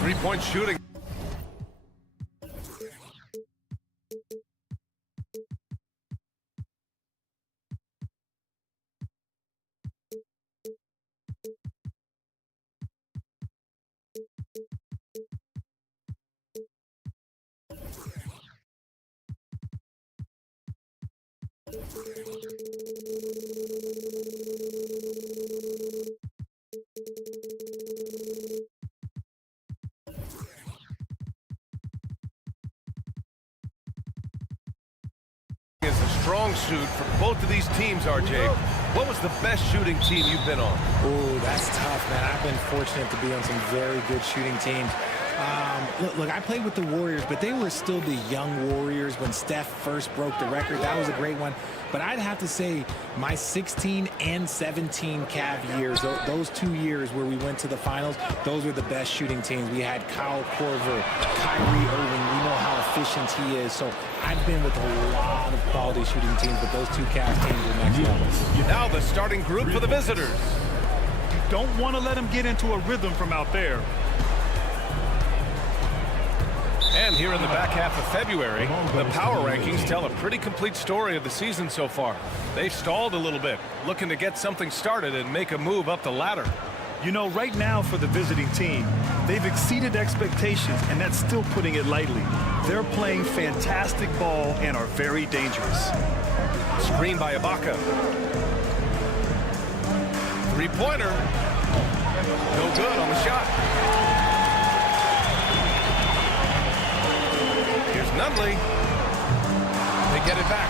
Three-point shooting. Is a strong suit for both of these teams, RJ. What was the best shooting team you've been on? Oh, that's tough, man. I've been fortunate to be on some very good shooting teams. Look, I played with the Warriors, but they were still the young Warriors when Steph first broke the record. That was a great one. But I'd have to say my 16 and 17 Cav years, those 2 years where we went to the finals, those were the best shooting teams. We had Kyle Korver, Kyrie Irving. We know how efficient he is. So I've been with a lot of quality shooting teams, but those 2 Cav teams were next level. Now the starting group for the visitors. You don't want to let them get into a rhythm from out there. And here in the back half of February, the power rankings tell a pretty complete story of the season so far. They've stalled a little bit, looking to get something started and make a move up the ladder. You know, right now for the visiting team, they've exceeded expectations, and that's still putting it lightly. They're playing fantastic ball and are very dangerous. Screen by Ibaka. Three-pointer. No good on the shot. Here's Nunley. They get it back.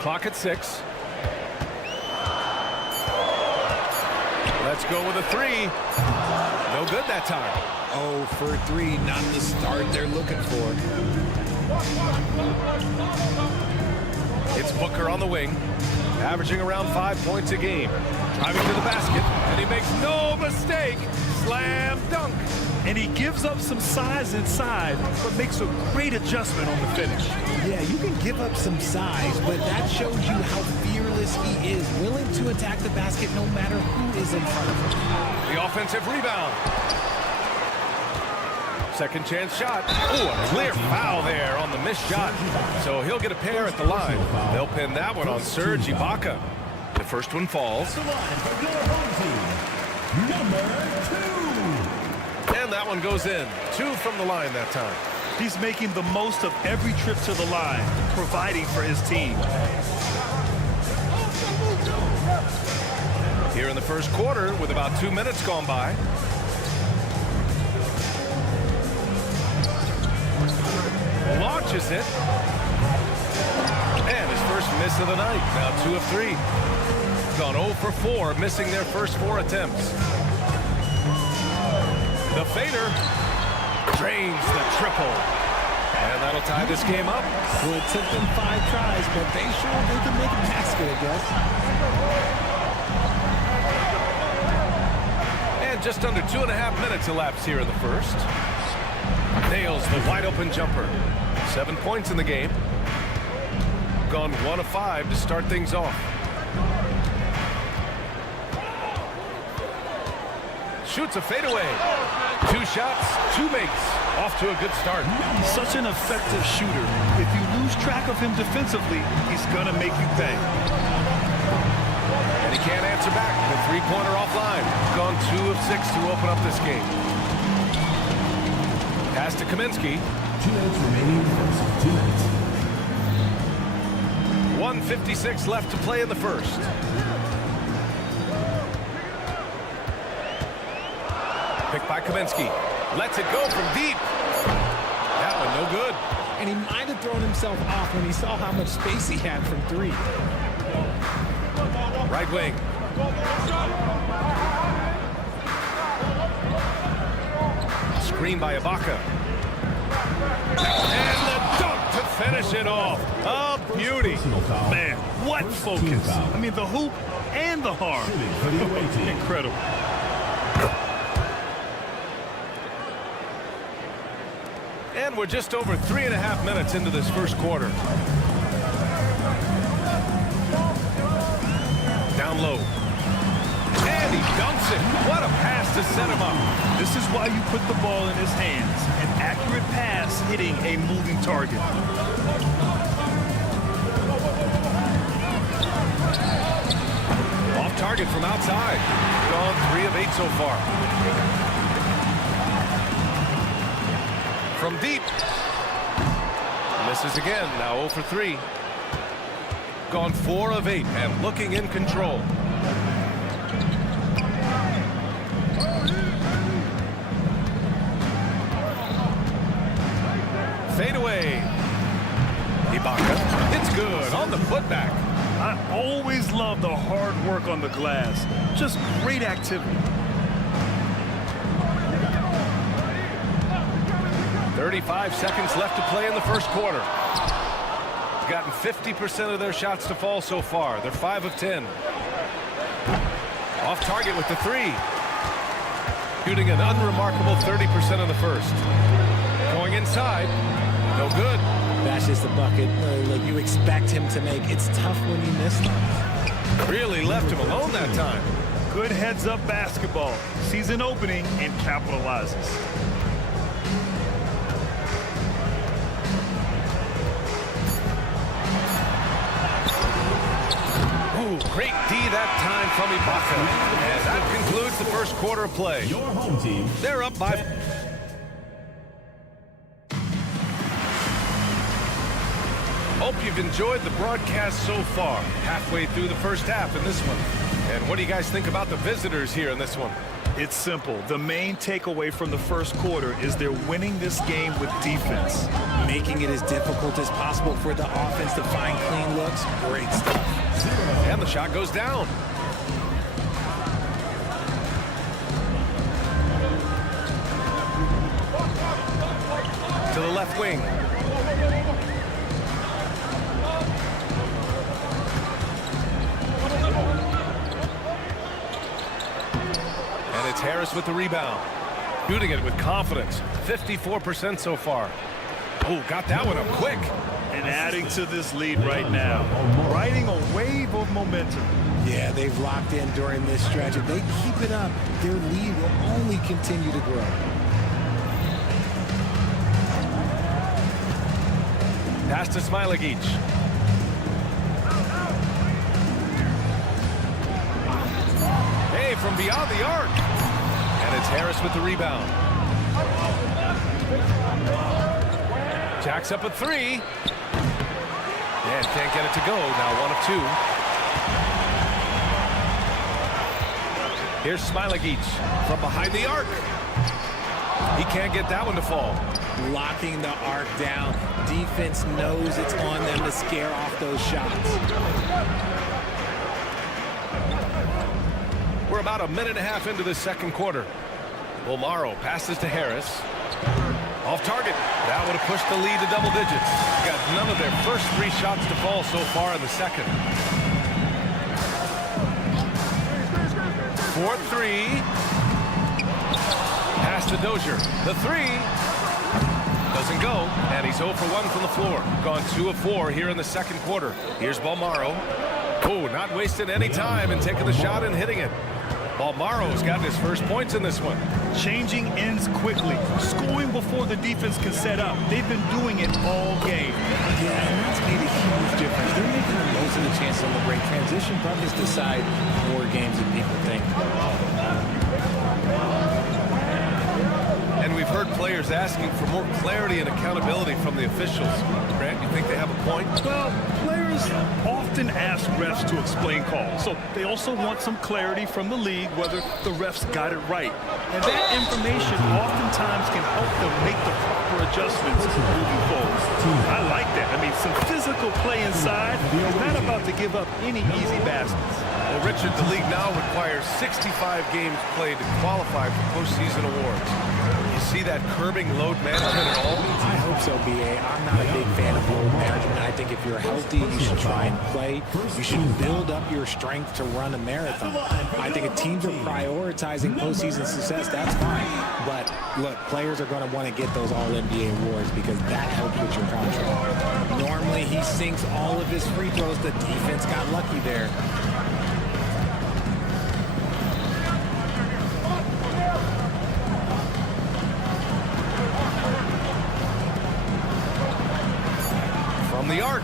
Clock at 6. Let's go with a 3. No good that time. Oh, for 3, not the start they're looking for. It's Booker on the wing, averaging around 5 points a game. Driving to the basket, and he makes no mistake. Slam dunk. And he gives up some size inside, but makes a great adjustment on the finish. Yeah, you can give up some size, but that shows you how fearless he is, willing to attack the basket no matter who is in front of him. The offensive rebound. Second chance shot. Oh, a clear foul there on the missed shot. So he'll get a pair at the line. They'll pin that one on Serge Ibaka. The first one falls. And that one goes in. 2 from the line that time. He's making the most of every trip to the line, providing for his team. Here in the first quarter, with about 2 minutes gone by. Launches it. And his first miss of the night. Now 2 of 3. Gone 0 for 4, missing their first 4 attempts. The fader drains the triple. And that'll tie this game up. Well, it took them 5 tries, but they showed they can make a basket, I guess. And just under 2.5 minutes elapsed here in the first. Nails the wide open jumper. 7 points in the game. Gone 1 of 5 to start things off. Shoots a fadeaway. 2 shots, 2 makes. Off to a good start. Such an effective shooter. If you lose track of him defensively, he's going to make you pay. And he can't answer back. The three-pointer offline. Gone 2 of 6 to open up this game. Pass to Kaminsky. 2 minutes remaining. 2 minutes. 1:56 left to play in the first. Picked by Kaminsky. Lets it go from deep. That one no good. And he might have thrown himself off when he saw how much space he had from 3. Right wing. Screen by Ibaka. And the dunk to finish it off. A beauty. Man, what focus. I mean, the hoop and the harm. Incredible. And we're just over 3.5 minutes into this first quarter. low. And he dunks it. What a pass to set him up. This is why you put the ball in his hands. An accurate pass hitting a moving target. Off target from outside. Gone 3 of 8 so far. From deep. Misses again. Now 0 for 3. Gone 4 of 8 and looking in control. Fade away. Ibaka. It's good on the putback. I always love the hard work on the glass. Just great activity. 35 seconds left to play in the first quarter. Gotten 50% of their shots to fall so far. They're 5 of 10. Off target with the 3. Shooting an unremarkable 30% in the first. Going inside. No good. That's just the bucket like you expect him to make. It's tough when you miss them. Really left him alone that time. Good heads-up basketball. Sees an opening and capitalizes. Ooh, great D that time from Ibaka. And that concludes the first quarter of play. Your home team. They're up by... Hope you've enjoyed the broadcast so far. Halfway through the first half in this one. And what do you guys think about the visitors here in this one? It's simple. The main takeaway from the first quarter is they're winning this game with defense. Making it as difficult as possible for the offense to find clean looks. Great stuff. And the shot goes down. To the left wing. And it's Harris with the rebound. Shooting it with confidence. 54% so far. Oh, got that one up quick. And adding to this lead right now. Riding a wave of momentum. Yeah, they've locked in during this stretch. If they keep it up, their lead will only continue to grow. Pass to Smilagic. Hey, from beyond the arc. And it's Harris with the rebound. Jacks up a 3. And can't get it to go. Now 1 of 2. Here's Smilagic from behind the arc. He can't get that one to fall. Locking the arc down. Defense knows it's on them to scare off those shots. We're about a minute and a half into the second quarter. Bolmaro passes to Harris. Off target. That would have pushed the lead to double digits. Got none of their first 3 shots to fall so far in the second. 4-3. Pass to Dozier. The 3 doesn't go, and he's 0 for 1 from the floor. Gone 2 of 4 here in the second quarter. Here's Bolmaro. Oh, not wasting any time and taking the shot and hitting it. Bolmaro's got his first points in this one. Changing ends quickly. Scoring before the defense can set up. They've been doing it all game. Yeah, and that's made a huge difference. They're making the most of the chances on the break. Transition buckets decide more games than people think. And we've heard players asking for more clarity and accountability from the officials. Grant, you think they have a point? Well, players often ask refs to explain calls, so they also want some clarity from the league whether the refs got it right. And that information oftentimes can help them make the proper adjustments moving forward. I like that. I mean, some physical play inside is not about to give up any easy baskets. Well, Richard, the league now requires 65 games played to qualify for postseason awards. You see that curbing load management at all? I hope so, B.A. I'm not a big fan of load management. I think if you're healthy, you should try and play. You should build up your strength to run a marathon. I think if teams are prioritizing postseason success, that's fine. But, look, players are going to want to get those All-NBA awards because that helps with your contract. Normally, he sinks all of his free throws. The defense got lucky there. from the arc.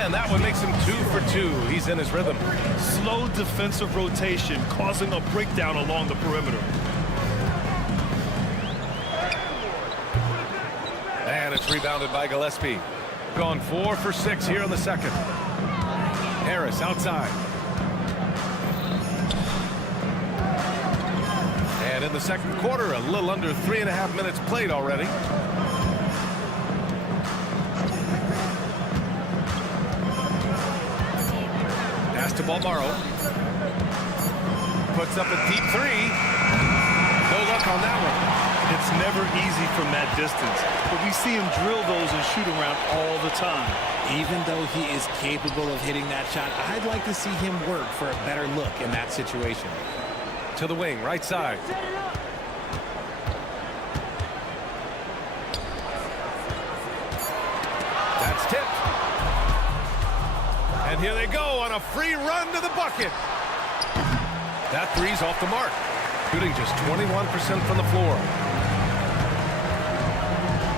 And that one makes him 2 for 2. He's in his rhythm. Slow defensive rotation causing a breakdown along the perimeter. And it's rebounded by Gillespie. Gone 4 for 6 here in the second. Harris outside. And in the second quarter, a little under 3.5 minutes played already. Pass to Balmaro. Puts up a deep three. No luck on that one. It's never easy from that distance, but we see him drill those and shoot around all the time. Even though he is capable of hitting that shot, I'd like to see him work for a better look in that situation. To the wing, right side. That's tipped. And here they go on a free run to the bucket. That three's off the mark. Shooting just 21% from the floor.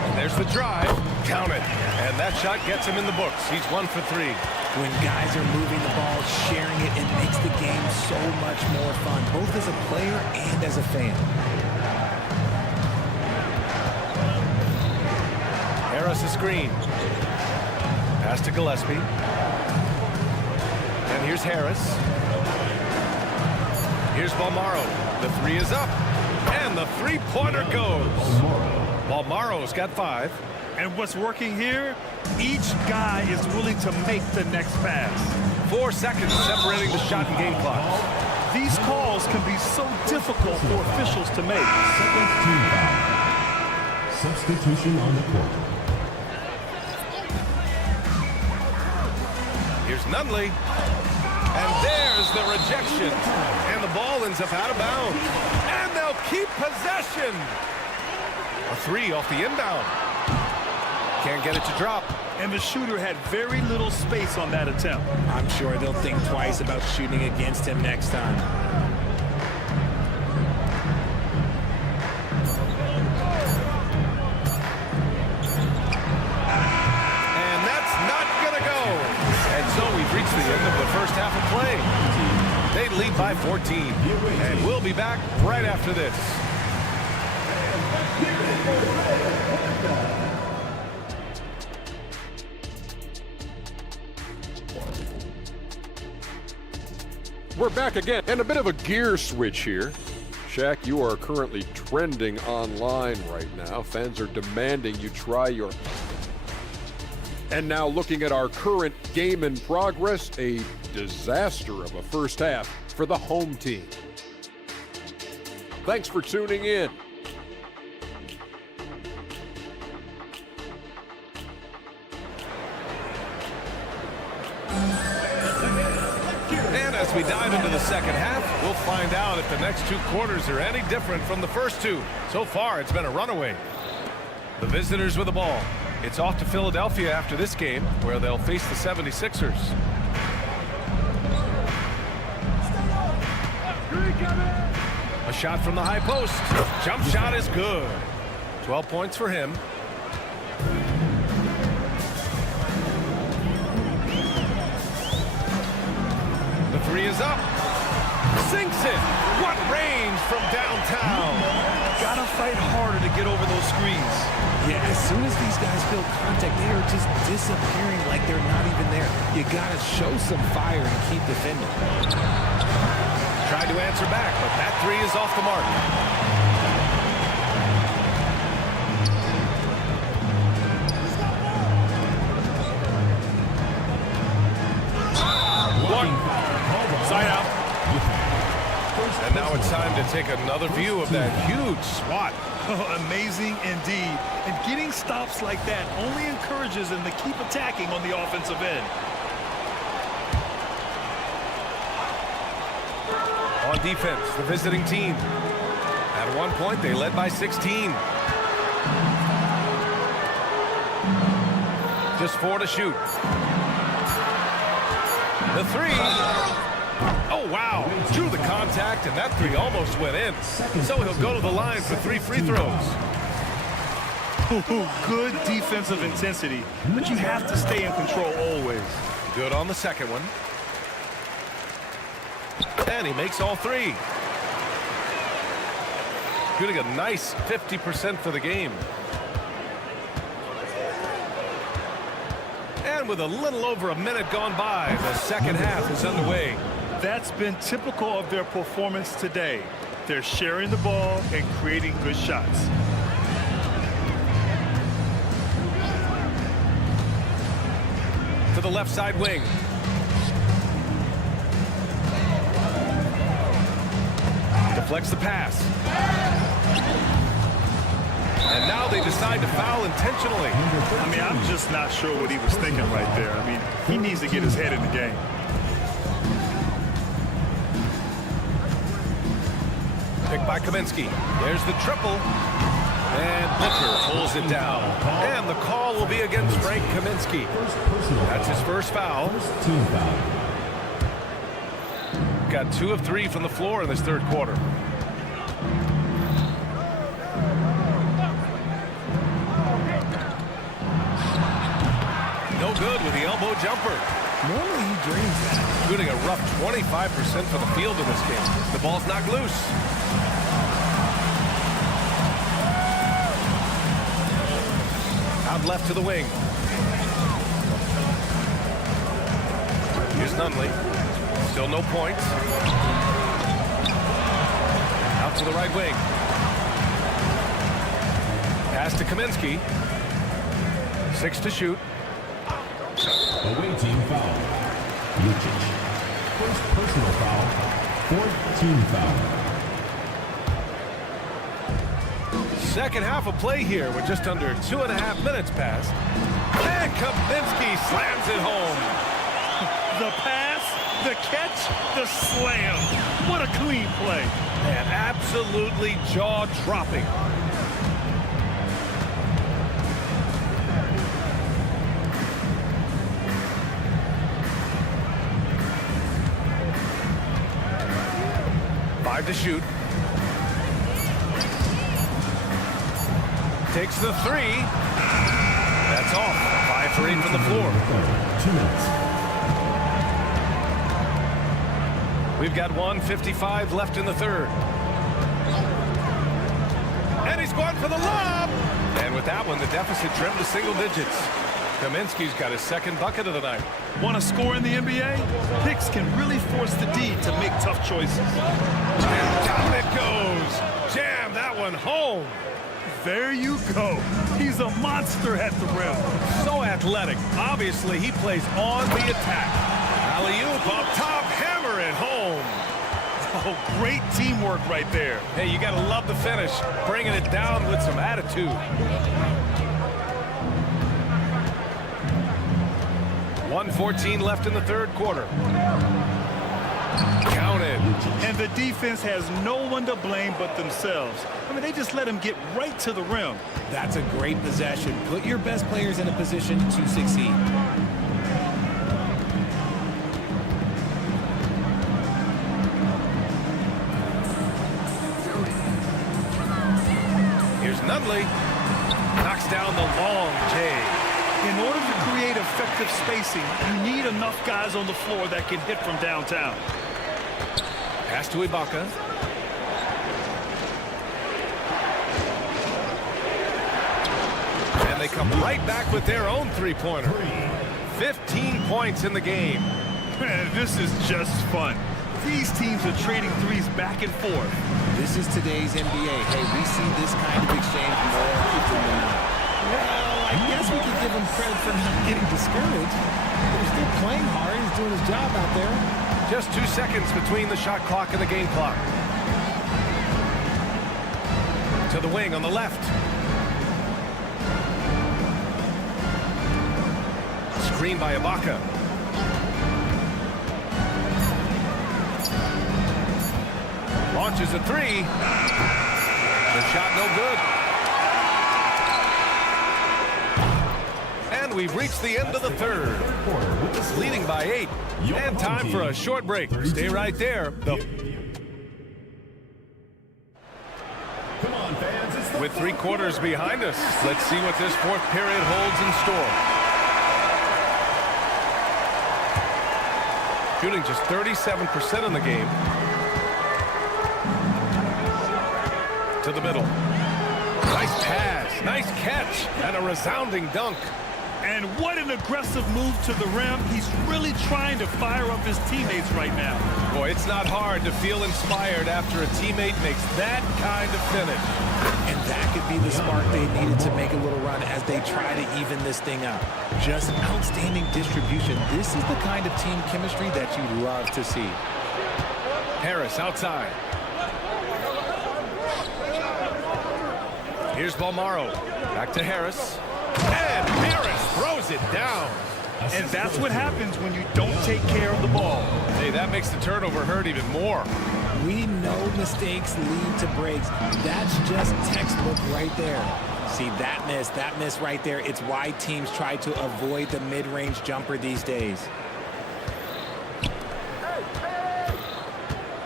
And there's the drive. Count it. And that shot gets him in the books. He's 1 for 3. When guys are moving the ball, sharing it, it makes the game so much more fun, both as a player and as a fan. Harris a screen. Pass to Gillespie. And here's Harris. Here's Balmaro. The three is up. And the three-pointer goes. Balmaro's got 5. And what's working here, each guy is willing to make the next pass. 4 seconds separating the shot and game clock. These calls can be so difficult for officials to make. Second team foul. Substitution on the court. Here's Nunley. And there's the rejection. And the ball ends up out of bounds. And they'll keep possession. A three off the inbound. Can't get it to drop. And the shooter had very little space on that attempt. I'm sure they'll think twice about shooting against him next time. And that's not going to go. And so we've reached the end of the first half of play. They lead by 14. And we'll be back right after this. We're back again, and a bit of a gear switch here. Shaq, you are currently trending online right now. Fans are demanding you try your... And now looking at our current game in progress, a disaster of a first half for the home team. Thanks for tuning in. As we dive into the second half, we'll find out if the next 2 quarters are any different from the first 2. So far, it's been a runaway. The visitors with the ball. It's off to Philadelphia after this game, where they'll face the 76ers. A shot from the high post. Jump shot is good. 12 points for him. Three is up. Sinks it. What range from downtown. Gotta fight harder to get over those screens. Yeah, as soon as these guys feel contact, they are just disappearing like they're not even there. You gotta show some fire and keep defending. Tried to answer back, but that three is off the mark. Side out. And now it's time to take another view of that huge swat. Amazing indeed. And getting stops like that only encourages them to keep attacking on the offensive end. On defense, the visiting team. At one point, they led by 16. Just 4 to shoot. The three. Oh, wow. Drew the contact, and that three almost went in. So he'll go to the line for 3 free throws. Good defensive intensity, but you have to stay in control always. Good on the second one. And he makes all three. Shooting a nice 50% for the game. And with a little over a minute gone by, the second half is underway. That's been typical of their performance today. They're sharing the ball and creating good shots. To the left side wing. Deflects the pass. And now they decide to foul intentionally. I mean, I'm just not sure what he was thinking right there. I mean, he needs to get his head in the game. Picked by Kaminsky. There's the triple. And Booker pulls it down. And the call will be against Frank Kaminsky. That's his first foul. Team foul. Got 2 of 3 from the floor in this third quarter. No good with the elbow jumper. Normally he dreams that. Shooting a rough 25% from the field in this game. The ball's knocked loose. Out left to the wing. Here's Nunley. Still no points. Out to the right wing. Pass to Kaminsky. 6 to shoot. Away team foul. Lucic. First personal foul. Fourth team foul. Second half of play here with just under 2.5 minutes passed. And Kaminsky slams it home. The pass, the catch, the slam. What a clean play. And absolutely jaw-dropping. Five to shoot. Takes the three. That's off. 5 for 8 from the floor. 2 minutes. We've got 1:55 left in the third. And he's going for the lob. And with that one, the deficit trimmed to single digits. Kaminsky's got his second bucket of the night. Want to score in the NBA? Picks can really force the D to make tough choices. And down it goes. Jam that one home. There you go. He's a monster at the rim. So athletic. Obviously, he plays on the attack. Alley-oop up top, hammer it home. Oh, great teamwork right there. Hey, you got to love the finish. Bringing it down with some attitude. 1:14 left in the third quarter. Counted. And the defense has no one to blame but themselves. I mean, they just let him get right to the rim. That's a great possession. Put your best players in a position to succeed. Here's Nunley. Knocks down the long J. In order to create effective spacing, you need enough guys on the floor that can hit from downtown. Pass to Ibaka. And they come right back with their own three-pointer. 15 points in the game. Man, this is just fun. These teams are trading threes back and forth. This is today's NBA. Hey, we see this kind of exchange more often than not. Well, I guess we could give him credit for not getting discouraged. He's still playing hard. He's doing his job out there. Just 2 seconds between the shot clock and the game clock. To the wing on the left. Screen by Ibaka. Launches a three. The shot no good. And we've reached the end of the third. Leading by 8. And time for a short break. Stay right there. Come on, fans, it's the With 3 quarters behind us, let's see what this fourth period holds in store. Shooting just 37% in the game. To the middle. Nice pass, nice catch, and a resounding dunk. And what an aggressive move to the rim. He's really trying to fire up his teammates right now. Boy, it's not hard to feel inspired after a teammate makes that kind of finish. And that could be the spark they needed to make a little run as they try to even this thing up. Just outstanding distribution. This is the kind of team chemistry that you love to see. Harris outside. Here's Balmaro. Back to Harris. And Harris throws it down. And that's what happens when you don't take care of the ball. Hey, that makes the turnover hurt even more. We know mistakes lead to breaks. That's just textbook right there. See, that miss right there. It's why teams try to avoid the mid-range jumper these days.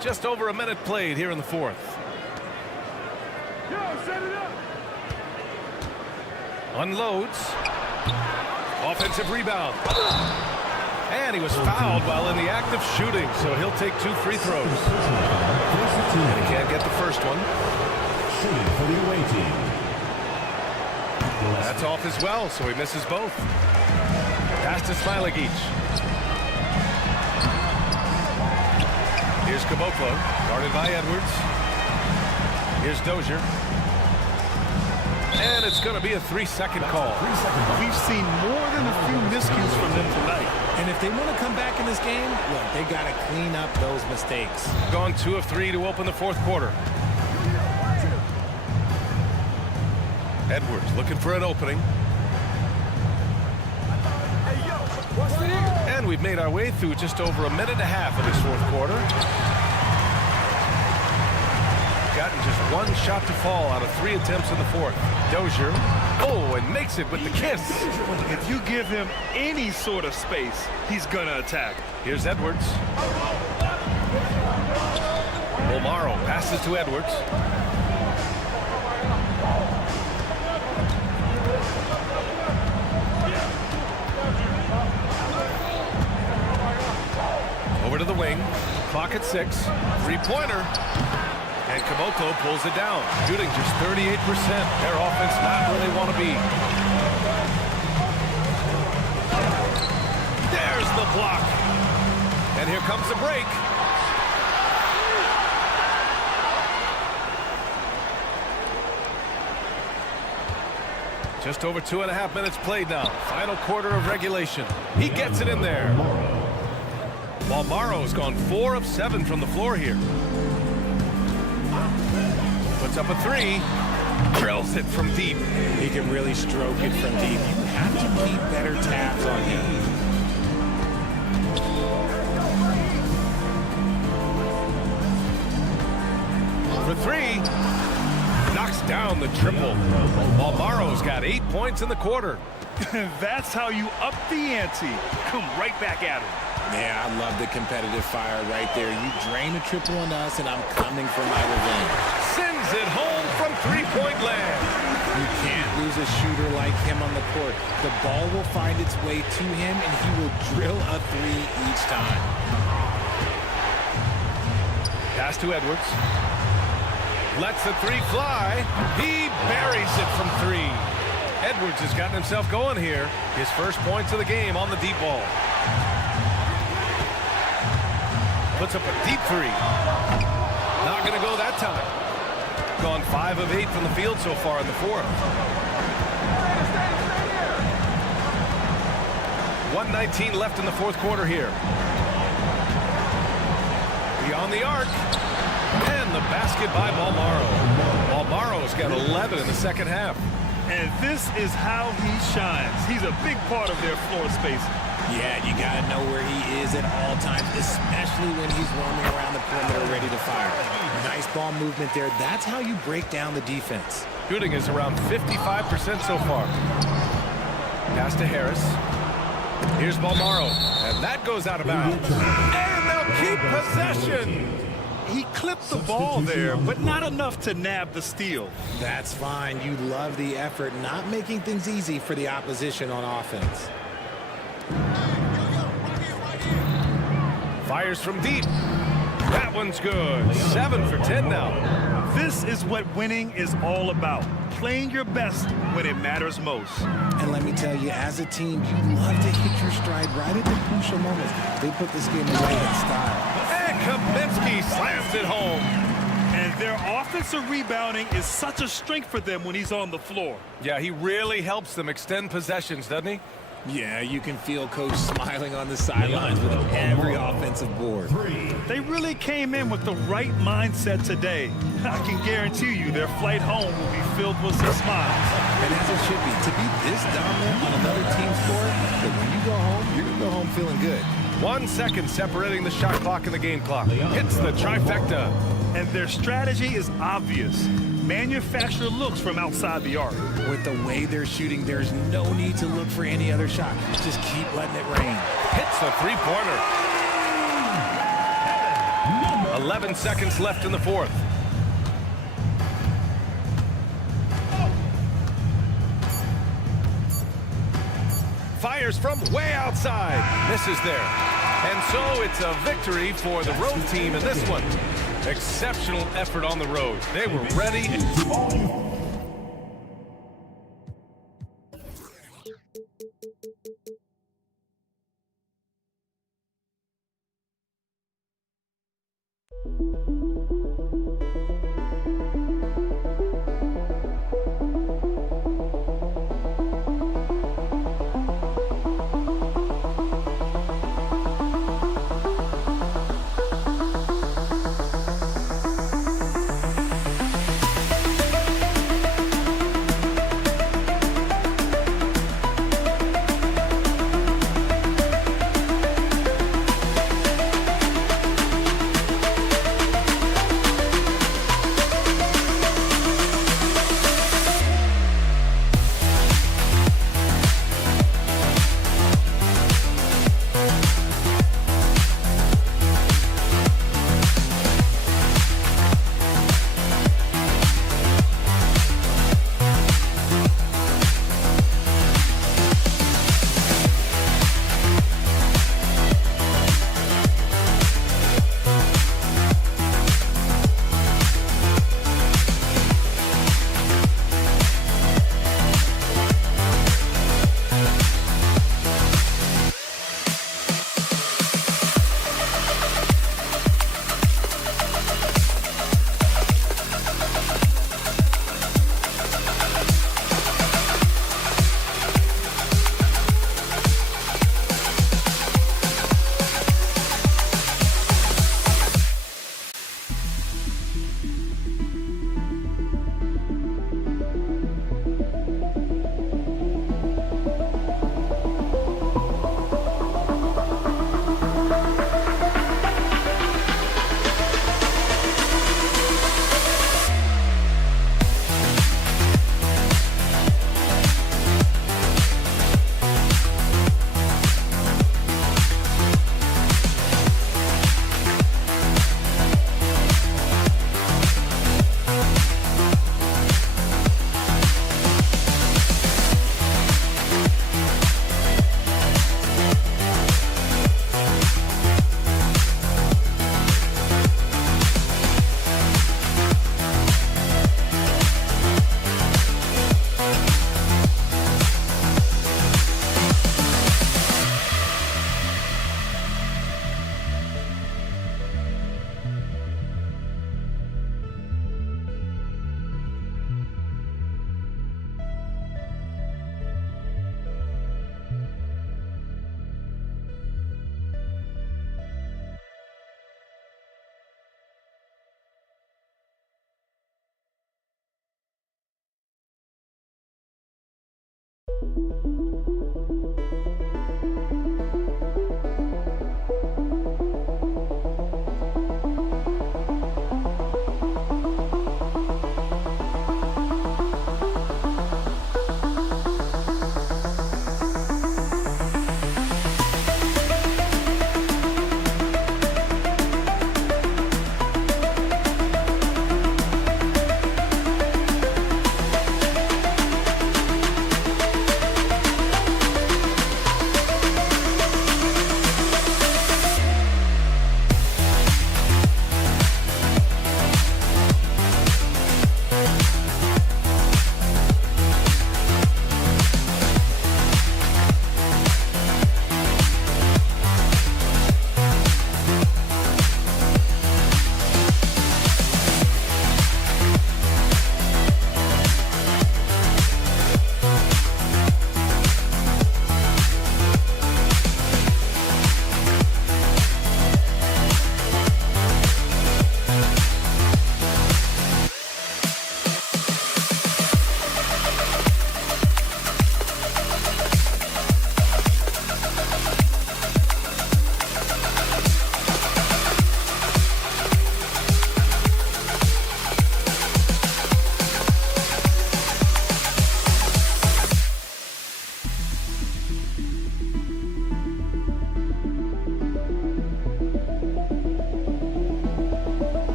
Just over a minute played here in the fourth. Unloads. Offensive rebound. And he was fouled while in the act of shooting, so he'll take 2 free throws. And he can't get the first one. Shooting for the away team. That's off as well, so he misses both. Pass to Smilagic. Here's Caboclo, guarded by Edwards. Here's Dozier. And it's going to be a 3-second call. We've seen more than a few miscues from them tonight. And if they want to come back in this game, look, they got to clean up those mistakes. Gone 2 of 3 to open the fourth quarter. Edwards looking for an opening. And we've made our way through just over a minute and a half of this fourth quarter. Gotten just 1 shot to fall out of 3 attempts in the fourth. Dozier. Oh, and makes it with the kiss. If you give him any sort of space, he's going to attack. Here's Edwards. Balmaro passes to Edwards. Over to the wing. Clock at 6. 3-pointer. And Caboclo pulls it down. Shooting just 38%. Their offense not where they want to be. There's the block. And here comes the break. Just over 2.5 minutes played now. Final quarter of regulation. He gets it in there. Balmaro's gone 4 of 7 from the floor here. Puts up a 3. Drills it from deep. He can really stroke it from deep. You have to keep better tabs on him. For 3. Knocks down the triple. Balmaro's got 8 points in the quarter. That's how you up the ante. Come right back at him. Yeah, I love the competitive fire right there. You drain a triple on us, and I'm coming for my revenge. Sends it home from 3-point land. You can't lose a shooter like him on the court. The ball will find its way to him, and he will drill a 3 each time. Pass to Edwards. Lets the 3 fly. He buries it from 3. Edwards has gotten himself going here. His first points of the game on the deep ball. Puts up a deep 3. Not going to go that time. Gone 5 of 8 from the field so far in the fourth. 1:19 left in the fourth quarter here. Beyond the arc. And the basket by Balmaro. Balmaro's got 11 in the second half. And this is how he shines. He's a big part of their floor space. Yeah, you got to know where he is at all times, especially when he's roaming around the perimeter ready to fire. Nice ball movement there. That's how you break down the defense. Shooting is around 55% so far. Pass to Harris. Here's Balmaro. And that goes out of bounds. And they'll keep possession. he clipped the ball there, but not enough to nab the steal. That's fine. You love the effort, not making things easy for the opposition on offense. Fires from deep. That one's good. 7 for 10 now. This is what winning is all about. Playing your best when it matters most. And let me tell you, as a team, you love to hit your stride right at the crucial moments. They put this game away in style. And Kaminsky slams it home. And their offensive rebounding is such a strength for them when he's on the floor. Yeah, he really helps them extend possessions, doesn't he? Yeah, you can feel Coach smiling on the sidelines with every offensive board. They really came in with the right mindset today. I can guarantee you their flight home will be filled with some smiles. And as it should be, to be this dominant on another team's score, that when you go home, you're going to go home feeling good. 1 second separating the shot clock and the game clock. Hits the trifecta. And their strategy is obvious. Manufacture looks from outside the arc. With the way they're shooting, there's no need to look for any other shot. Just keep letting it rain. Hits the three-pointer. 11 seconds left in the fourth. Fires from way outside. Misses there. And so it's a victory for the road team in this one. Exceptional effort on the road. They were ready.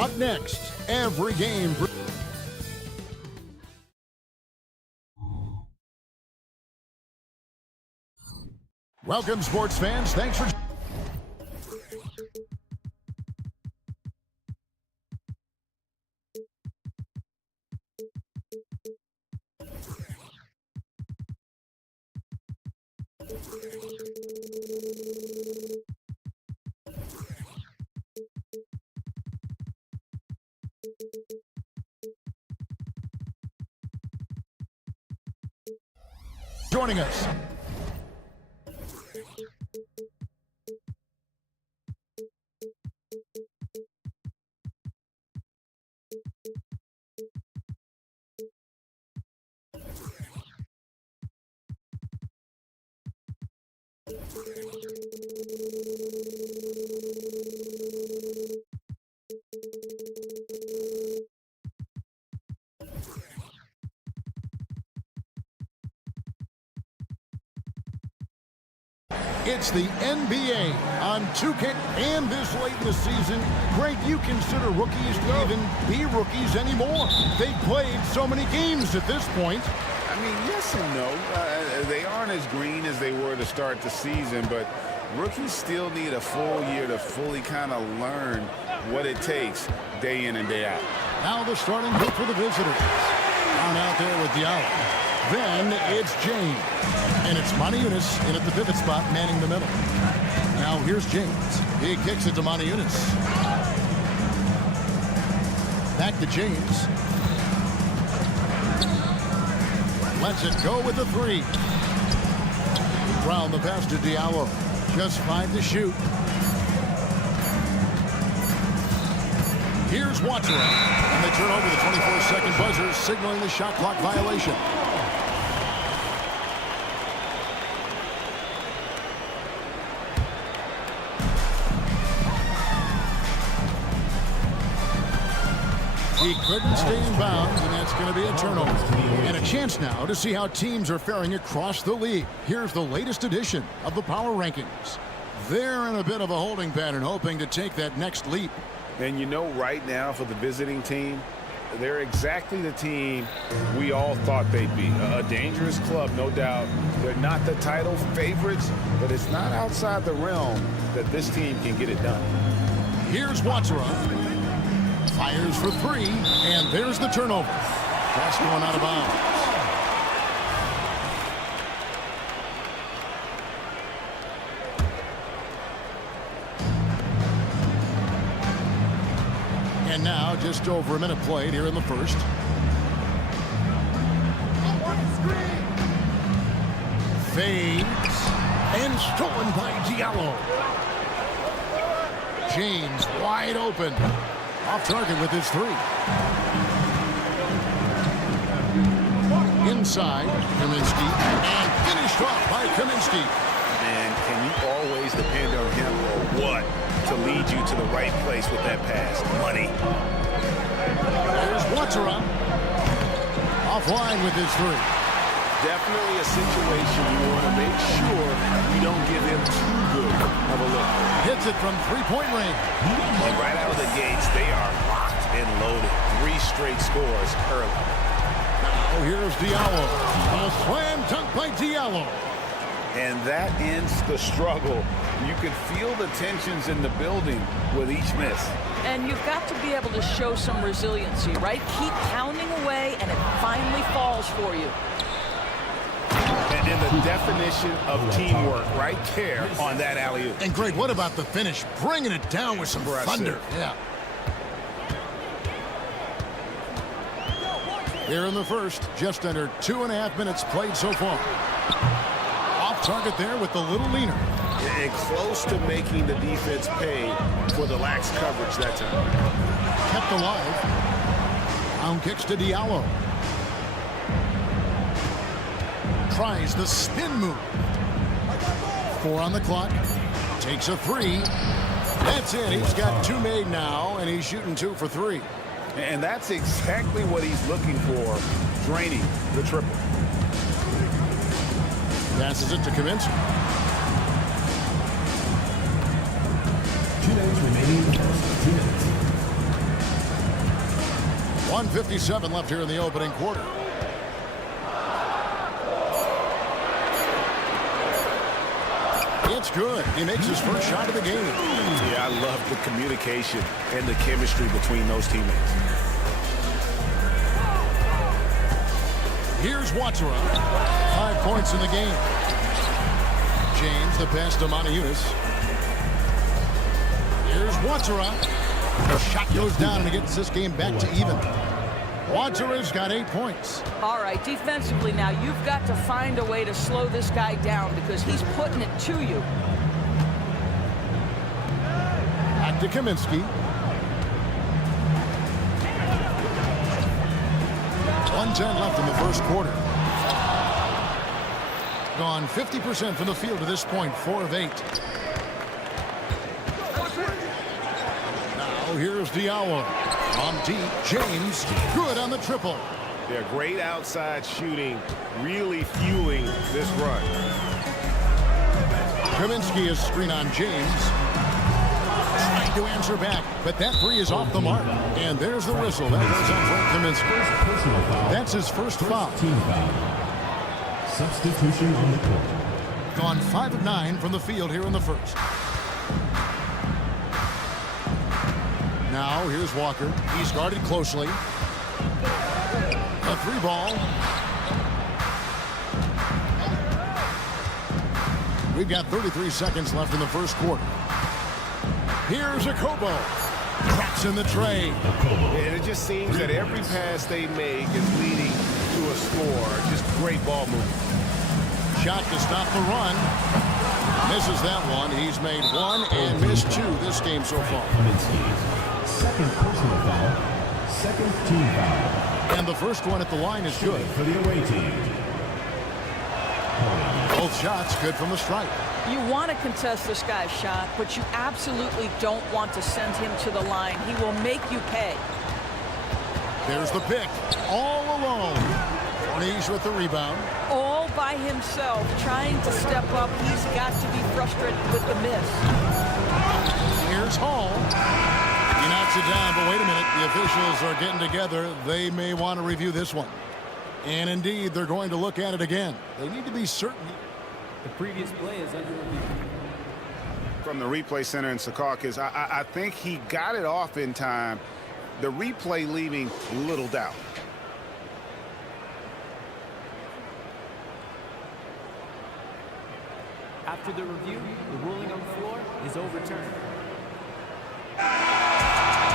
Up next, every game. Welcome, sports fans. Thanks for joining us. It's the NBA on 2K, and this late in the season, Greg, you consider rookies to even be rookies anymore. They've played so many games at this point. I mean, yes and no. They aren't as green as they were to start the season, but rookies still need a full year to fully kind of learn what it takes day in and day out. Now the starting group for the visitors. Down out there with Diallo. Then it's James. And it's Maniunas in at the pivot spot, manning the middle. Now here's James. He kicks it to Maniunas. Back to James. Lets it go with the three. Round the pass to Diallo. Just 5 to shoot. Here's Watson. And they turn over the 24-second buzzer, signaling the shot clock violation. He couldn't stay in bounds, and that's going to be a turnover. And a chance now to see how teams are faring across the league. Here's the latest edition of the Power Rankings. They're in a bit of a holding pattern, hoping to take that next leap. And you know, right now for the visiting team, they're exactly the team we all thought they'd be. A dangerous club, no doubt. They're not the title favorites, but it's not outside the realm that this team can get it done. Here's Watson. Fires for three, and there's the turnover. Pass going out of bounds. And now just over a minute played here in the first. Fades and stolen by Diallo. James wide open. Off target with his three. Inside, Kaminsky, and finished off by Kaminsky. And can you always depend on him or what to lead you to the right place with that pass? Money. There's Watson. Offline with his three. Definitely a situation you want to make sure you don't give him too good of a look. Hits it from three-point range. And right out of the gates, they are locked and loaded. 3 straight scores early. Oh, here's Diallo. A slam dunk by Diallo. And that ends the struggle. You can feel the tensions in the building with each miss. And you've got to be able to show some resiliency, right? Keep pounding away, and it finally falls for you. And the definition of teamwork right there on that alley-oop. And Greg, what about the finish? Bringing it down with some thunder. Yeah. Here in the first, just under 2.5 minutes played so far. Off target there with the little leaner. And close to making the defense pay for the lax coverage that time. Kept alive. Down kicks to Diallo. Tries the spin move. 4 on the clock. Takes a three. That's it. He's got 2 made now, and he's shooting 2 for 3. And that's exactly what he's looking for, draining the triple. Passes it to Kaminsky. 2 minutes remaining in the first. 2 minutes. 1:57 left here in the opening quarter. It's good. He makes his first shot of the game. Yeah, I love the communication and the chemistry between those teammates. Here's Watson. 5 points in the game. James, the pass to Maniunas. Here's Watson. The shot goes down and it gets this game back to even. Watson-has got 8 points. All right, defensively now, you've got to find a way to slow this guy down because he's putting it to you. Back to Kaminsky. 1:10 left in the first quarter. Gone 50% from the field to this point, 4 of 8. Now here's Diallo. On deep, James, good on the triple. Yeah, great outside shooting, really fueling this run. Kaminsky is screen on James. Trying to answer back, but that three is off the mark. And there's the whistle. That goes on Frank Kaminsky. Personal foul. That's his first foul. Team foul. Substitution on the court. Gone 5 of 9 from the field here in the first. Now here's Walker. He's guarded closely. A three ball. We've got 33 seconds left in the first quarter. Here's a Kobo. Cracks in the tray. And it just seems that every pass they make is leading to a score. Just great ball movement. Shot to stop the run. Misses that one. He's made one and missed two this game so far. Second personal foul. Second team foul. And the first one at the line is good. For the away team. Both shots good from the stripe. You want to contest this guy's shot, but you absolutely don't want to send him to the line. He will make you pay. There's the pick. All alone. Cornish with the rebound. All by himself, trying to step up. He's got to be frustrated with the miss. Here's Hall. He knocks it down, but wait a minute. The officials are getting together. They may want to review this one. And indeed, they're going to look at it again. They need to be certain. The previous play is under review. From the replay center in Secaucus, I think he got it off in time. The replay leaving little doubt. After the review, the ruling on the floor is overturned.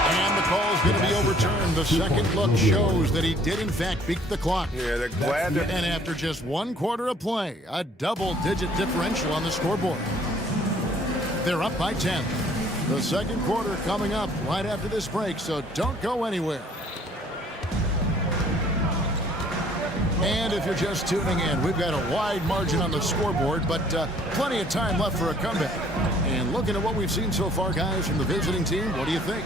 And the call is going to be overturned. The second look shows that he did, in fact, beat the clock. Yeah, they're glad. And after just 1 quarter of play, a double-digit differential on the scoreboard. They're up by 10. The second quarter coming up right after this break, so don't go anywhere. And if you're just tuning in, we've got a wide margin on the scoreboard, but plenty of time left for a comeback. And looking at what we've seen so far, guys, from the visiting team, what do you think?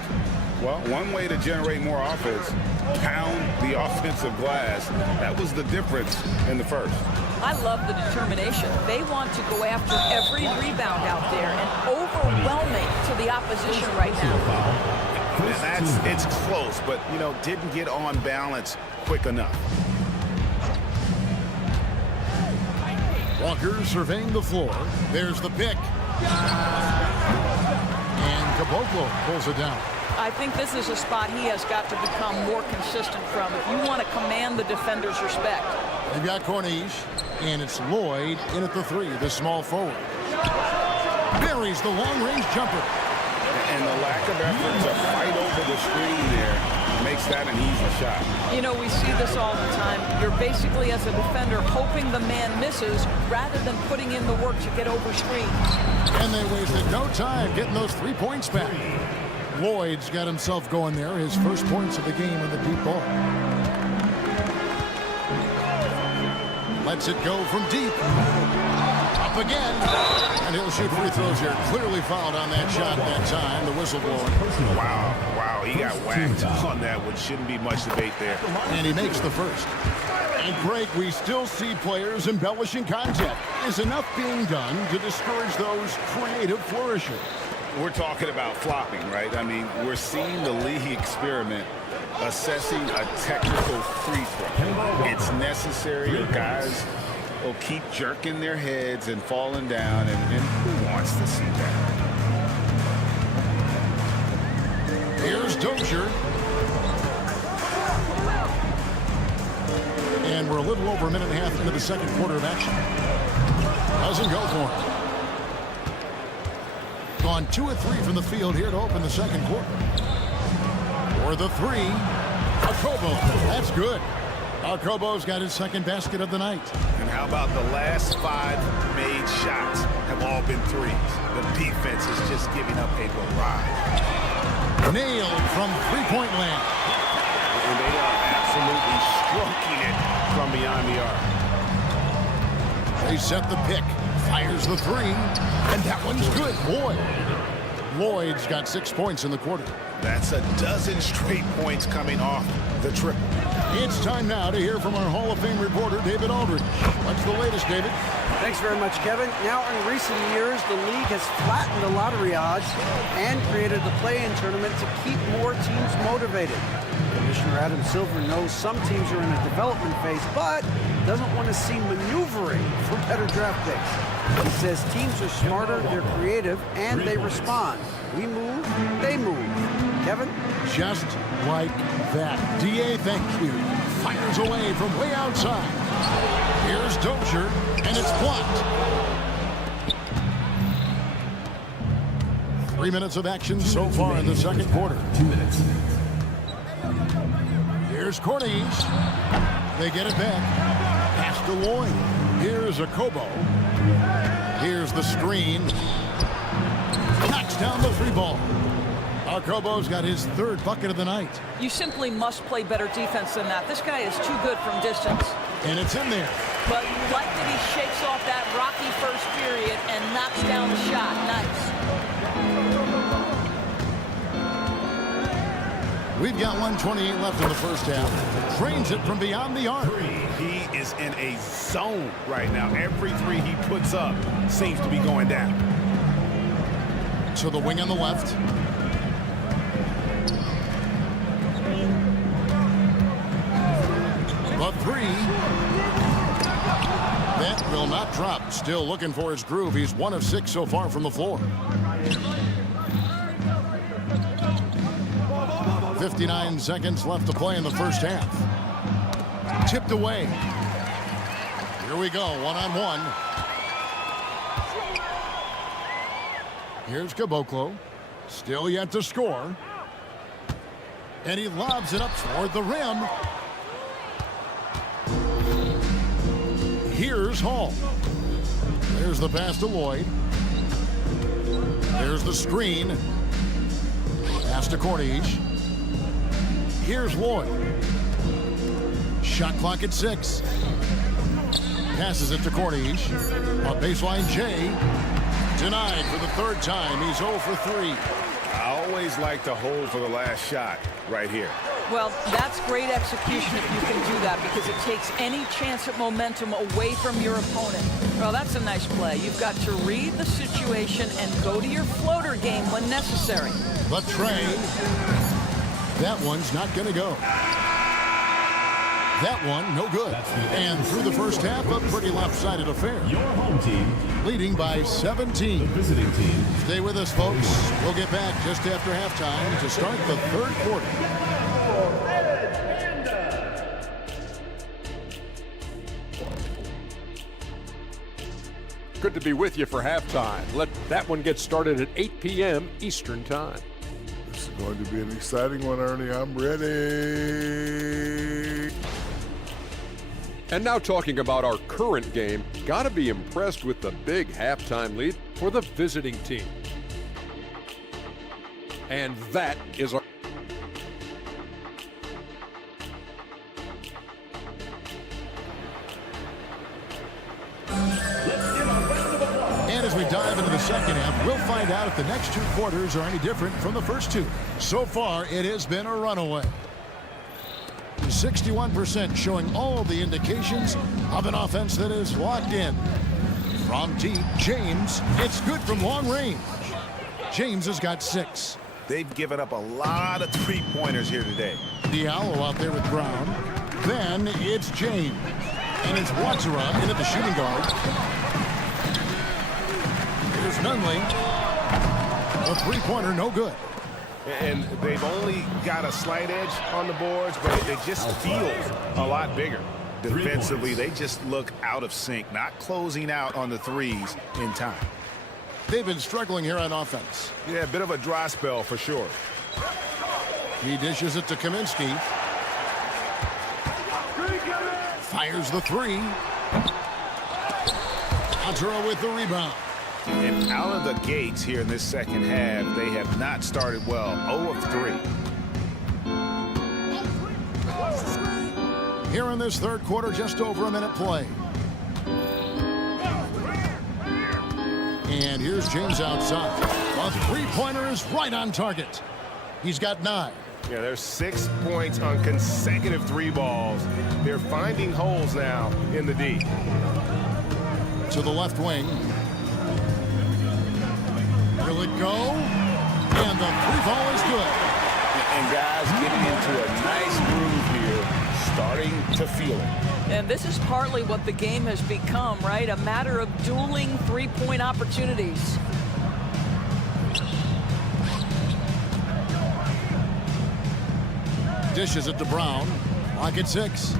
Well, one way to generate more offense, pound the offensive glass. That was the difference in the first. I love the determination. They want to go after every rebound out there and overwhelming to the opposition right now. And it's close, but, didn't get on balance quick enough. Walker surveying the floor. There's the pick. And Caboclo pulls it down. I think this is a spot he has got to become more consistent from if you want to command the defender's respect. They've got Cornish, and it's Lloyd in at the three, the small forward. Buries the long-range jumper. And the lack of effort to fight over the screen there makes that an easy shot. We see this all the time. You're basically, as a defender, hoping the man misses rather than putting in the work to get over screens. And they wasted no time getting those 3 points back. Lloyd's got himself going there, his first points of the game in the deep ball. Lets it go from deep. Up again. And he'll shoot free throws here. Clearly fouled on that shot that time, the whistle blowing. Wow, he got whacked on that one. Shouldn't be much debate there. And he makes the first. And Greg, we still see players embellishing contact. Is enough being done to discourage those creative flourishes? We're talking about flopping, right? I mean, we're seeing the league experiment assessing a technical free throw. It's necessary, or guys will keep jerking their heads and falling down, and who wants to see that? Here's Dozier. And we're a little over a minute and a half into the second quarter of action. Doesn't go for him. Gone 2 of 3 from the field here to open the second quarter. For the three, Akobo. That's good. Akobo's got his second basket of the night. And how about the last 5 made shots have all been threes? The defense is just giving up a barrage. Nailed from three-point land. And they are absolutely stroking it from beyond the arc. They set the pick. Fires the three. And that one's good. Boy. Lloyd's got 6 points in the quarter. That's a dozen straight points coming off the triple. It's time now to hear from our Hall of Fame reporter, David Aldridge. What's the latest, David? Thanks very much, Kevin. Now, in recent years, the league has flattened the lottery odds and created the play-in tournament to keep more teams motivated. Commissioner Adam Silver knows some teams are in a development phase, but doesn't want to see maneuvering for better draft picks. He says teams are smarter, they're creative, and they respond. We move, they move. Kevin? Just like that. D.A., thank you. Fires away from way outside. Here's Dozier, and it's blocked. 3 minutes of action so far in the second quarter. 2 minutes. Here's Corniche. They get it back. Pass to Lloyd. Here's a Kobo. Here's the screen. Knocks down the 3-ball. Kobo's got his third bucket of the night. You simply must play better defense than that. This guy is too good from distance. And it's in there. But you like that he shakes off that rocky first period and knocks down the shot. Nice. We've got 1:28 left in the first half. Drains it from beyond the arc. He is in a zone right now. Every three he puts up seems to be going down. To the wing on the left. The three. That will not drop. Still looking for his groove. He's 1 of 6 so far from the floor. 59 seconds left to play in the first half. Tipped away. Here we go, one-on-one. Here's Caboclo. Still yet to score. And he lobs it up toward the rim. Here's Hall. There's the pass to Lloyd. There's the screen. Pass to Corniche. Here's Lloyd. Shot clock at 6. Passes it to Corniche. A baseline J. Denied for the third time. He's 0 for 3. I always like to hold for the last shot right here. Well, that's great execution if you can do that, because it takes any chance at momentum away from your opponent. Well, that's a nice play. You've got to read the situation and go to your floater game when necessary. The tray. That one's not going to go. That one, no good. And through the first half, a pretty lopsided affair. Your home team Leading by 17. the visiting team. Stay with us, folks. We'll get back just after halftime to start the third quarter. Good to be with you for halftime. Let that one get started at 8 p.m. Eastern Time. This is going to be an exciting one, Ernie. I'm ready. And now talking about our current game, gotta be impressed with the big halftime lead for the visiting team. And that is our... And as we dive into the second half, we'll find out if the next two quarters are any different from the first two. So far, it has been a runaway. 61% showing all the indications of an offense that is locked in. From deep, James, it's good from long range. James has got 6. They've given up a lot of three-pointers here today. Diallo out there with Brown. Then it's James. And it's Watsara in at the shooting guard. Here's Nunley. A three-pointer, no good. And they've only got a slight edge on the boards, but it just feels a lot bigger. Defensively, they just look out of sync, not closing out on the threes in time. They've been struggling here on offense. Yeah, a bit of a dry spell for sure. He dishes it to Kaminsky. Fires the 3. Watsara with the rebound. And out of the gates here in this second half, they have not started well. 0 of 3. Here in this third quarter, just over a minute play. And here's James outside. A three-pointer is right on target. He's got 9. Yeah, there's 6 points on consecutive 3 balls. They're finding holes now in the D. To the left wing. Will it go? And the 3 ball is good. And guys getting into a nice groove here, starting to feel it. And this is partly what the game has become, right? A matter of dueling 3-point opportunities. Dishes it to Brown. Lock at 6.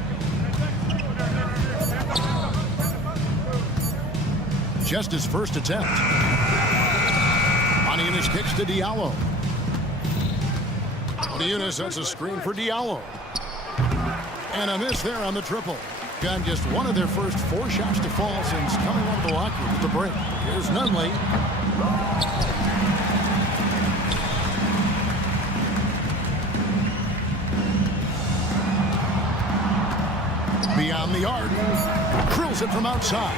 Just his first attempt. Oniunas kicks to Diallo. Oniunas sets a screen for Diallo. And a miss there on the triple. Got just one of their first 4 shots to fall since coming out of the locker room at the break. Here's Nunley. Beyond the arc. Drills it from outside.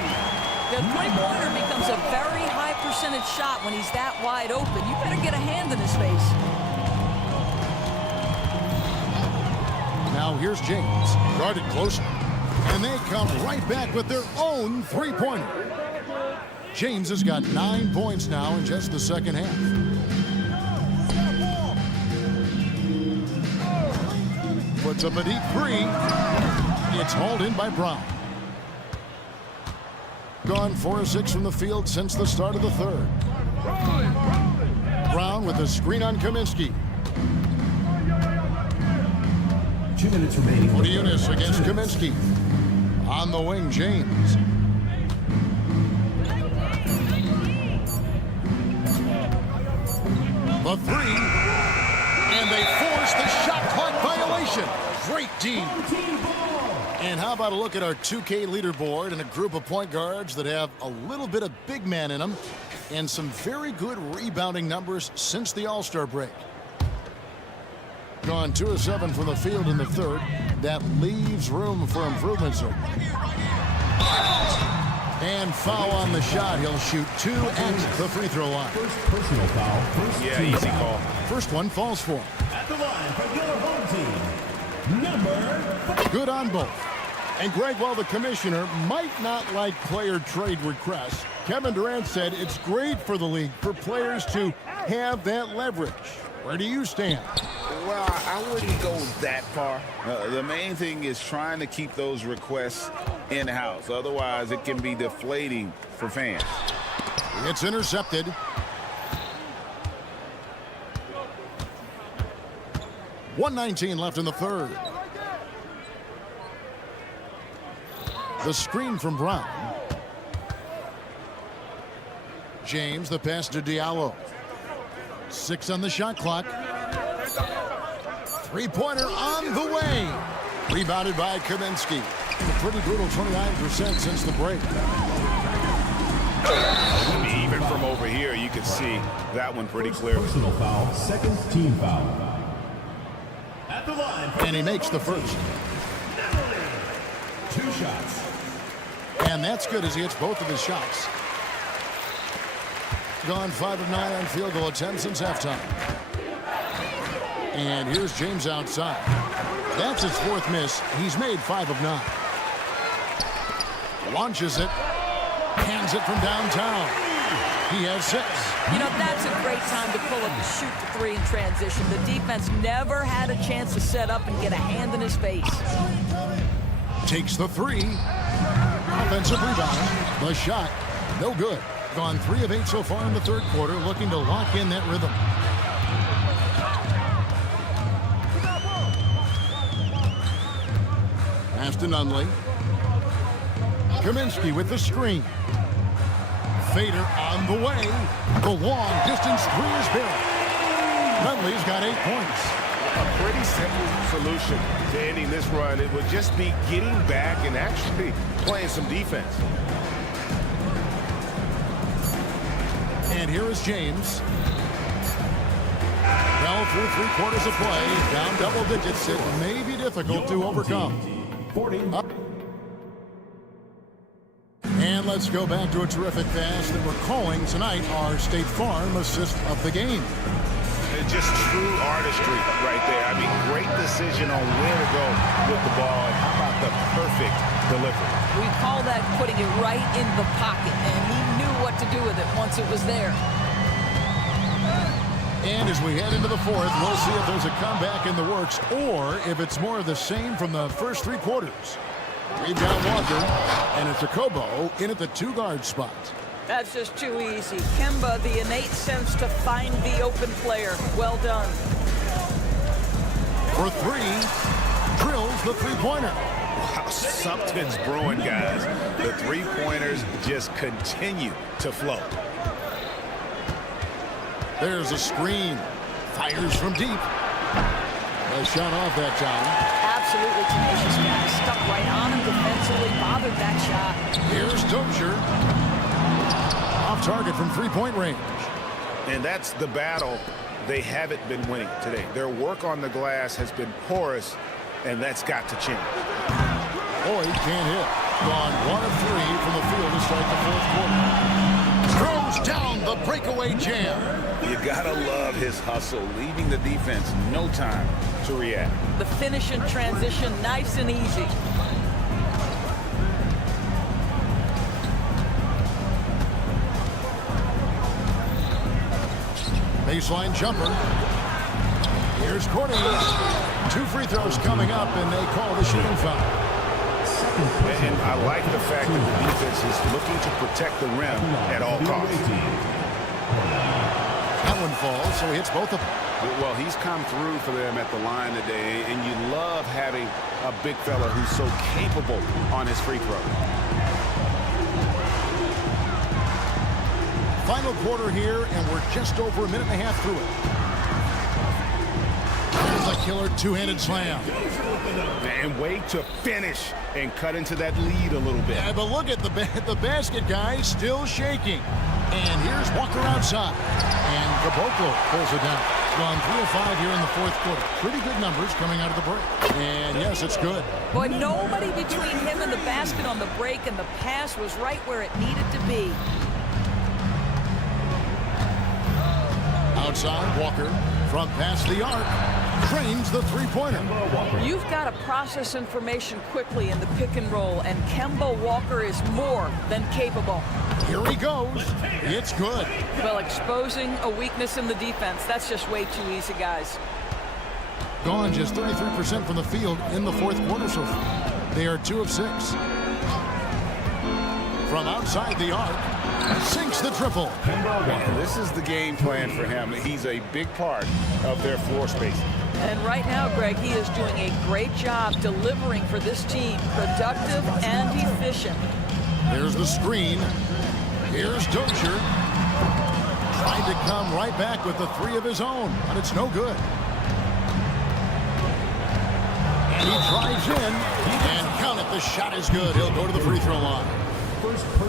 The three-pointer becomes a very high percentage shot when he's that wide open. You better get a hand in his face. Now here's James. Guarded closer. And they come right back with their own three-pointer. James has got 9 points now in just the second half. Puts up a deep 3. It's hauled in by Brown. Gone 4 of 6 from the field since the start of the third. Brown with a screen on Kaminsky. 2 minutes remaining. Oniunas against Kaminsky. On the wing, James. The 3. And they force the shot clock violation. Great team. And how about a look at our 2K leaderboard and a group of point guards that have a little bit of big man in them and some very good rebounding numbers since the All-Star break. Gone 2 of 7 from the field in the third. That leaves room for improvement, sir. And foul on the shot. He'll shoot 2 at the free throw line. First personal foul. Easy call. First one falls for him. At the line for your home team, number 5. Good on both. And Greg, while the commissioner might not like player trade requests, Kevin Durant said it's great for the league for players to have that leverage. Where do you stand? Well, I wouldn't go that far. The main thing is trying to keep those requests in-house. Otherwise, it can be deflating for fans. It's intercepted. .119 left in the third. The screen from Brown. James, the pass to Diallo. 6 on the shot clock. Three-pointer on the way. Rebounded by Kaminsky. A pretty brutal 29% since the break. Even from over here, you can see that one pretty clear. Personal foul, second team foul. At the line. And he makes the first. 2 shots. And that's good as he hits both of his shots. Gone 5 of 9 on field goal attempts since halftime. And here's James outside. That's his 4th miss. He's made 5 of 9. Launches it. Hands it from downtown. He has 6. You know, that's a great time to pull up the shoot the 3 in transition. The defense never had a chance to set up and get a hand in his face. Takes the 3. Offensive rebound. The shot. No good. Gone 3 of 8 so far in the third quarter, looking to lock in that rhythm. Pass to Nunley. Kaminsky with the screen. Fader on the way. The long distance 3 is buried. Nunley's got 8 points. A pretty simple solution to ending this run. It would just be getting back and actually playing some defense. And here is James. Well, through 3 quarters of play, down double digits. It may be difficult to overcome. 40. And let's go back to a terrific pass that we're calling tonight our State Farm assist of the game. just true artistry right there. I mean, great decision on where to go with the ball, and how about the perfect delivery? We call that putting it right in the pocket, and he knew what to do with it once it was there. And as we head into the fourth, we'll see if there's a comeback in the works or if it's more of the same from the first 3 quarters. We've got Walker, and it's a Kobo in at the 2-guard spot. That's just too easy. Kemba, the innate sense to find the open player. Well done. For 3, drills the 3-pointer. Wow, something's brewing, guys. The 3-pointers just continue to flow. There's a screen. Fires from deep. A shot off that time. Absolutely tenacious guy. Stuck right on him defensively. Bothered that shot. Here's Dozier. Off target from 3-point range. And that's the battle they haven't been winning today. Their work on the glass has been porous, and that's got to change. Lloyd can't hit. Gone 1 of 3 from the field to start the fourth quarter. Throws down the breakaway jam. You gotta love his hustle, leaving the defense no time to react. The finish in transition, nice and easy. Baseline jumper. Here's Courtney. 2 free throws coming up, and they call the shooting foul. And I like the fact that the defense is looking to protect the rim at all costs. That one falls, so he hits both of them. Well, he's come through for them at the line today, and you love having a big fella who's so capable on his free throw. Final quarter here, and we're just over 1.5 minutes through it. There's a killer 2-handed slam. And way to finish and cut into that lead a little bit. Yeah, but look at the basket guy still shaking. And here's Walker outside. And Caboclo pulls it down. Gone 3 of 5 here in the fourth quarter. Pretty good numbers coming out of the break. And yes, it's good. Boy, nobody between him and the basket on the break, and the pass was right where it needed to be. Outside, Walker from past the arc. Trains the 3-pointer. You've got to process information quickly in the pick and roll, and Kemba Walker is more than capable. Here he goes. It's good. Well, exposing a weakness in the defense, that's just way too easy, guys. Gone just 33% from the field in the fourth quarter so far. They are 2 of 6. From outside the arc, sinks the triple. Man, this is the game plan for him. He's a big part of their floor spacing. And right now, Greg, he is doing a great job delivering for this team. Productive and efficient. There's the screen. Here's Dozier. Trying to come right back with the 3 of his own, but it's no good. And he drives in, and count it, the shot is good. He'll go to the free throw line.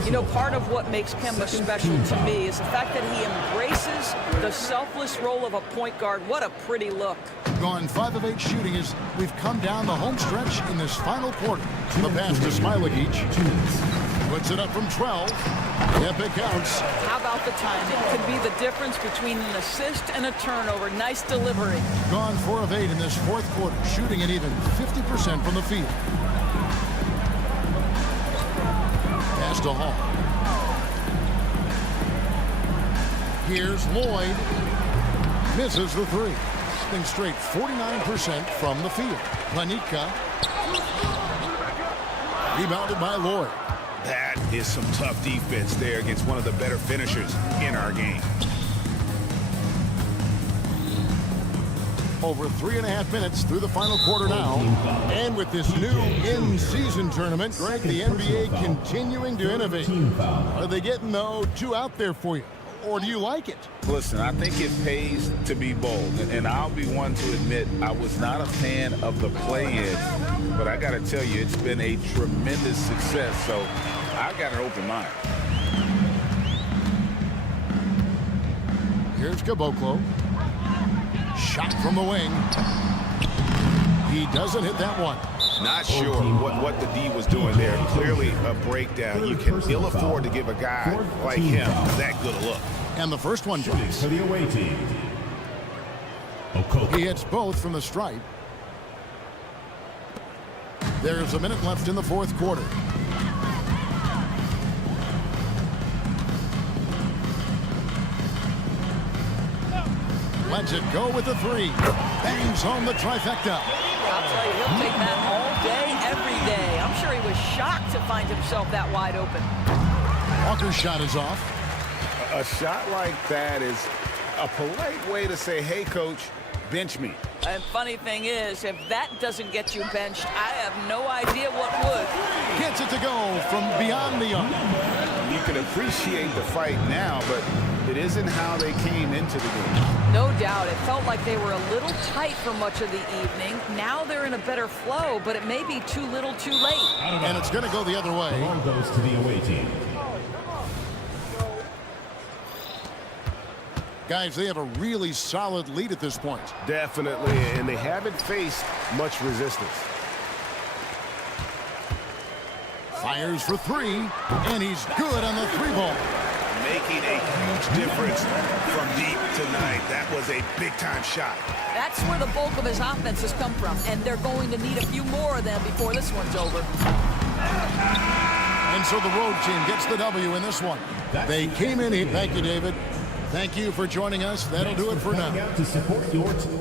You know, part of what makes Kemba special to me is the fact that he embraces the selfless role of a point guard. What a pretty look. Gone 5 of 8 shooting as we've come down the home stretch in this final quarter. The pass to Smailagic. Puts it up from 12. Epic counts. How about the timing? Could be the difference between an assist and a turnover. Nice delivery. Gone 4 of 8 in this fourth quarter, shooting at even 50% from the field. Pass to Hall. Here's Lloyd. Misses the 3. Something straight 49% from the field. Panika. Rebounded by Lloyd. That is some tough defense there against one of the better finishers in our game. Over 3.5 minutes through the final quarter now. And with this new in-season tournament, Greg, the NBA continuing to innovate. Are they getting, though, too out there for you? Or do you like it? Listen, I think it pays to be bold. And I'll be one to admit I was not a fan of the play-in. But I got to tell you, it's been a tremendous success. So I got an open mind. Here's Caboclo. Shot from the wing. He doesn't hit that one. Not sure what the D was doing there. Clearly a breakdown. You can ill afford to give a guy like him that good a look. And the first one drops. For the away team. He hits both from the stripe. There's a minute left in the fourth quarter. Lets it go with the three. Bangs home the trifecta. I'll tell you, he'll take that all day, every day. I'm sure he was shocked to find himself that wide open. Walker's shot is off. A shot like that is a polite way to say, hey, coach, bench me. And funny thing is, if that doesn't get you benched, I have no idea what would. Gets it to go from beyond the arc. You can appreciate the fight now, but it isn't how they came into the game. No doubt. It felt like they were a little tight for much of the evening. Now they're in a better flow, but it may be too little too late. And it's going to go the other way. The ball goes to the away team. Guys, they have a really solid lead at this point. Definitely, and they haven't faced much resistance. Fires for three, and he's good on the three ball. Making a huge difference from deep tonight. That was a big-time shot. That's where the bulk of his offense has come from, and they're going to need a few more of them before this one's over. And so the road team gets the W in this one. They came in here. Thank you, David. Thank you for joining us. That'll do it for now. To support your team.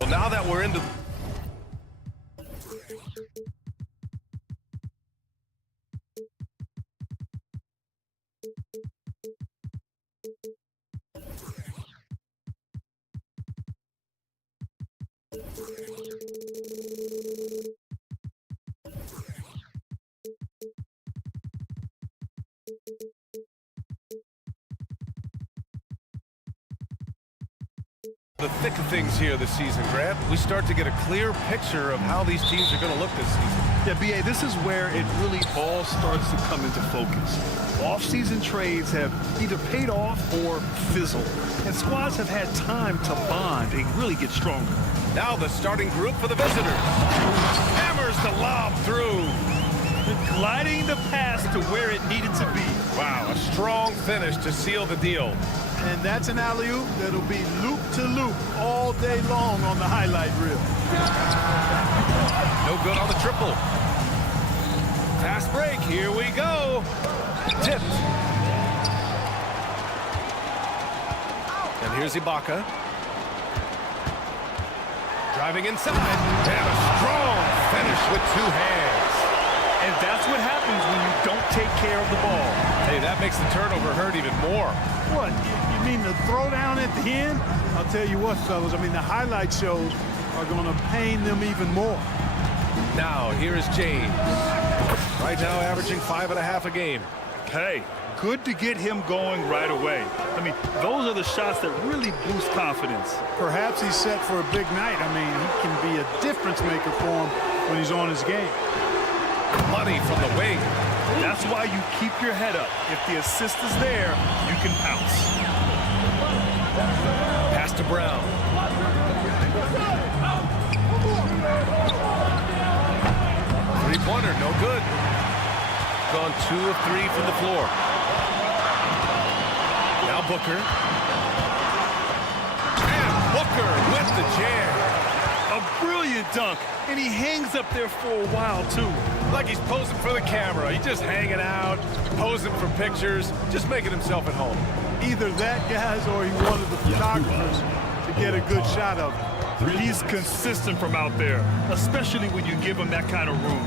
Well, now that we're into... the thick of things here this season, Grant. We start to get a clear picture of how these teams are going to look this season. Yeah, B.A., this is where it really all starts to come into focus. Off-season trades have either paid off or fizzled, and squads have had time to bond and really get stronger. Now the starting group for the visitors. Hammers the lob through. Gliding the pass to where it needed to be. Wow, a strong finish to seal the deal. And that's an alley-oop that'll be loop to loop all day long on the highlight reel. No good on the triple. Fast break, here we go. Tipped. And here's Ibaka. Driving inside. And a strong finish with two hands. And that's what happens when you don't take care of the ball. Hey, that makes the turnover hurt even more. What, you mean the throwdown at the end? I'll tell you what, fellas, I mean, the highlight shows are going to pain them even more. Now, here is James. Right now, averaging 5.5 a game. Hey, good to get him going right away. I mean, those are the shots that really boost confidence. Perhaps he's set for a big night. I mean, he can be a difference maker for him when he's on his game. Money from the wing. That's why you keep your head up. If the assist is there, you can pounce. Pass to Brown. Three-pointer, no good. Gone 2 of 3 from the floor. Now Booker. And Booker with the jam. A brilliant dunk, and he hangs up there for a while, too. Like he's posing for the camera. He's just hanging out, posing for pictures, just making himself at home. Either that, guys, or he wanted the photographers to get a good shot of him. He's consistent from out there, especially when you give him that kind of room.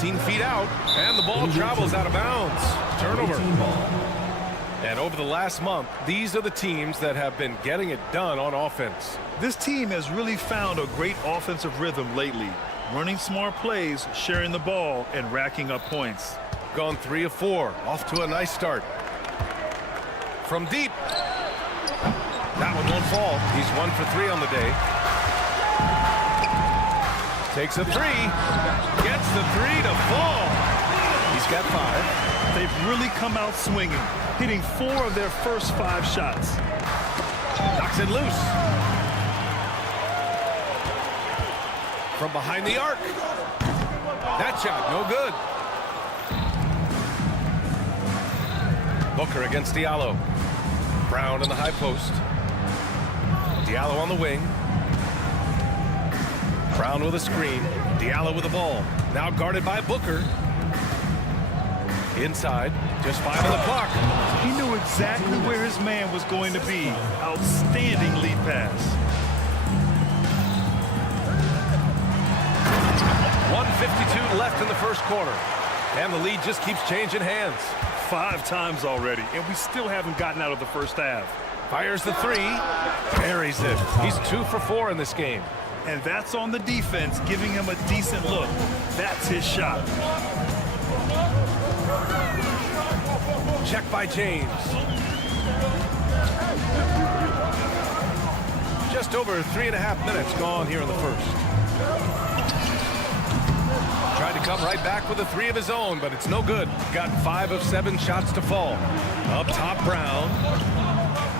15 feet out, and the ball travels out of bounds. Turnover. And over the last month, these are the teams that have been getting it done on offense. This team has really found a great offensive rhythm lately. Running smart plays, sharing the ball, and racking up points. Gone 3 of 4. Off to a nice start. From deep. That one won't fall. He's 1 for 3 on the day. Takes a 3. Gets the 3 to fall. He's got 5. They've really come out swinging, hitting 4 of their first 5 shots. Knocks it loose. From behind the arc. That shot, no good. Booker against Diallo. Brown in the high post. Diallo on the wing. Brown with a screen. Diallo with the ball. Now guarded by Booker. Inside. Just 5 on the clock. He knew exactly where his man was going to be. Outstanding lead pass. 1:52 left in the first quarter. And the lead just keeps changing hands. 5 times already, and we still haven't gotten out of the first half. Fires the 3. Buries it. He's 2 for 4 in this game. And that's on the defense, giving him a decent look. That's his shot. Check by James. Just over 3.5 minutes gone here in the first. Tried to come right back with a 3 of his own, but it's no good. Got 5 of 7 shots to fall. Up top, Brown.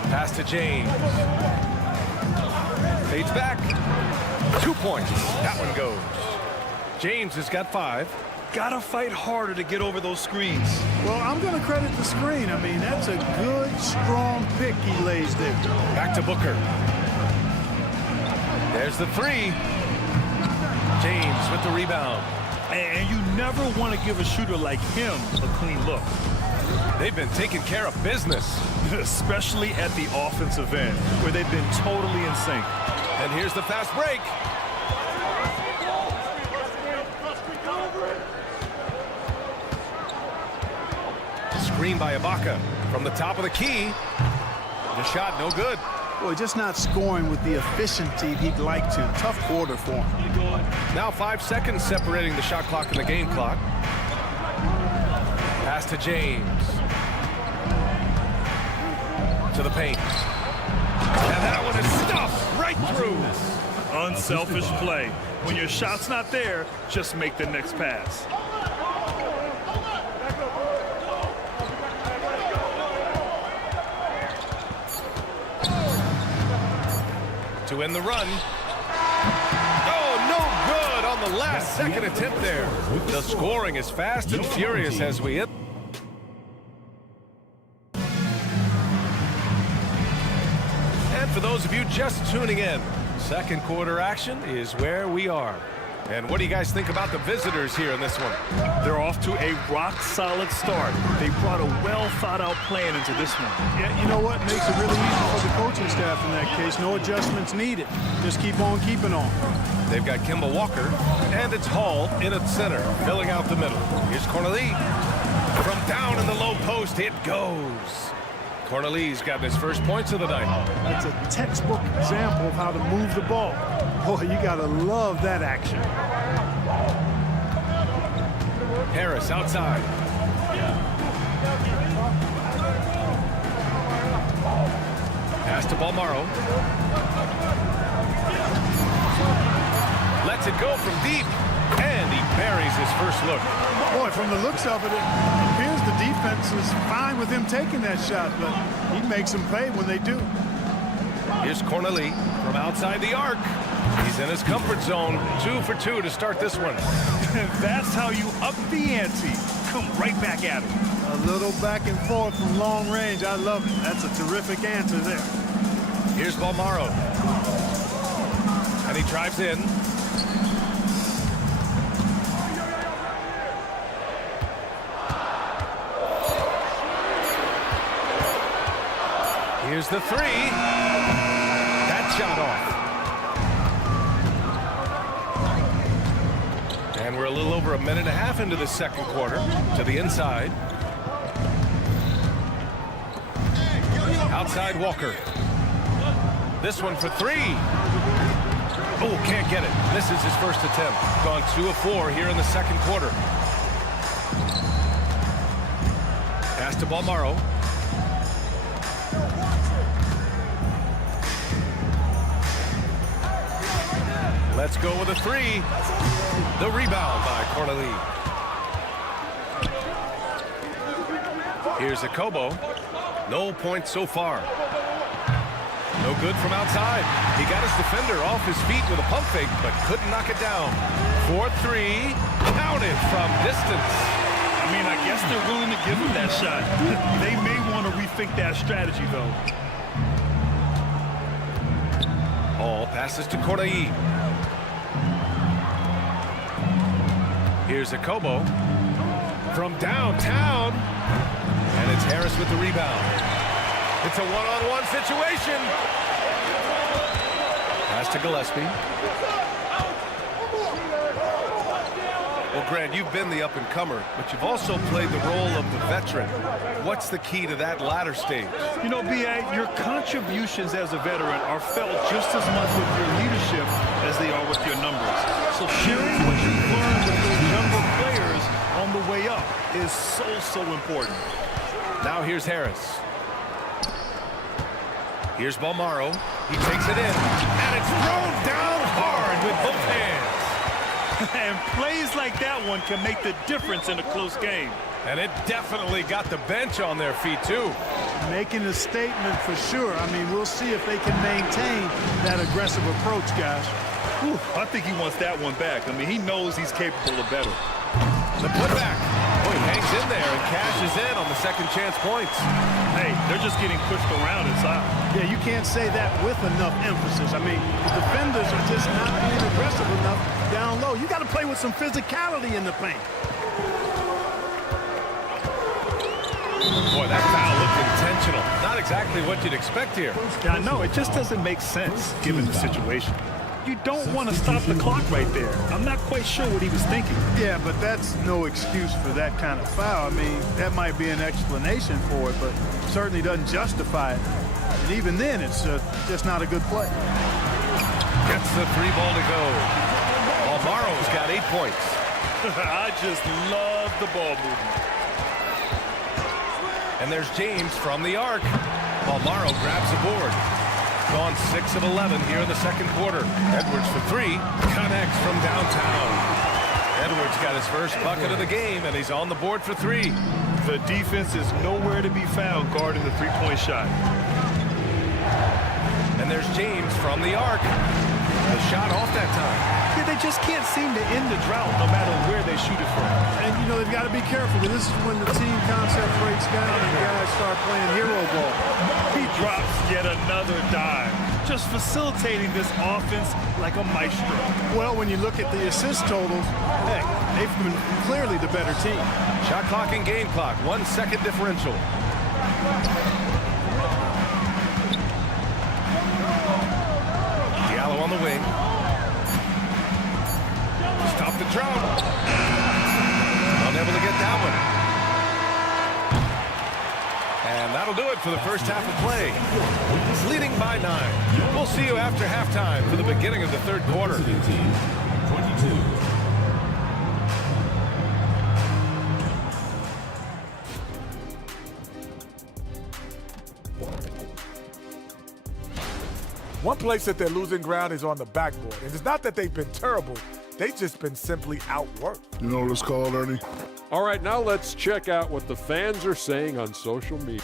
Pass to James. Fades back. 2 points. That one goes. James has got 5. Gotta fight harder to get over those screens. Well, I'm going to credit the screen. I mean, that's a good, strong pick he lays there. Back to Booker. There's the 3. James with the rebound. And you never want to give a shooter like him a clean look. They've been taking care of business. Especially at the offensive end, where they've been totally in sync. And here's the fast break. Screen by Ibaka from the top of the key. The shot no good. Boy, just not scoring with the efficiency he'd like to. Tough quarter for him. Now 5 seconds separating the shot clock and the game clock. Pass to James. To the paint. And that one is stuffed right through. Unselfish play. When your shot's not there, just make the next pass. To end the run. Oh, no good on the last second attempt there. The scoring is fast and furious as we hit. And for those of you just tuning in, second quarter action is where we are. And what do you guys think about the visitors here in this one? They're off to a rock-solid start. They brought a well-thought-out plan into this one. Yeah, you know what? Makes it really easy for the coaching staff in that case. No adjustments needed. Just keep on keeping on. They've got Kemba Walker, and it's Hall in at center, filling out the middle. Here's Cornelie. From down in the low post, it goes. Cornelie's gotten his first points of the night. That's a textbook example of how to move the ball. Boy, you got to love that action. Harris outside. Pass to Balmaro. Lets it go from deep, and he buries his first look. Boy, from the looks of it, it appears the defense is fine with him taking that shot, but he makes them pay when they do. Here's Cornelie from outside the arc. He's in his comfort zone. 2 for 2 to start this one. That's how you up the ante. Come right back at him. A little back and forth from long range. I love it. That's a terrific answer there. Here's Balmaro. And he drives in. Here's the 3. That shot off. And we're we're a little over a minute and a half into the second quarter. To the inside. Outside Walker. This one for three. Oh, can't get it. This is his first attempt. Gone 2 of 4 here in the second quarter. Pass to Balmaro. Let's go with a three. The rebound by Corneli. Here's Akobo. No points so far. No good from outside. He got his defender off his feet with a pump fake, but couldn't knock it down. 4-3. Counted from distance. I mean, I guess they're willing to give him that shot. They may want to rethink that strategy, though. All passes to Corneli. Here's Akobo from downtown. And it's Harris with the rebound. It's a one-on-one situation. Pass to Gillespie. Well, Grant, you've been the up-and-comer, but you've also played the role of the veteran. What's the key to that latter stage? You know, B.A., your contributions as a veteran are felt just as much with your leadership as they are with your numbers. So sharing what you've learned with those younger players on the way up is so important. Now here's Harris. Here's Balmaro. He takes it in, and it's thrown down hard with both hands. And plays like that one can make the difference in a close game. And it definitely got the bench on their feet, too. Making a statement for sure. I mean, we'll see if they can maintain that aggressive approach, guys. Whew, I think he wants that one back. I mean, he knows he's capable of better. The putback. Oh, he hangs in there and cashes in on the second chance points. Hey, they're just getting pushed around inside. Yeah, you can't say that with enough emphasis. I mean, the defenders are just not being aggressive enough down low. You got to play with some physicality in the paint. Boy, that foul looked intentional. Not exactly what you'd expect here. Yeah, I know. It just doesn't make sense given the situation. You don't want to stop the clock right there. I'm not quite sure what he was thinking. Yeah, but that's no excuse for that kind of foul. I mean, that might be an explanation for it, but certainly doesn't justify it. And even then, it's just not a good play. Gets the 3 ball to go. Balmaro's got 8 points. I just love the ball movement. And there's James from the arc. Balmaro grabs the board. Gone 6 of 11 here in the second quarter. Edwards for 3. Connects from downtown. Edwards got his first bucket of the game, and he's on the board for 3. The defense is nowhere to be found guarding the three-point shot. And there's James from the arc. The shot off that time. Yeah, they just can't seem to end the drought no matter where they shoot it from. And, you know, they've got to be careful, because this is when the team concept breaks down and guys start playing hero ball. He drops yet another dime, just facilitating this offense like a maestro. Well, when you look at the assist totals, hey, they've been clearly the better team. Shot clock and game clock, 1 second differential. Diallo on the wing. Stop the drought. Unable to get that one. And that'll do it for the first half of play. Leading by 9. We'll see you after halftime for the beginning of the third quarter. 22. One place that they're losing ground is on the backboard. And it's not that they've been terrible. They've just been simply outworked. You know what it's called, Ernie? All right, now let's check out what the fans are saying on social media.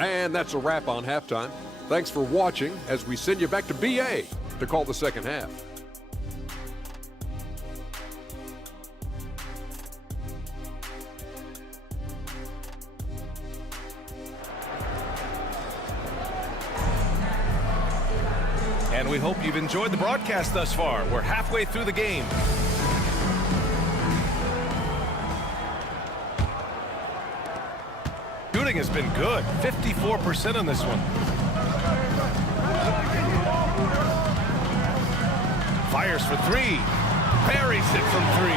And that's a wrap on halftime. Thanks for watching as we send you back to BA to call the second half. And we hope you've enjoyed the broadcast thus far. We're halfway through the game. Shooting has been good. 54% on this one. Fires for 3. buries it from 3.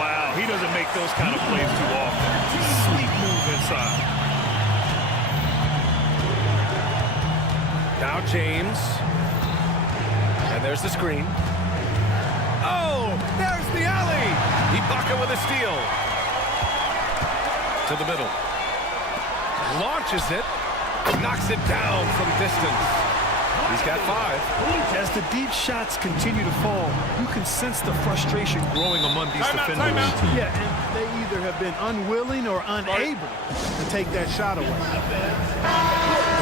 Wow, he doesn't make those kind of plays too often. Sweet move inside. Now James. And there's the screen. Oh, there's the alley. Ibaka with a steal. To the middle. Launches it. Knocks it down from distance. He's got 5. As the deep shots continue to fall, you can sense the frustration growing among these defenders. Yeah, and they either have been unwilling or unable to take that shot away.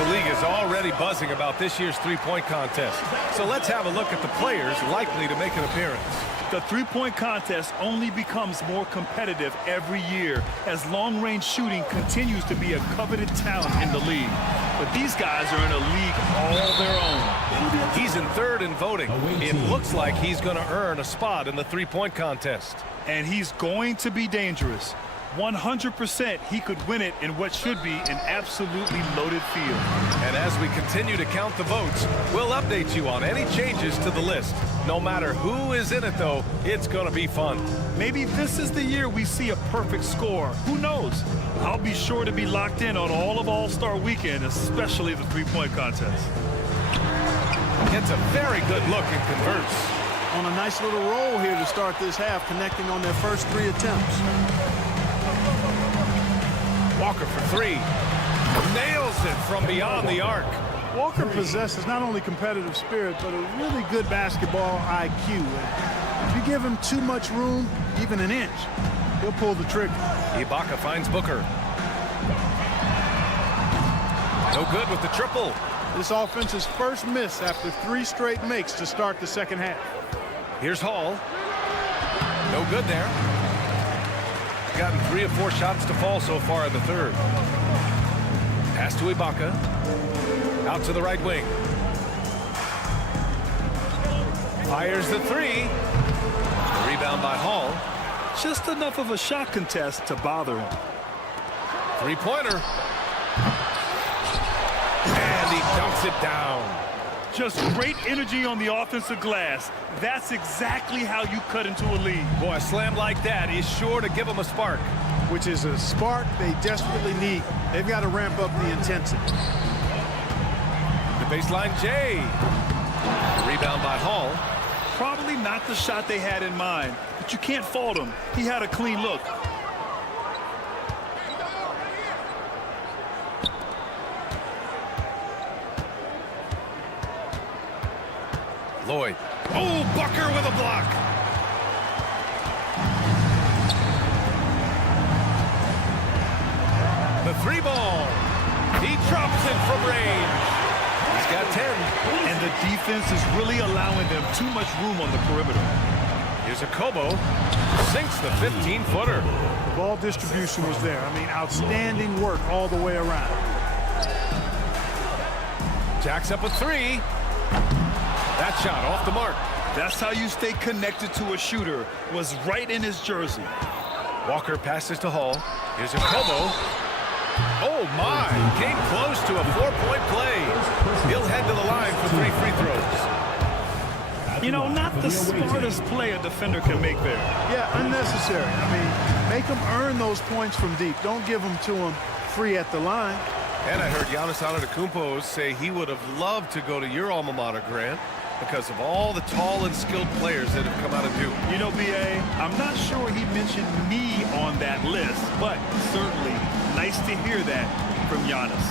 The league is already buzzing about this year's three-point contest. So let's have a look at the players likely to make an appearance. The three-point contest only becomes more competitive every year as long-range shooting continues to be a coveted talent in the league. But these guys are in a league all their own. He's in 3rd in voting. It looks like he's going to earn a spot in the three-point contest. And he's going to be dangerous. 100% he could win it in what should be an absolutely loaded field. And as we continue to count the votes, we'll update you on any changes to the list. No matter who is in it, though, it's going to be fun. Maybe this is the year we see a perfect score. Who knows? I'll be sure to be locked in on all of All-Star Weekend, especially the three-point contest. Gets a very good look and converts. On a nice little roll here to start this half, connecting on their first 3 attempts. Walker for 3. Nails it from beyond the arc. Walker possesses not only competitive spirit, but a really good basketball IQ. And if you give him too much room, even an inch, he'll pull the trigger. Ibaka finds Booker. No good with the triple. This offense's first miss after 3 straight makes to start the second half. Here's Hall. No good there. Gotten 3 of 4 shots to fall so far in the 3rd. Pass to Ibaka. Out to the right wing. Fires the 3. Rebound by Hall. Just enough of a shot contest to bother him. 3-pointer. And he dunks it down. Just great energy on the offensive glass. That's exactly how you cut into a lead. Boy, a slam like that is sure to give them a spark. Which is a spark they desperately need. They've got to ramp up the intensity. The baseline J. Rebound by Hall. Probably not the shot they had in mind, but you can't fault him. He had a clean look. Lloyd. Oh, Booker with a block. The 3-ball. He drops it from range. He's got 10. And the defense is really allowing them too much room on the perimeter. Here's a Kobo. Sinks the 15-footer. The ball distribution was there. I mean, outstanding work all the way around. Jacks up a 3. That shot off the mark. That's how you stay connected to a shooter. Was right in his jersey. Walker passes to Hall. Here's a Kobo. Oh, my. Came close to a 4-point play. He'll head to the line for 3 free throws. You know, not the smartest play a defender can make there. Yeah, unnecessary. I mean, make them earn those points from deep. Don't give them to them free at the line. And I heard Giannis Antetokounmpo say he would have loved to go to your alma mater, Grant, because of all the tall and skilled players that have come out of Duke. You know, B.A., I'm not sure he mentioned me on that list, but certainly nice to hear that from Giannis.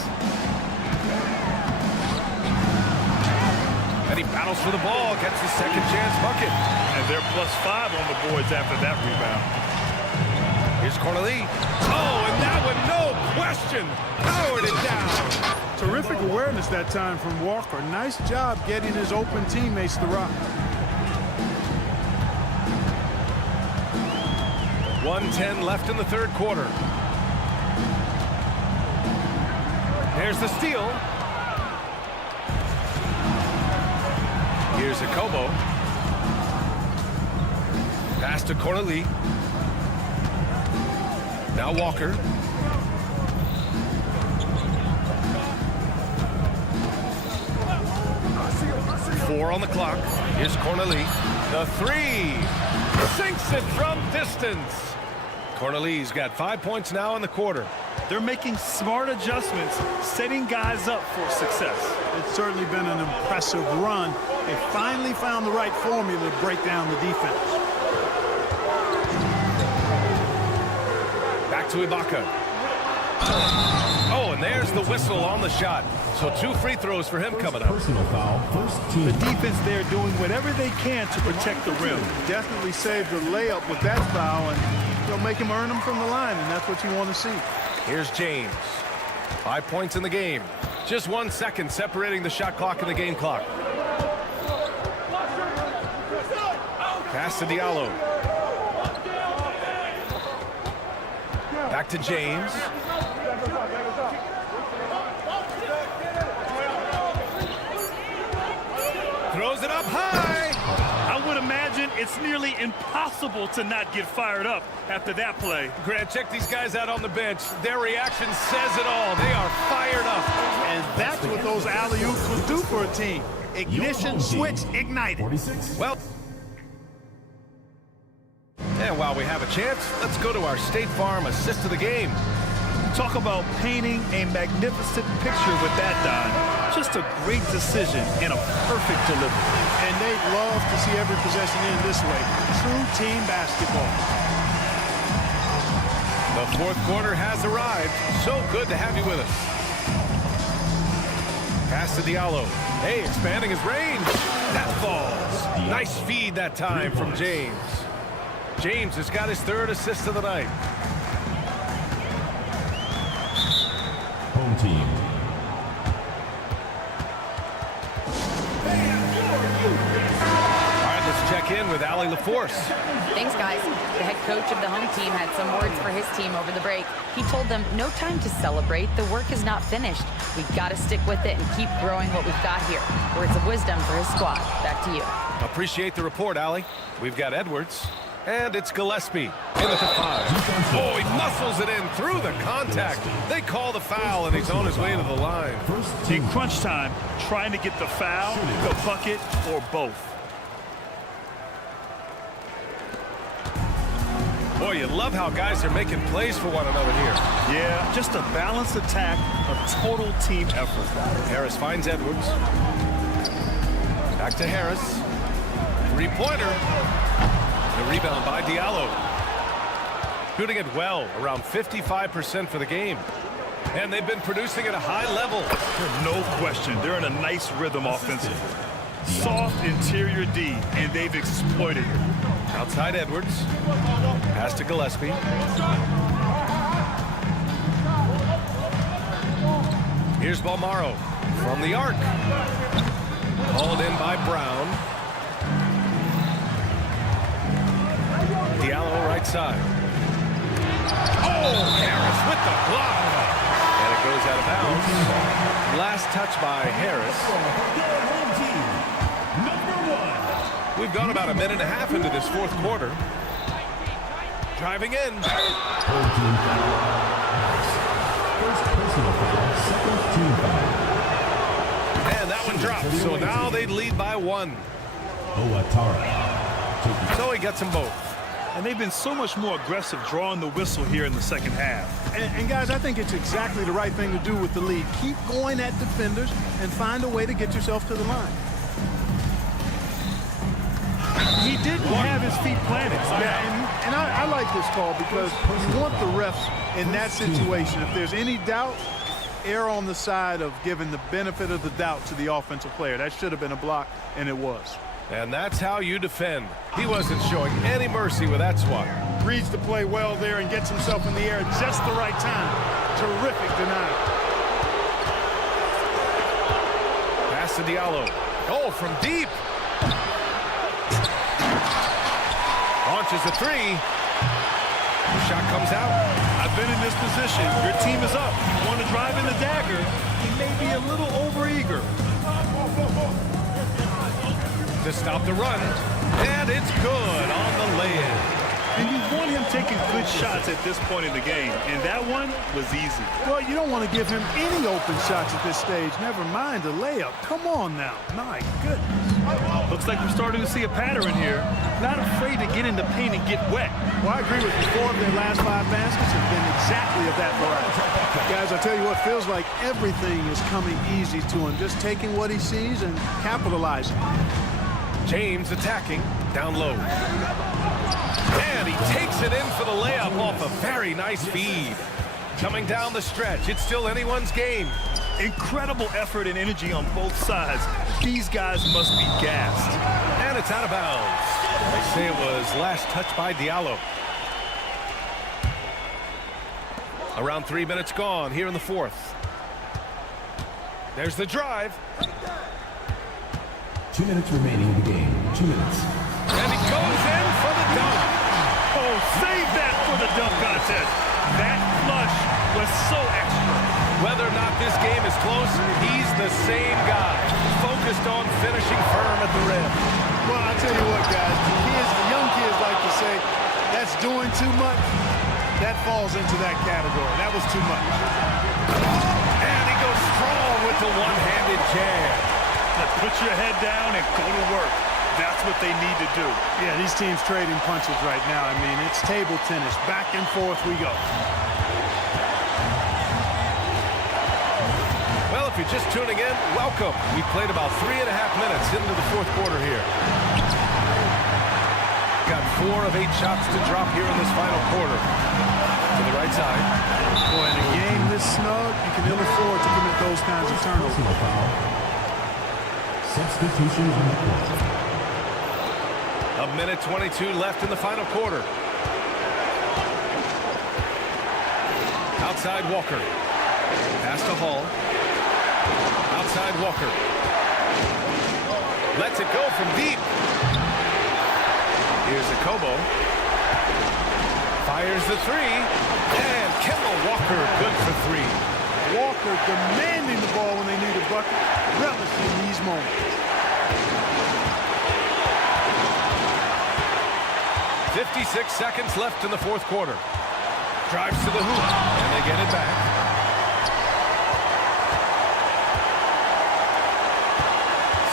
And he battles for the ball, gets the second chance bucket. And they're +5 on the boards after that rebound. Here's Cornelie. Oh, and that one, no question, powered it down. Terrific awareness that time from Walker. Nice job getting his open teammates the rock. 1:10 left in the 3rd quarter. There's the steal. Here's a Kobo. Pass to Cornelie. Now Walker. 4 on the clock. Here's Cornelie. The 3. Sinks it from distance. Cornelie's got 5 points now in the quarter. They're making smart adjustments, setting guys up for success. It's certainly been an impressive run. They finally found the right formula to break down the defense. Back to Ibaka. Oh, and there's the whistle on the shot. So 2 free throws for him coming up. Personal foul, first team. The defense there doing whatever they can to protect the rim. Definitely saved the layup with that foul, and they'll make him earn them from the line, and that's what you want to see. Here's James. 5 points in the game. Just 1 second separating the shot clock and the game clock. Pass to Diallo. Back to James. Throws it up high. I would imagine it's nearly impossible to not get fired up after that play. Grant, check these guys out on the bench. Their reaction says it all. They are fired up. And that's what those alley-oops will do for a team. Ignition, switch, ignited. 46. Well, and while we have a chance, let's go to our State Farm assist of the game. Talk about painting a magnificent picture with that dime. Just a great decision and a perfect delivery. And they'd love to see every possession in this way. True team basketball. The 4th quarter has arrived. So good to have you with us. Pass to Diallo. Hey, expanding his range. That falls. Nice feed that time from James. James has got his 3rd assist of the night. Home team. All right, let's check in with Allie LaForce. Thanks, guys. The head coach of the home team had some words for his team over the break. He told them, no time to celebrate. The work is not finished. We've got to stick with it and keep growing what we've got here. Words of wisdom for his squad. Back to you. Appreciate the report, Allie. We've got Edwards. And it's Gillespie in at the 5. Oh, he muscles it in through the contact. They call the foul, and he's on his way to the line. In crunch time, trying to get the foul, the bucket, or both. Boy, you love how guys are making plays for one another here. Yeah, just a balanced attack, a total team effort. Harris finds Edwards. Back to Harris. 3-pointer. The rebound by Diallo. Shooting it well, around 55% for the game. And they've been producing at a high level. No question. They're in a nice rhythm offensively. Soft interior D, and they've exploited it. Outside Edwards. Pass to Gillespie. Here's Balmaro from the arc. Hauled in by Brown. Diallo right side. Oh, Harris with the block. And it goes out of bounds. Last touch by Harris. We've gone about a minute and a half into this 4th quarter. Driving in. First personal foul, second team foul. And that one drops. So now they lead by 1. So he gets them both. And they've been so much more aggressive drawing the whistle here in the second half. And guys, I think it's exactly the right thing to do with the lead. Keep going at defenders and find a way to get yourself to the line. He didn't have his feet planted. Yeah, and I like this call because you want the refs in that situation. If there's any doubt, err on the side of giving the benefit of the doubt to the offensive player. That should have been a block, and it was. And that's how you defend. He wasn't showing any mercy with that swat. Reads the play well there and gets himself in the air at just the right time. Terrific denial. Pass to Diallo. Oh, from deep. Launches a 3. The shot comes out. I've been in this position. Your team is up. You want to drive in the dagger. He may be a little overeager. To stop the run. And it's good on the lay-in. And you want him taking good shots at this point in the game, and that one was easy. Well, you don't want to give him any open shots at this stage, never mind a layup. Come on now. My goodness. Looks like we're starting to see a pattern here. Not afraid to get in the paint and get wet. Well, I agree with you. 4 of their last 5 baskets have been exactly of that variety. Guys, I tell you what, feels like everything is coming easy to him. Just taking what he sees and capitalizing. James attacking down low. And he takes it in for the layup off a very nice feed. Coming down the stretch, it's still anyone's game. Incredible effort and energy on both sides. These guys must be gassed. And it's out of bounds. They say it was last touched by Diallo. Around 3 minutes gone here in the 4th. There's the drive. 2 minutes remaining in the game. 2 minutes. And he goes in for the dunk. Oh, save that for the dunk contest. That flush was so extra. Whether or not this game is close, he's the same guy, focused on finishing firm at the rim. Well, I'll tell you what, guys, the young kids like to say, that's doing too much. That falls into that category. That was too much. And he goes strong with the one-handed jab. Now put your head down and go to work. That's what they need to do. Yeah, these teams trading punches right now. I mean, it's table tennis. Back and forth we go. Well, if you're just tuning in, welcome. We played about 3.5 minutes into the 4th quarter here. Got 4 of 8 shots to drop here in this final quarter. To the right side. Boy, in a game this snug, you can ill afford to commit those kinds of turnovers. Substitution on the court. A minute 22 left in the final quarter. Outside Walker. Pass to Hall. Outside Walker. Lets it go from deep. Here's Akobo. Fires the 3. And Kemba Walker good for 3. Walker demanding the ball when they need a bucket, relishing these moments. 56 seconds left in the 4th quarter. Drives to the hoop, and they get it back.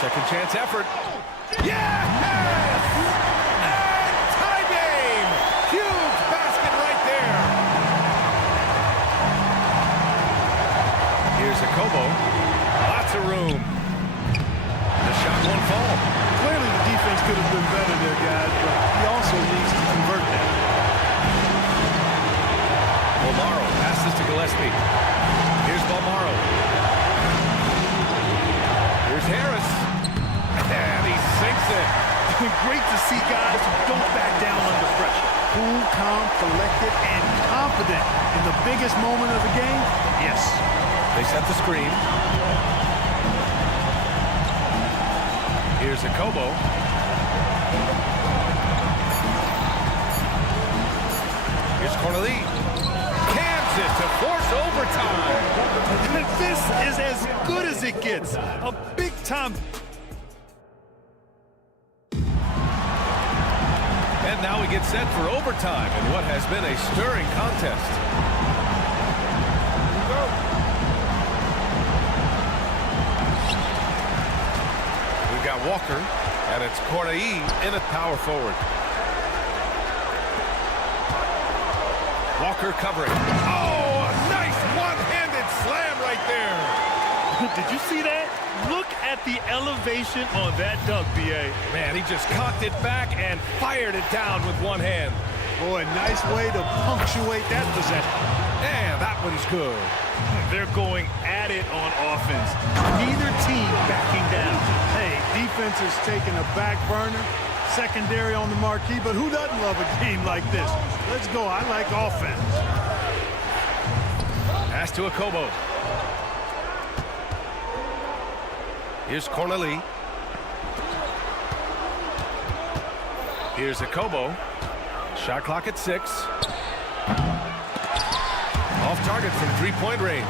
Second chance effort. Yes! And tie game! Huge basket right there. Here's Akobo. Lots of room. The shot won't fall. Clearly the defense could have been better there, guys, but he also needs to convert that. Bolmaro passes to Gillespie. Here's Bolmaro. Here's Harris. And he sinks it. Great to see guys who don't back down under pressure. Cool, calm, collected, and confident in the biggest moment of the game. Yes. They set the screen. Here's Akobo. Here's Corneli. Cans it to force overtime. This is as good as it gets. A big-time. And now we get set for overtime in what has been a stirring contest. We've got Walker, and it's Corneli in at power forward. Walker covering. Oh, a nice one-handed slam right there. Did you see that? Look at the elevation on that dunk, B.A. Man, he just cocked it back and fired it down with one hand. Boy, nice way to punctuate that possession. And that one's good. They're going at it on offense. Neither team backing down. Hey, defense is taking a back burner. Secondary on the marquee, but who doesn't love a game like this? Let's go. I like offense. Pass to Akobo. Here's Corneli. Here's Akobo. Shot clock at 6. Off target from three-point range.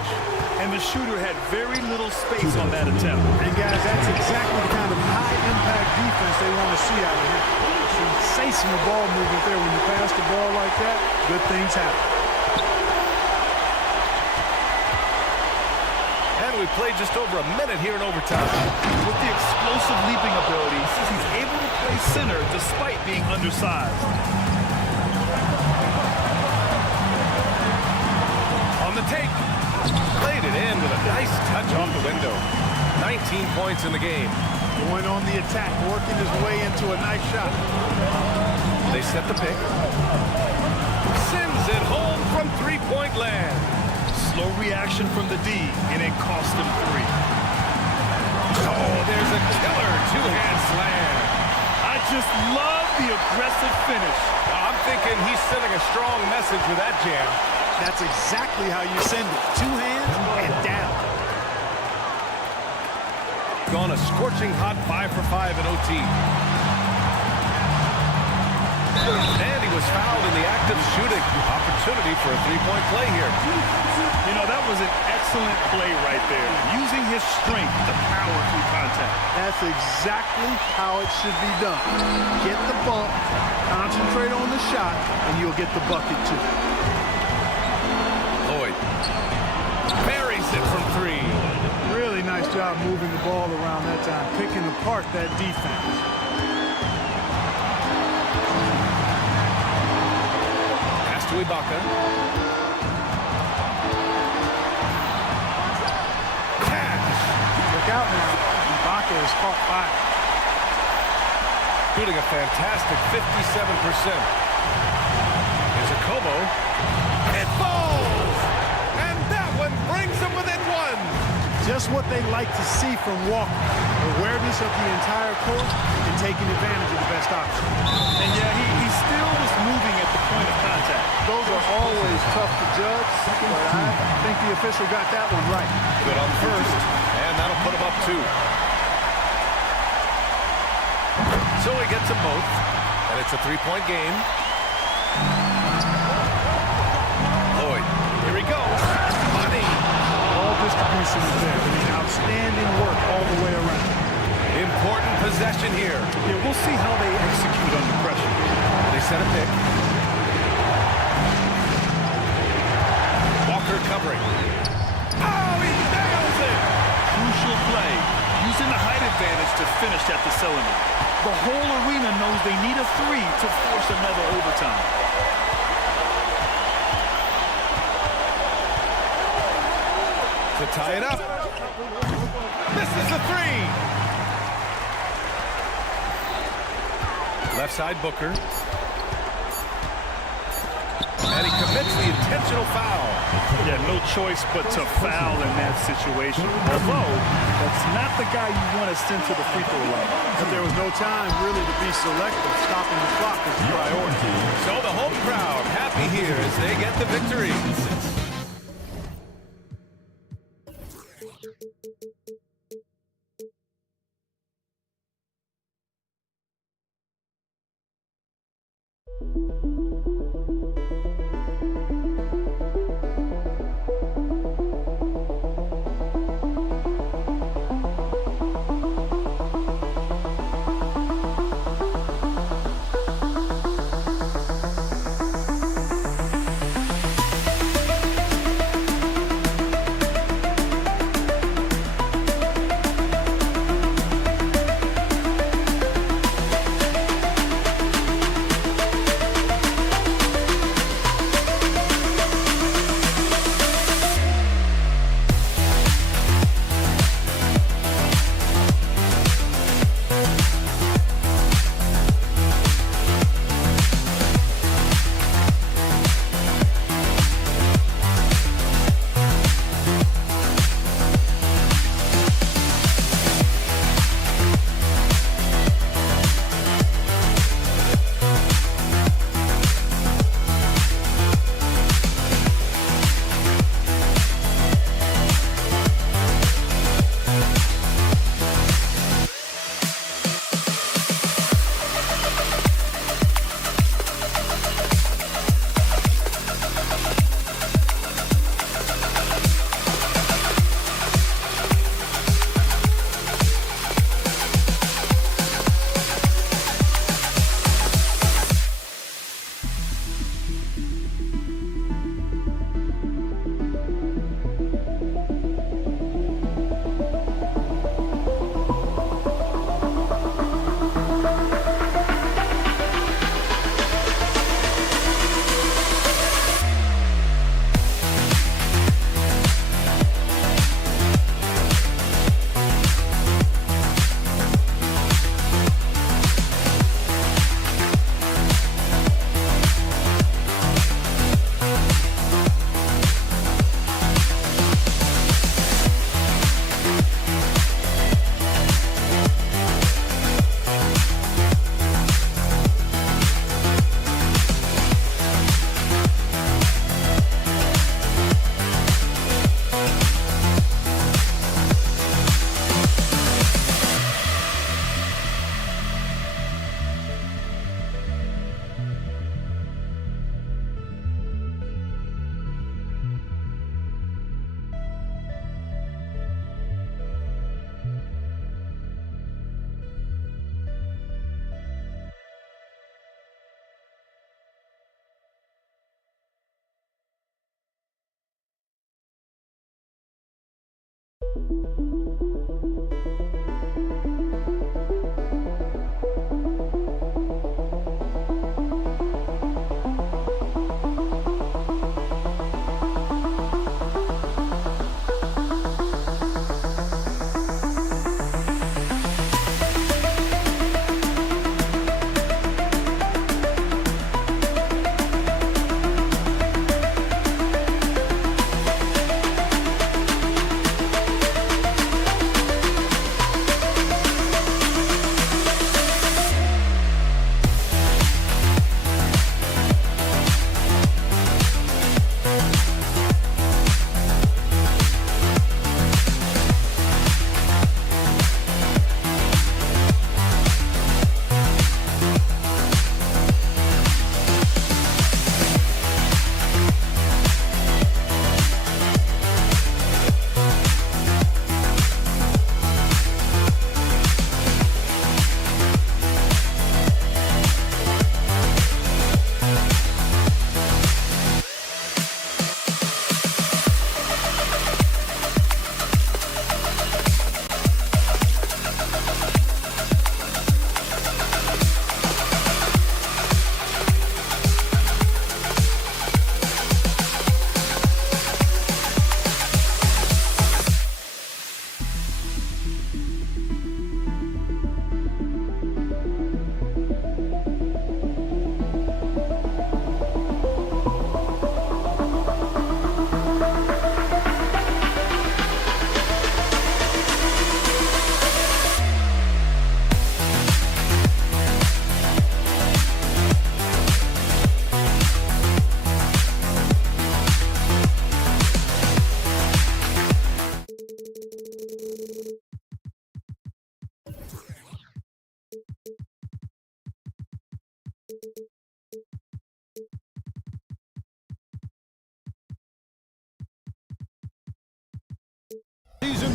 And the shooter had very little space on that attempt. And guys, that's exactly the kind of high-impact defense they want to see out of here. Some sensational ball movement there. When you pass the ball like that, good things happen. And we played just over a minute here in overtime. With the explosive leaping abilities, he's able to play center despite being undersized. On the tape, played it in with a nice touch off the window. 19 points in the game. Going on the attack, working his way into a nice shot. They set the pick. Sends it home from three-point land. Slow reaction from the D, and it cost him 3. Oh, there's a killer two-hand slam. I just love the aggressive finish. I'm thinking he's sending a strong message with that jam. That's exactly how you send it. 2 hands and down. Gone a scorching hot 5 for 5 in OT. And he was fouled in the act of shooting. Opportunity for a three-point play here. You know, that was an excellent play right there. Using his strength to power through contact. That's exactly how it should be done. Get the bump, concentrate on the shot, and you'll get the bucket too. Lloyd buries it from 3. Really nice job moving the ball around that time, picking apart that defense. Pass to Ibaka. Cash. Look out now. Ibaka is caught fire. Shooting a fantastic 57%. Here's a Como. It falls! And that one brings them within 1. Just what they like to see from Walker. Awareness of the entire court and taking advantage of the best option. And yeah, he still was moving at the point of contact. Those are always tough to judge, but I think the official got that one right. Good on first, and that'll put him up 2. So he gets them both, and it's a 3-point game. Lloyd, here he goes. Money. All distribution is there. I mean, outstanding work all the way around. Important possession here. Yeah, we'll see how they execute under pressure. They set a pick. Walker covering. Oh, he nails it! Crucial play. Using the height advantage to finish at the cylinder. The whole arena knows they need a 3 to force another overtime. To tie it up. Misses the 3. Left side Booker. And he commits the intentional foul. Yeah, no choice but to foul in that situation. Although, that's not the guy you want to send to the free throw line. But there was no time really to be selective. Stopping the clock is the priority. So the home crowd happy here as they get the victory.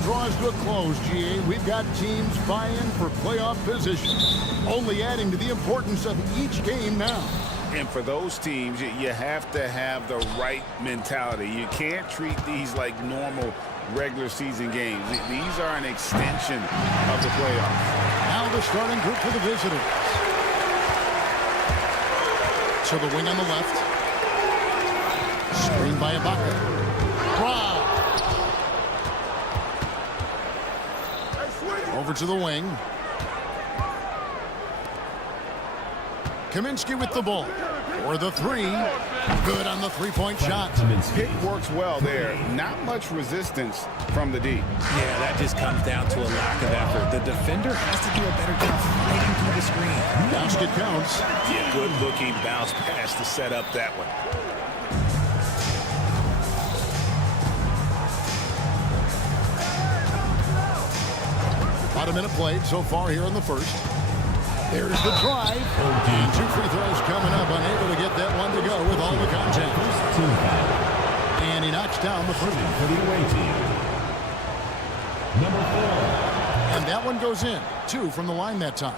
draws to a close, GA. We've got teams vying for playoff position, only adding to the importance of each game now. And for those teams, you have to have the right mentality. You can't treat these like normal regular season games. These are an extension of the playoffs. Now the starting group for the visitors. To the wing on the left. Screen by Ibaka. Over to the wing. Kaminsky with the ball. For the three. Good on the three-point shot. Pick works well there. Not much resistance from the D. Yeah, that just comes down to a lack of effort. The defender has to do a better job fighting through the screen. Basket counts. Yeah, good-looking bounce pass to set up that one. About a minute played so far here in the first. There's the drive. And 2 free throws coming up. Unable to get that one to go with all the contact. And he knocks down the first for the away team. Number 4. And that one goes in. 2 from the line that time.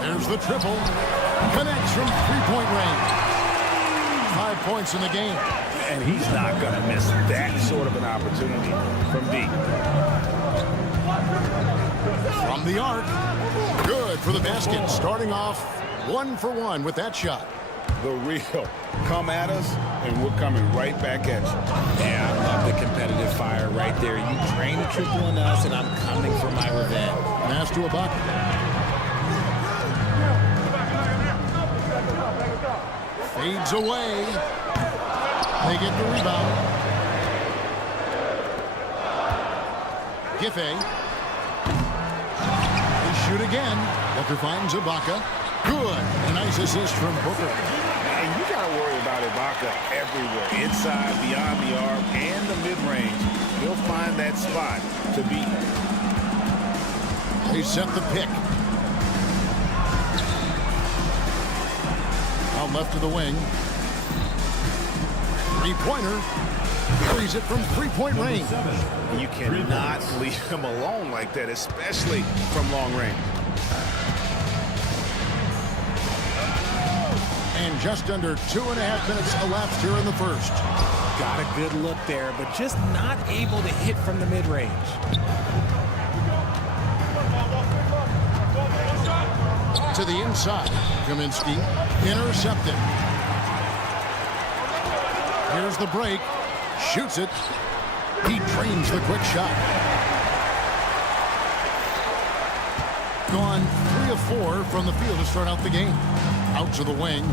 There's the triple. Connects from three-point range. 5 points in the game. And he's not going to miss that sort of an opportunity from deep. From the arc. Good for the basket. Starting off 1 for 1 with that shot. The real. Come at us, and we're coming right back at you. Yeah, I love the competitive fire right there. You drain the triple on us, and I'm coming for my revenge. Pass to Ibaka. Fades away. They get the rebound. Giffey. They shoot again. Booker finds Ibaka. Good. A nice assist from Booker. And you got to worry about Ibaka everywhere. Inside, beyond the arc, and the mid-range. He'll find that spot to beat. They set the pick. Out left of the wing. Three-pointer. Carries it from three-point range. You cannot leave him alone like that, especially from long range. And just under 2.5 minutes elapsed here in the first. Got a good look there, but just not able to hit from the mid-range. To the inside. Kaminsky intercepted. Here's the break. Shoots it. He drains the quick shot. Gone 3 of 4 from the field to start out the game. Out to the wing.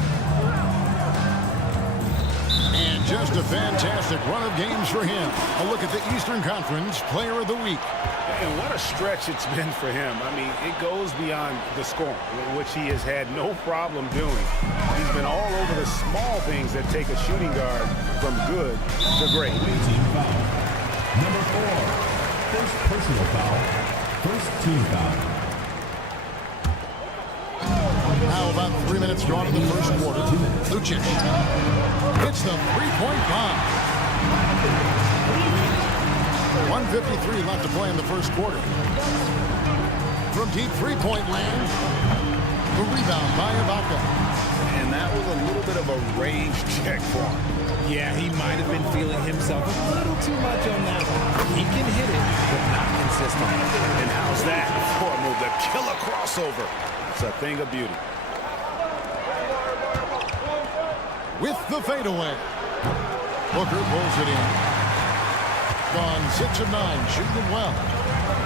And just a fantastic run of games for him. A look at the Eastern Conference Player of the Week. And what a stretch it's been for him. I mean, it goes beyond the scoring, which he has had no problem doing. He's been all over the small things that take a shooting guard from good to great. Team foul. Number 4. First personal foul. First team foul. Now about 3 minutes gone in the first quarter. Lucic hits the three-point bomb. 1:53 left to play in the first quarter. From deep three-point land, the rebound by Ibaka. And that was a little bit of a range check for him. Yeah, he might have been feeling himself a little too much on that one. He can hit it, but not consistent. And how's that for a move? The killer crossover. It's a thing of beauty. With the fadeaway. Booker pulls it in. Gone 6 of 9, shooting it well.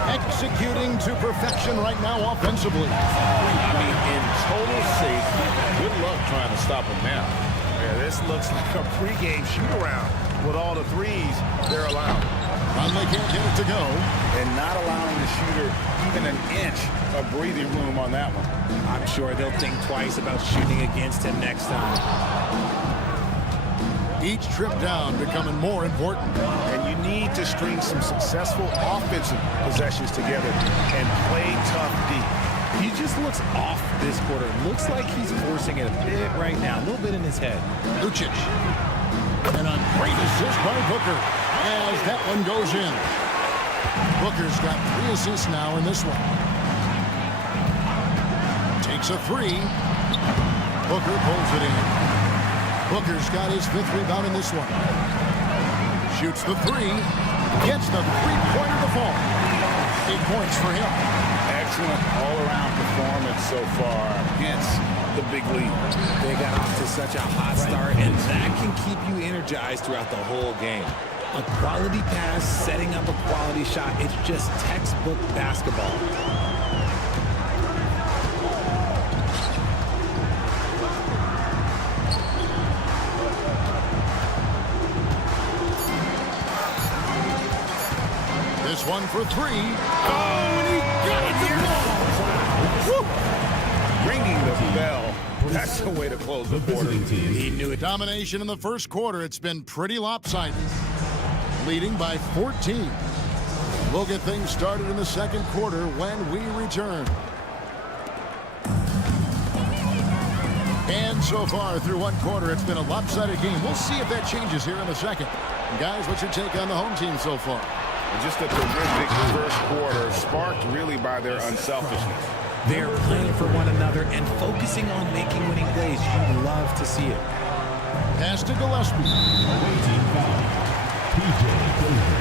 Executing to perfection right now offensively. I mean, in total safety. Good luck trying to stop him now. Yeah, this looks like a pregame shoot-around with all the threes they're allowed. Conley can't get it to go. And not allowing the shooter even an inch of breathing room on that one. I'm sure they'll think twice about shooting against him next time. Each trip down becoming more important. And you need to string some successful offensive possessions together and play tough deep. He just looks off this quarter. Looks like he's forcing it a bit right now. A little bit in his head. Lucic. And a great assist by Booker as that one goes in. Booker's got 3 assists now in this one. Takes a 3. Booker pulls it in. Booker's got his 5th rebound in this one. Shoots the 3. Gets the 3-pointer to fall. 8 points for him. Excellent all-around performance so far against the big lead. They got off to such a hot start, and that can keep you energized throughout the whole game. A quality pass, setting up a quality shot. It's just textbook basketball. This one for 3. Oh, and he got it to fall. Ringing the bell. That's the way to close the quarter. He knew it. Domination in the first quarter. It's been pretty lopsided. Leading by 14. We'll get things started in the second quarter when we return. And so far through one quarter, it's been a lopsided game. We'll see if that changes here in the second. And guys, what's your take on the home team so far? Just a terrific first quarter, sparked really by their unselfishness. They're playing for one another and focusing on making winning plays. You love to see it. Pass to Gillespie. Team foul. PJ Dozier.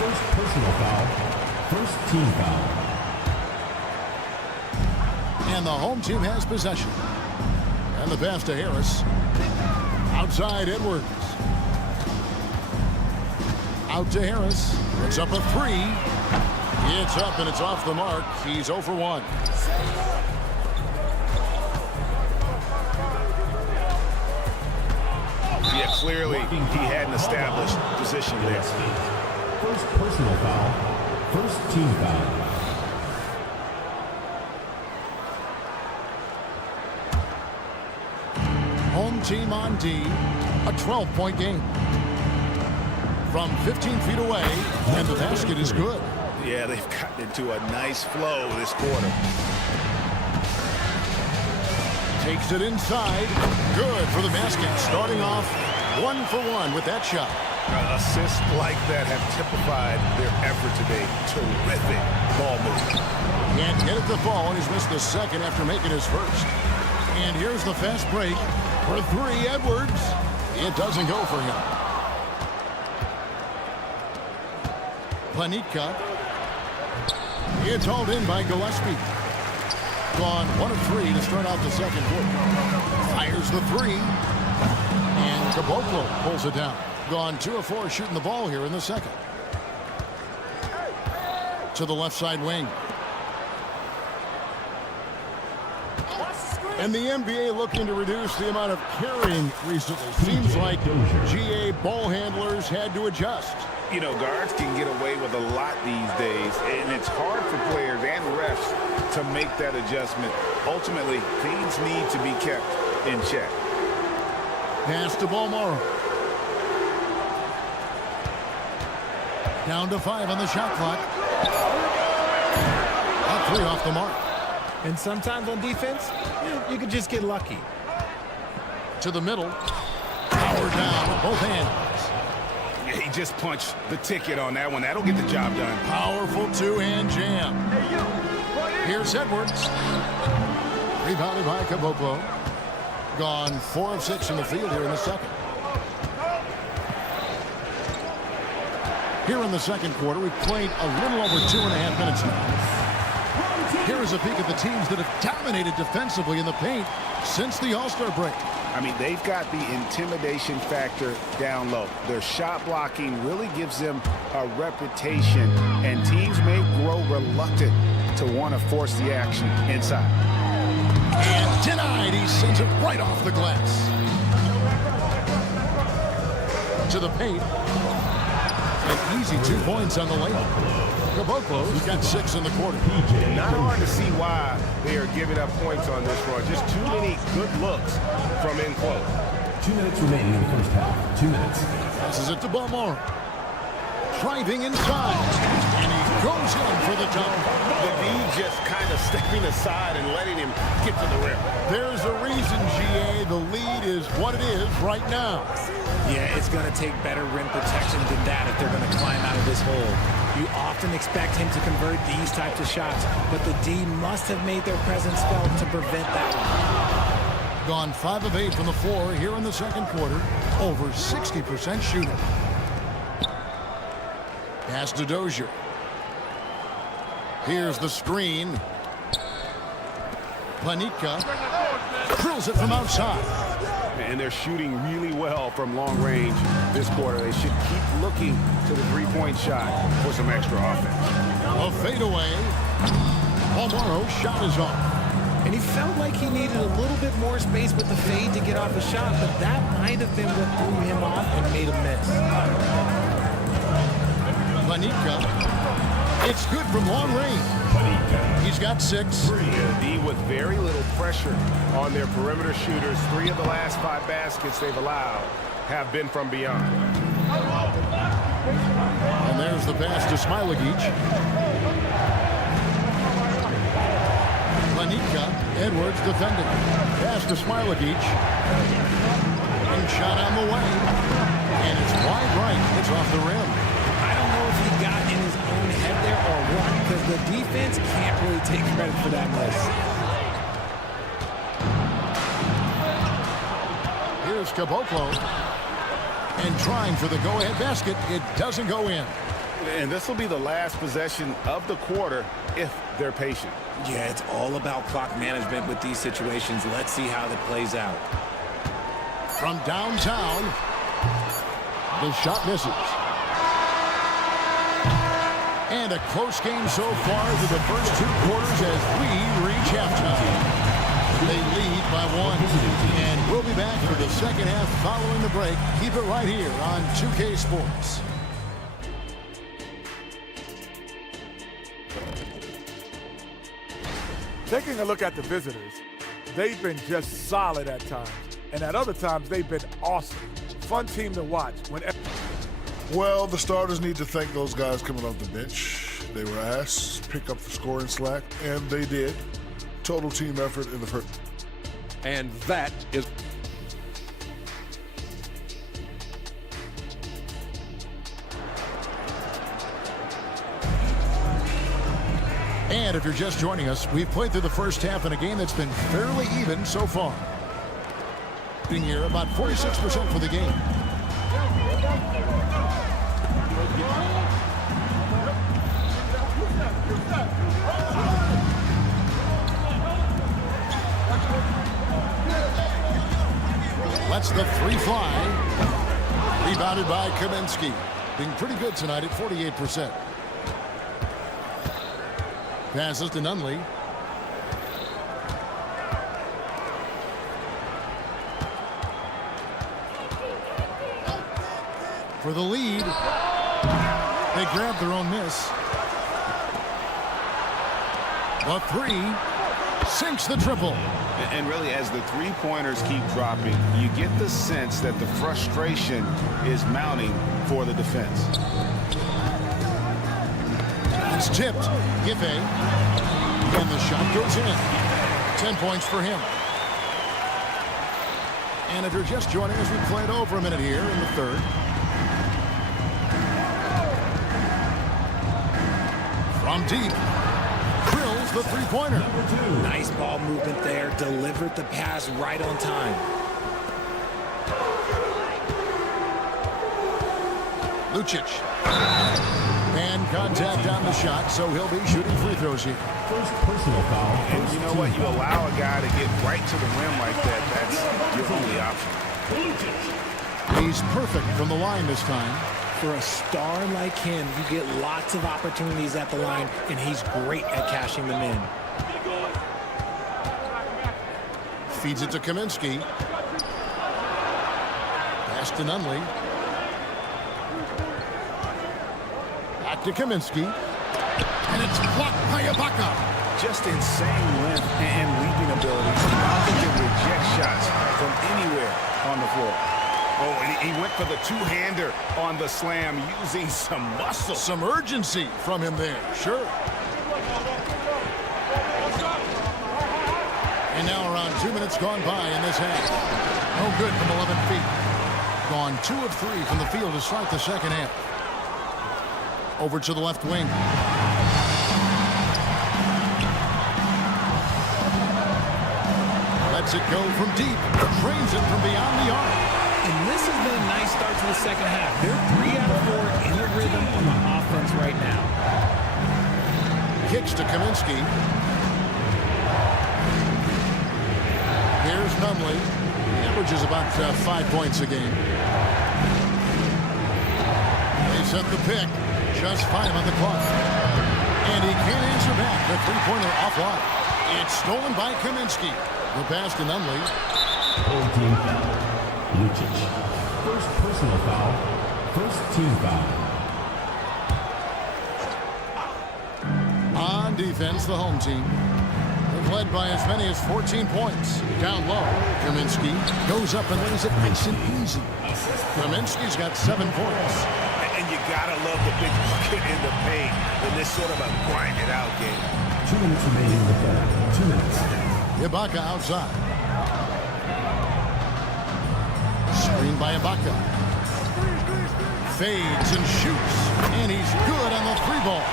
First personal foul. First team foul. And the home team has possession. And the pass to Harris. Outside Edwards. Out to Harris. It's up a 3. It's up and it's off the mark. He's 0 for 1. Yeah, clearly he had an established position there. First personal foul. First team foul. Home team on D. A 12-point game. From 15 feet away, and the basket is good. Yeah, they've gotten into a nice flow this quarter. Takes it inside. Good for the basket. Starting off 1 for 1 with that shot. Assists like that have typified their effort today. Terrific ball movement. Can't get it to fall, and he's missed the second after making his first. And here's the fast break for 3, Edwards. It doesn't go for him. Planitka. It's hauled in by Gillespie. Gone 1 of 3 to start out the second quarter. Fires the 3. And Caboclo pulls it down. Gone 2 of 4 shooting the ball here in the second. To the left side wing. And the NBA looking to reduce the amount of carrying recently. Seems like GA ball handlers had to adjust. You know, guards can get away with a lot these days, and it's hard for players and refs to make that adjustment. Ultimately, things need to be kept in check. Pass to Balmoro. Down to 5 on the shot clock. A 3 off the mark. And sometimes on defense, you can just get lucky. To the middle. Power down with both hands. Yeah, he just punched the ticket on that one. That'll get the job done. Powerful 2-hand jam. Here's Edwards. Rebounded by Caboclo. Gone 4 of 6 in the field here in the second. Here in the second quarter, we've played a little over 2.5 minutes now. Here is a peek at the teams that have dominated defensively in the paint since the All-Star break. I mean, they've got the intimidation factor down low. Their shot blocking really gives them a reputation, and teams may grow reluctant to want to force the action inside. And denied. He sends it right off the glass. To the paint. An easy 2 points on the layup. Caboclo's got 6 in the quarter. Not hard to see why they are giving up points on this run. Just too many good looks from in close. 2 minutes remaining in the first half. 2 minutes. Passes it to Balmoro. Driving inside. And he Goes in for the dunk. The D just kind of stepping aside and letting him get to the rim. There's a reason, GA. The lead is what it is right now. Yeah, it's going to take better rim protection than that if they're going to climb out of this hole. You often expect him to convert these types of shots, but the D must have made their presence felt to prevent that one. Gone 5 of 8 from the floor here in the second quarter. Over 60% shooting. Pass to Dozier. Here's the screen. Panica drills it from outside. And they're shooting really well from long range this quarter. They should keep looking to the three-point shot for some extra offense. A fadeaway. Palmaro's shot is off. And he felt like he needed a little bit more space with the fade to get off a shot, but that might have been what threw him off and made him miss. Panica. It's good from long range. He's got 6. The D with very little pressure on their perimeter shooters. 3 of the last 5 baskets they've allowed have been from beyond. And there's the pass to Smilagic. Panica. Edwards defending. Pass to Smilagic. One shot on the way. And it's wide right. It's off the rim. I don't know if he got in his own head there or what, because the defense can't really take credit for that miss. Here's Caboclo. And trying for the go-ahead basket. It doesn't go in. And this will be the last possession of the quarter if they're patient. Yeah, it's all about clock management with these situations. Let's see how that plays out. From downtown, the shot misses. And a close game so far through the first 2 quarters as we reach halftime. They lead by 1. And we'll be back for the second half following the break. Keep it right here on 2K Sports. Taking a look at the visitors, they've been just solid at times. And at other times, they've been awesome. Fun team to watch. Well, the starters need to thank those guys coming off the bench. They were asked to pick up the scoring slack, and they did. Total team effort in the first. And that is... And if you're just joining us, we've played through the first half in a game that's been fairly even so far. Being here about 46% for the game. Lets the 3 fly. Rebounded by Kaminsky. Being pretty good tonight at 48%. Passes to Nunley. For the lead. They grab their own miss. The 3 sinks the triple. And really, as the three-pointers keep dropping, you get the sense that the frustration is mounting for the defense. It's tipped. Giffey. And the shot goes in. 10 points for him. And if you're just joining us, we played over a minute here in the third. From deep. Drills the three-pointer. Nice ball movement there. Delivered the pass right on time. Lucic. And contact on the shot, so he'll be shooting free throws here. First personal foul. And you know what? You allow a guy to get right to the rim like that. That's your only option. He's perfect from the line this time. For a star like him, you get lots of opportunities at the line, and he's great at cashing them in. Feeds it to Kaminsky. Pass to Nunley. Back to Kaminsky. And it's blocked by Ibaka. Just insane length and leaping ability. Ibaka can reject shots from anywhere on the floor. Oh, and he went for the two-hander on the slam using some muscle. Some urgency from him there, sure. And now around 2 minutes gone by in this half. No good from 11 feet. Gone 2 of 3 from the field to start the second half. Over to the left wing. Lets it go from deep. Trains it from beyond the arc. And this has been a nice start to the second half. They're 3 out of 4 in the rhythm on the offense right now. Kicks to Kaminsky. Here's Numley. He averages about 5 points a game. They set the pick. Just 5 on the clock. And he can't answer back. The three-pointer offline. It's stolen by Kaminsky. The pass to Numley. Full team foul. Lucic. First personal foul. First team foul. On defense, the home team. They've led by as many as 14 points. Down low, Kaminsky goes up and lays it nice and easy. Kaminsky's got 7 points. And you gotta love the big bucket in the paint in this sort of a grind-it-out game. 2 minutes remaining in the third. 2 minutes. Ibaka outside. Screen by Ibaka. Fades and shoots. And he's good on the 3-ball.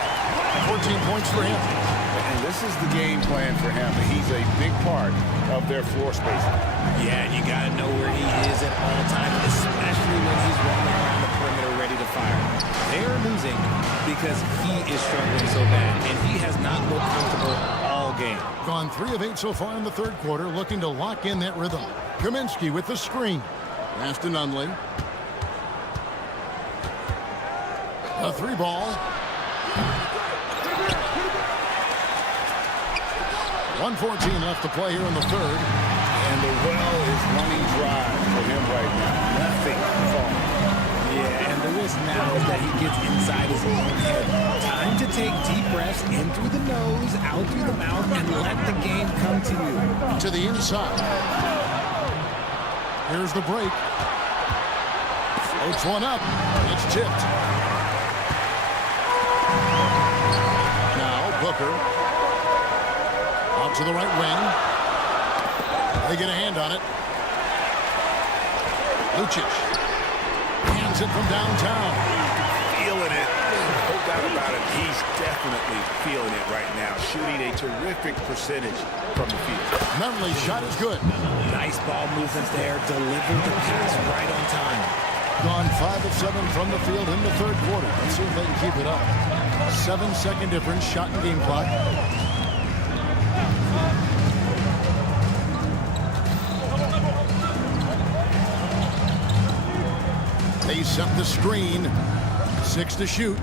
14 points for him. And this is the game plan for him. He's a big part of their floor spacing. Yeah, and you got to know where he is at all times, especially when he's roaming around the perimeter ready to fire. They're losing because he is struggling so bad, and he has not looked comfortable all game. Gone 3 of 8 so far in the third quarter, looking to lock in that rhythm. Kaminsky with the screen. Pass to Nunley. A 3-ball. 1:14 left to play here in the third. And the well is running dry for him right now. Nothing falling. Yeah, and the risk now is that he gets inside his own head. Time to take deep breaths in through the nose, out through the mouth, and let the game come to you. To the inside. Here's the break. Floats one up. It's tipped. Now Booker. Out to the right wing. They get a hand on it. Lucic. Hands it from downtown. Feeling it. No doubt about it. He's definitely feeling it right now. Shooting a terrific percentage from the field. Nunley's shot is good. Nice ball movements there. Delivered the pass right on time. Gone 5 of 7 from the field in the third quarter. Let's see if they can keep it up. 7-second difference. Shot and game clock. They set the screen. 6 to shoot.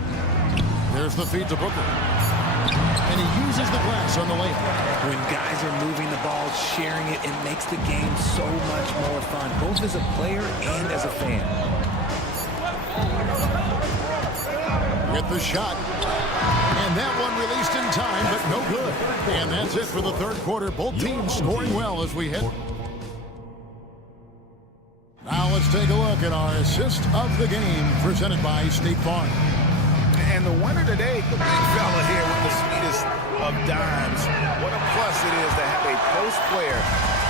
There's the feed to Booker. And he uses the glass on the layup. When guys are moving the ball, sharing it, it makes the game so much more fun, both as a player and as a fan. Get the shot. And that one released in time, but no good. And that's it for the third quarter. Both teams scoring well as we hit. Now let's take a look at our assist of the game presented by State Farm. And the winner today, the big fella here with the sweetest of dimes. What a plus it is to have a post player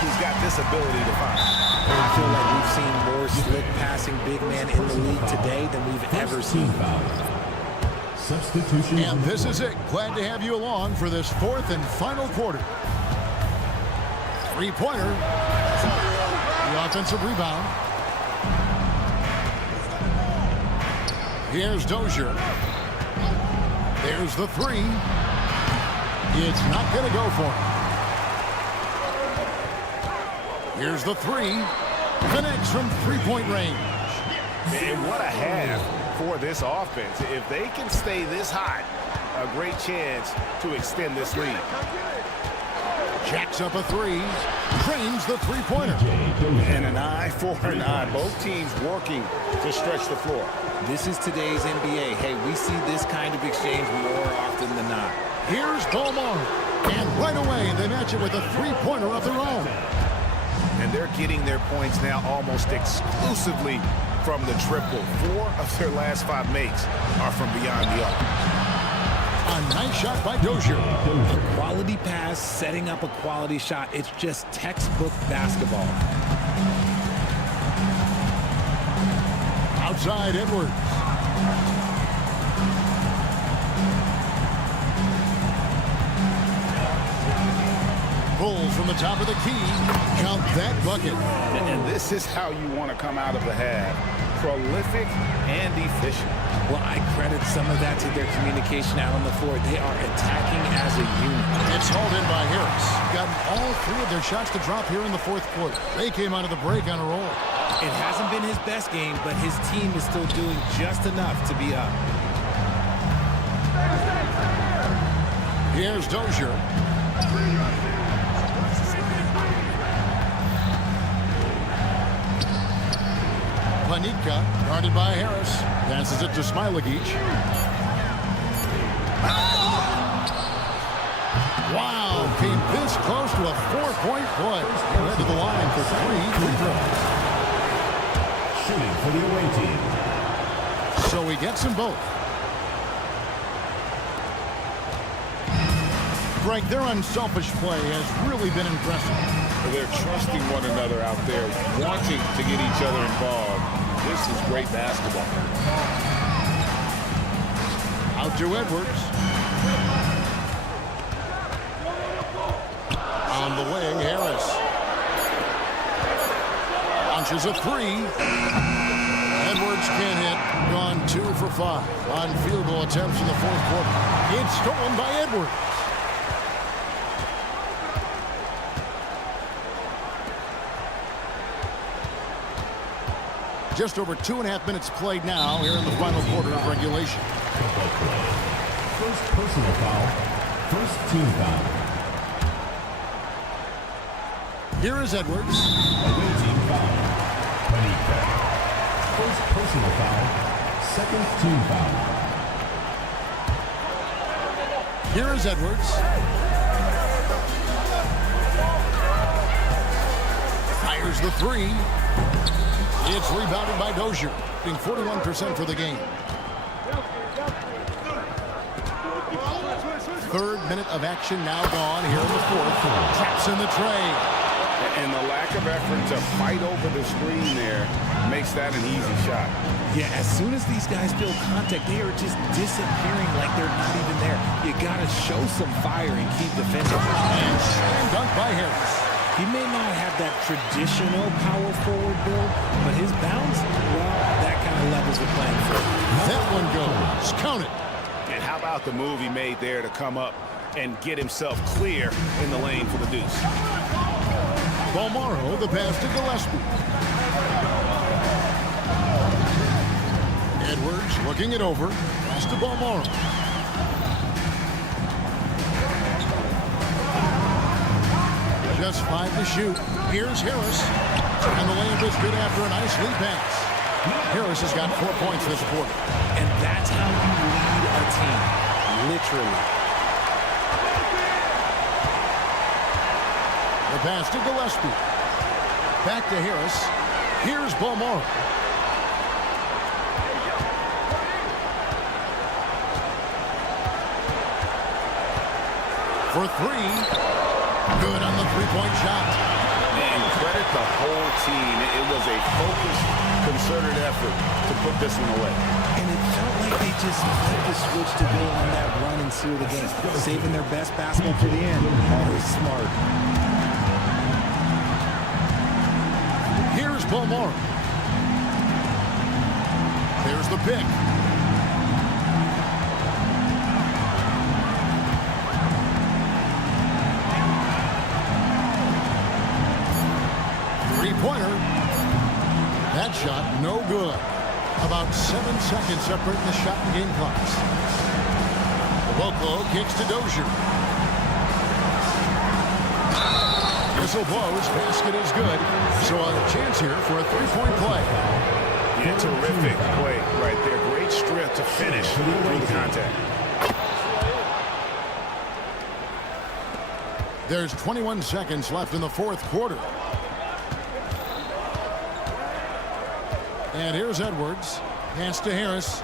who's got this ability to find. I feel like we've seen more slick passing big men in the league today than we've ever seen. Substitution. And this is it. Glad to have you along for this fourth and final quarter. 3-pointer. The offensive rebound. Here's Dozier. There's the 3. It's not going to go for him. Here's the 3. Connects from 3-point range. And what a half for this offense. If they can stay this hot, a great chance to extend this lead. Jacks up a 3. Trains the 3-pointer. And an eye for an eye. Both teams working to stretch the floor. This is today's NBA. Hey, we see this kind of exchange more often than not. Here's Balmar. And right away, they match it with a 3-pointer of their own. and they're getting their points now almost exclusively from the triple. 4 of their last 5 makes are from beyond the arc. A nice shot by Dozier. A quality pass, setting up a quality shot. It's just textbook basketball. Outside Edwards. Pulls from the top of the key. Count that bucket. And this is how you want to come out of the half. Prolific and efficient. Well, I credit some of that to their communication out on the floor. They are attacking as a unit. It's hauled in by Harris. Got all 3 of their shots to drop here in the 4th quarter. They came out of the break on a roll. It hasn't been his best game, but his team is still doing just enough to be up. Here's Dozier. Panika, guarded by Harris. Passes it to Smilagic. Wow, came this close to a 4-point play. Head to the line for 3 free throws. Shooting for the away team. So he gets them both. Greg, their unselfish play has really been impressive. They're trusting one another out there, wanting to get each other involved. This is great basketball. Out to Edwards. On the wing, Harris. Launches a 3. Edwards can't hit. Gone 2 for 5 on field goal attempts in the 4th quarter. It's stolen by Edwards. Just over 2.5 minutes played now here in the final quarter of regulation. First personal foul. First team foul. Here is Edwards. Away team foul. Panika. First personal foul. Second team foul. Here is Edwards. Fires the 3. It's rebounded by Dozier, being 41% for the game. 3rd minute of action now gone here in the 4th. Traps in the tray. And the lack of effort to fight over the screen there makes that an easy shot. Yeah, as soon as these guys feel contact, they are just disappearing like they're not even there. You got to show some fire and keep defending. And slam dunk by Harris. He may not have that traditional power forward build, but his bounce, well, that kind of levels the playing field. That one goes. Count it. And how about the move he made there to come up and get himself clear in the lane for the deuce? Balmaro, the pass to Gillespie. Edwards looking it over. Pass to Balmaro. Just 5 to shoot. Here's Harris. And the layup is good after a nice lead pass. Harris has got 4 points this quarter. And that's how you lead a team. Literally. The pass to Gillespie. Back to Harris. Here's Balmaro. For 3. Good on the 3-point shot. Man, credit the whole team. It was a focused, concerted effort to put this one away. And it felt like they just flipped the switch to go on that run and seal the game. Saving their best basketball for the end. Always smart. Here's Balmaro. There's the pick. Three-pointer. That shot no good. About 7 seconds separating the shot and game clocks. Boclo kicks to Dozier. Whistle blows. Basket is good. So a chance here for a 3-point play. Yeah, terrific play right there. Great strip to finish through the contact. There's 21 seconds left in the 4th quarter. And here's Edwards. Pass to Harris.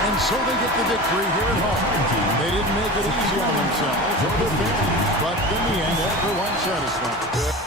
And so they get the victory here at home. They didn't make it easy on themselves or their fans, but in the end, everyone's satisfied.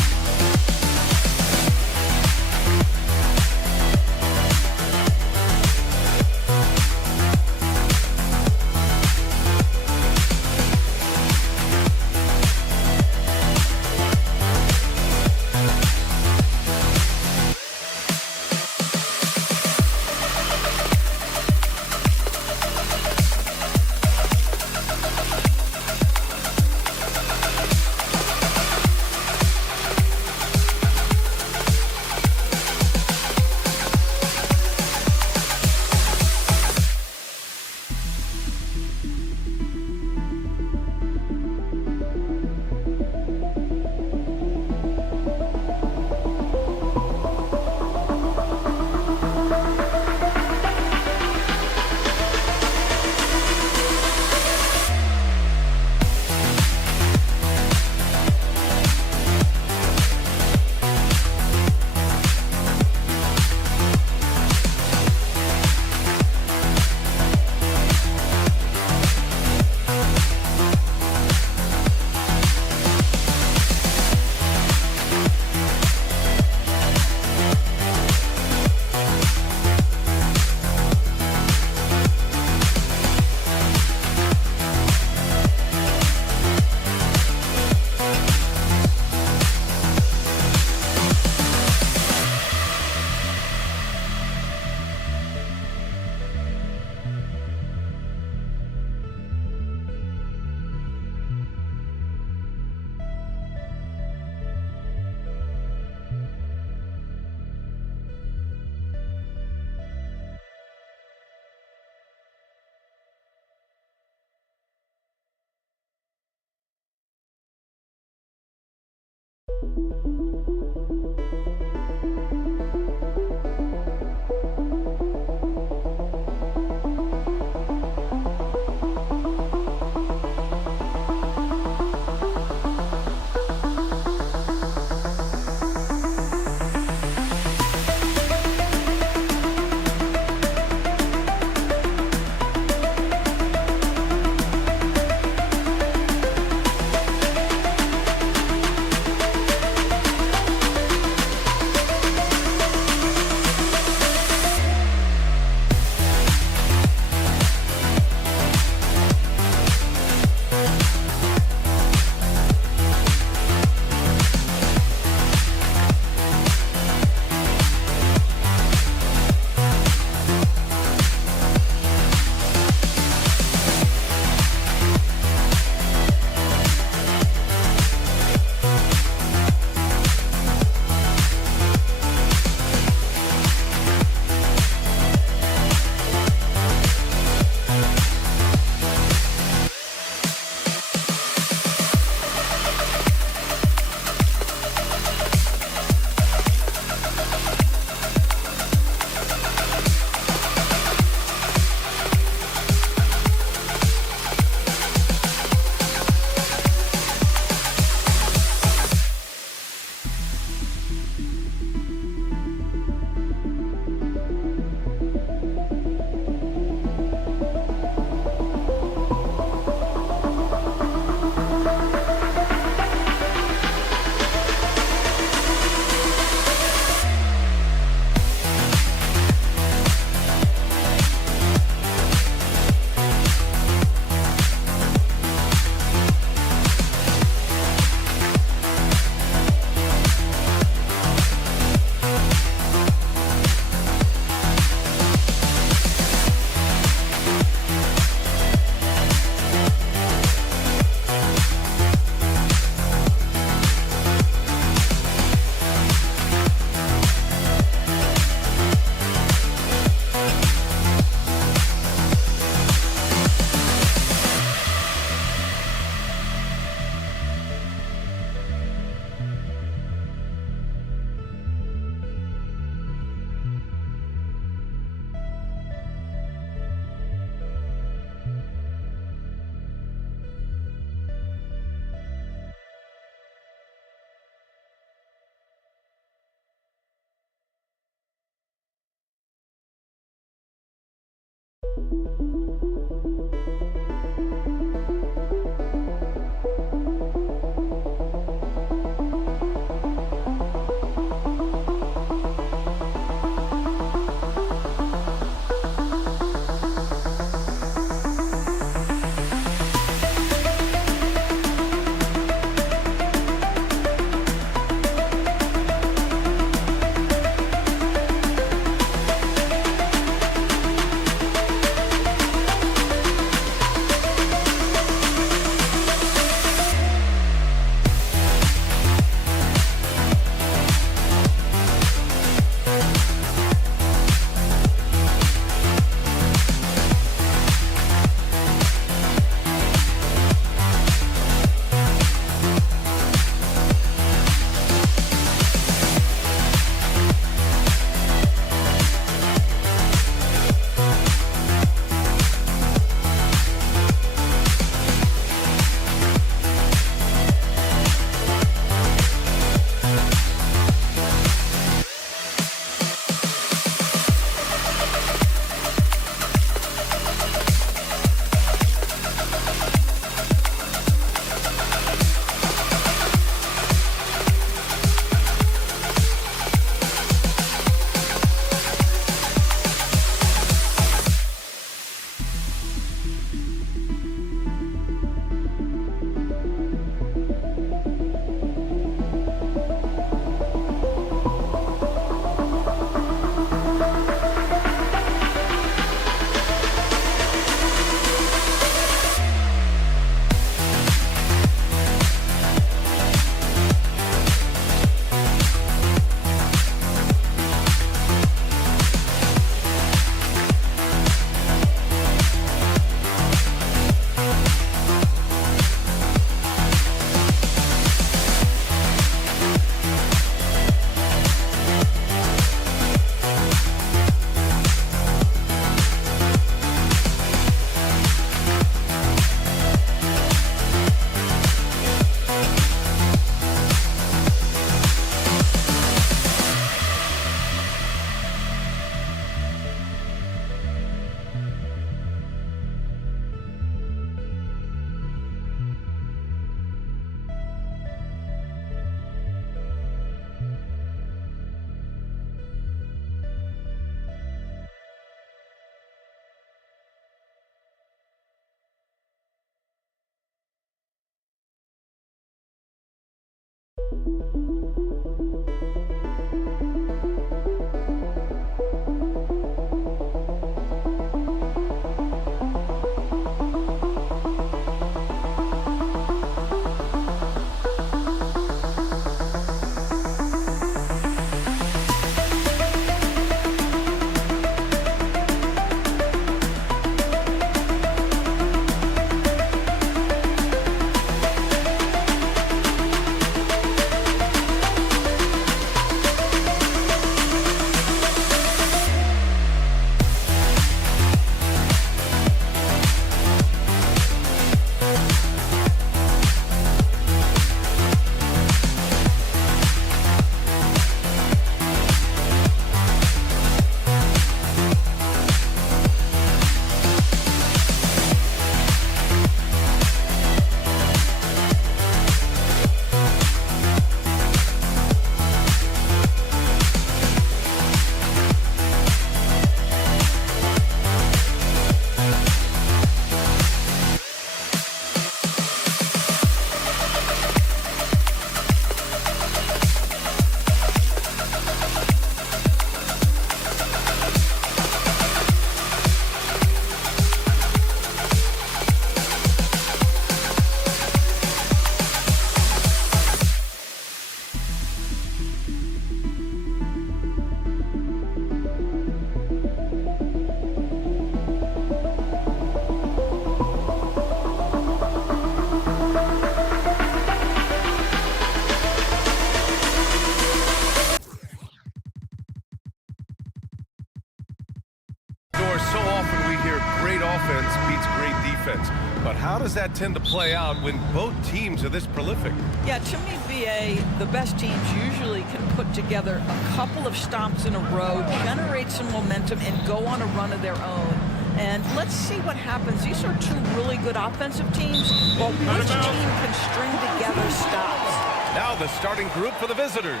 So often we hear great offense beats great defense. But how does that tend to play out when both teams are this prolific? Yeah, to me, VA, the best teams usually can put together a couple of stops in a row, generate some momentum, and go on a run of their own. And let's see what happens. These are two really good offensive teams, but which team can string together stops? Now the starting group for the visitors.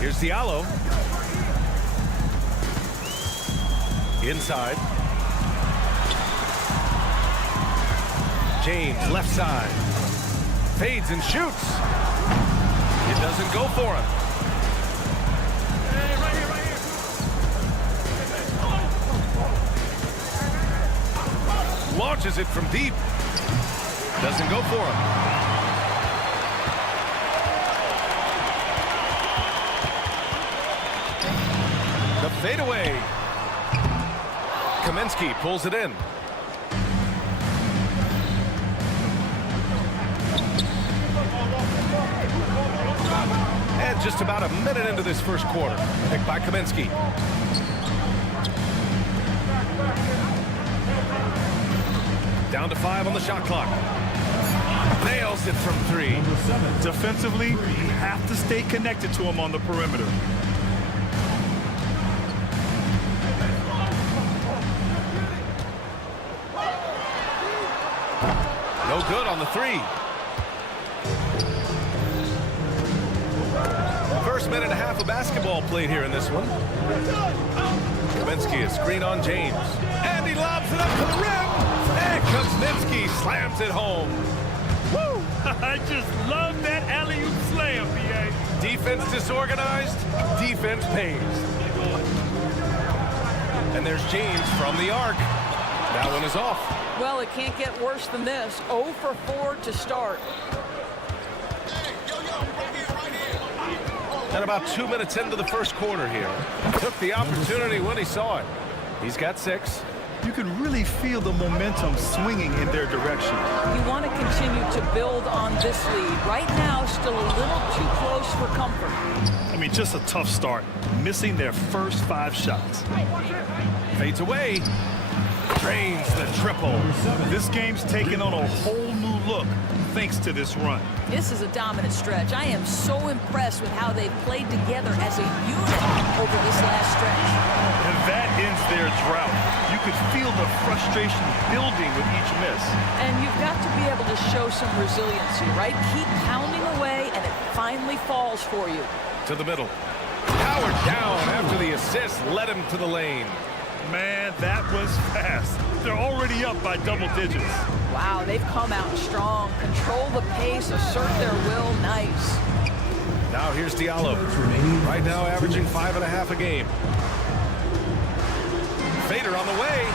Here's Diallo. Inside. James, left side. Fades and shoots. It doesn't go for him. Launches it from deep. Doesn't go for him. The fadeaway. Kaminsky pulls it in. And just about a minute into this first quarter. Picked by Kaminsky. Down to 5 on the shot clock. Nails it from 3. Defensively, you have to stay connected to him on the perimeter. No good on the 3. First minute and a half of basketball played here in this one. Kaminsky, a screen on James. And he lobs it up to the rim. And Kaminsky slams it home. Woo! I just love that alley-oop slam, BA. Defense disorganized, defense pays. And there's James from the arc. That one is off. Well, it can't get worse than this. 0 for 4 to start. And about 2 minutes into the first quarter here. Took the opportunity when he saw it. He's got 6. You can really feel the momentum swinging in their direction. You want to continue to build on this lead. Right now, still a little too close for comfort. I mean, just a tough start. Missing their first 5 shots. Fades away. Drains the triple. This game's taken on a whole new look thanks to this run. This is a dominant stretch. I am so impressed with how they've played together as a unit over this last stretch. And that ends their drought. You could feel the frustration building with each miss. And you've got to be able to show some resiliency, right? Keep pounding away, and it finally falls for you. To the middle. Powered down after the assist led him to the lane. Man, that was fast. They're already up by double digits. Wow, they've come out strong. Control the pace, assert their will. Nice. Now here's Diallo. Right now averaging 5.5 a game. Fader on the way.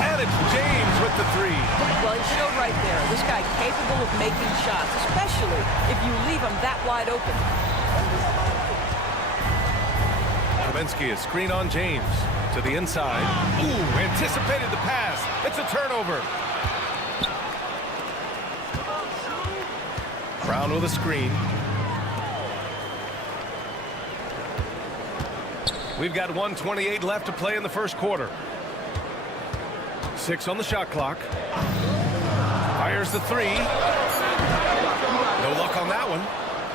And it's James with the three. Well, he showed right there. This guy capable of making shots, especially if you leave him that wide open. Kaminsky is screen on James. To the inside. Ooh, anticipated the pass. It's a turnover. Brown with a screen. We've got 1:28 left to play in the first quarter. 6 on the shot clock. Fires the three. No luck on that one.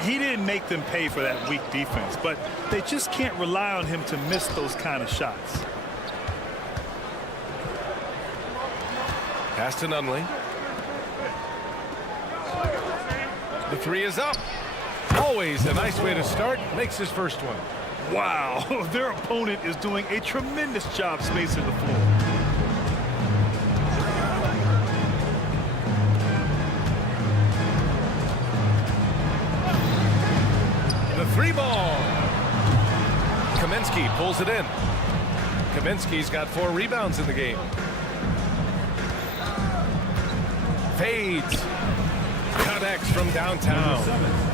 He didn't make them pay for that weak defense, but they just can't rely on him to miss those kind of shots. Pass to Nunley. The three is up. Always a nice way to start. Makes his first one. Wow, their opponent is doing a tremendous job spacing the floor. The three ball. Kaminsky pulls it in. Kaminsky's got 4 rebounds in the game. Fades. Connects from downtown.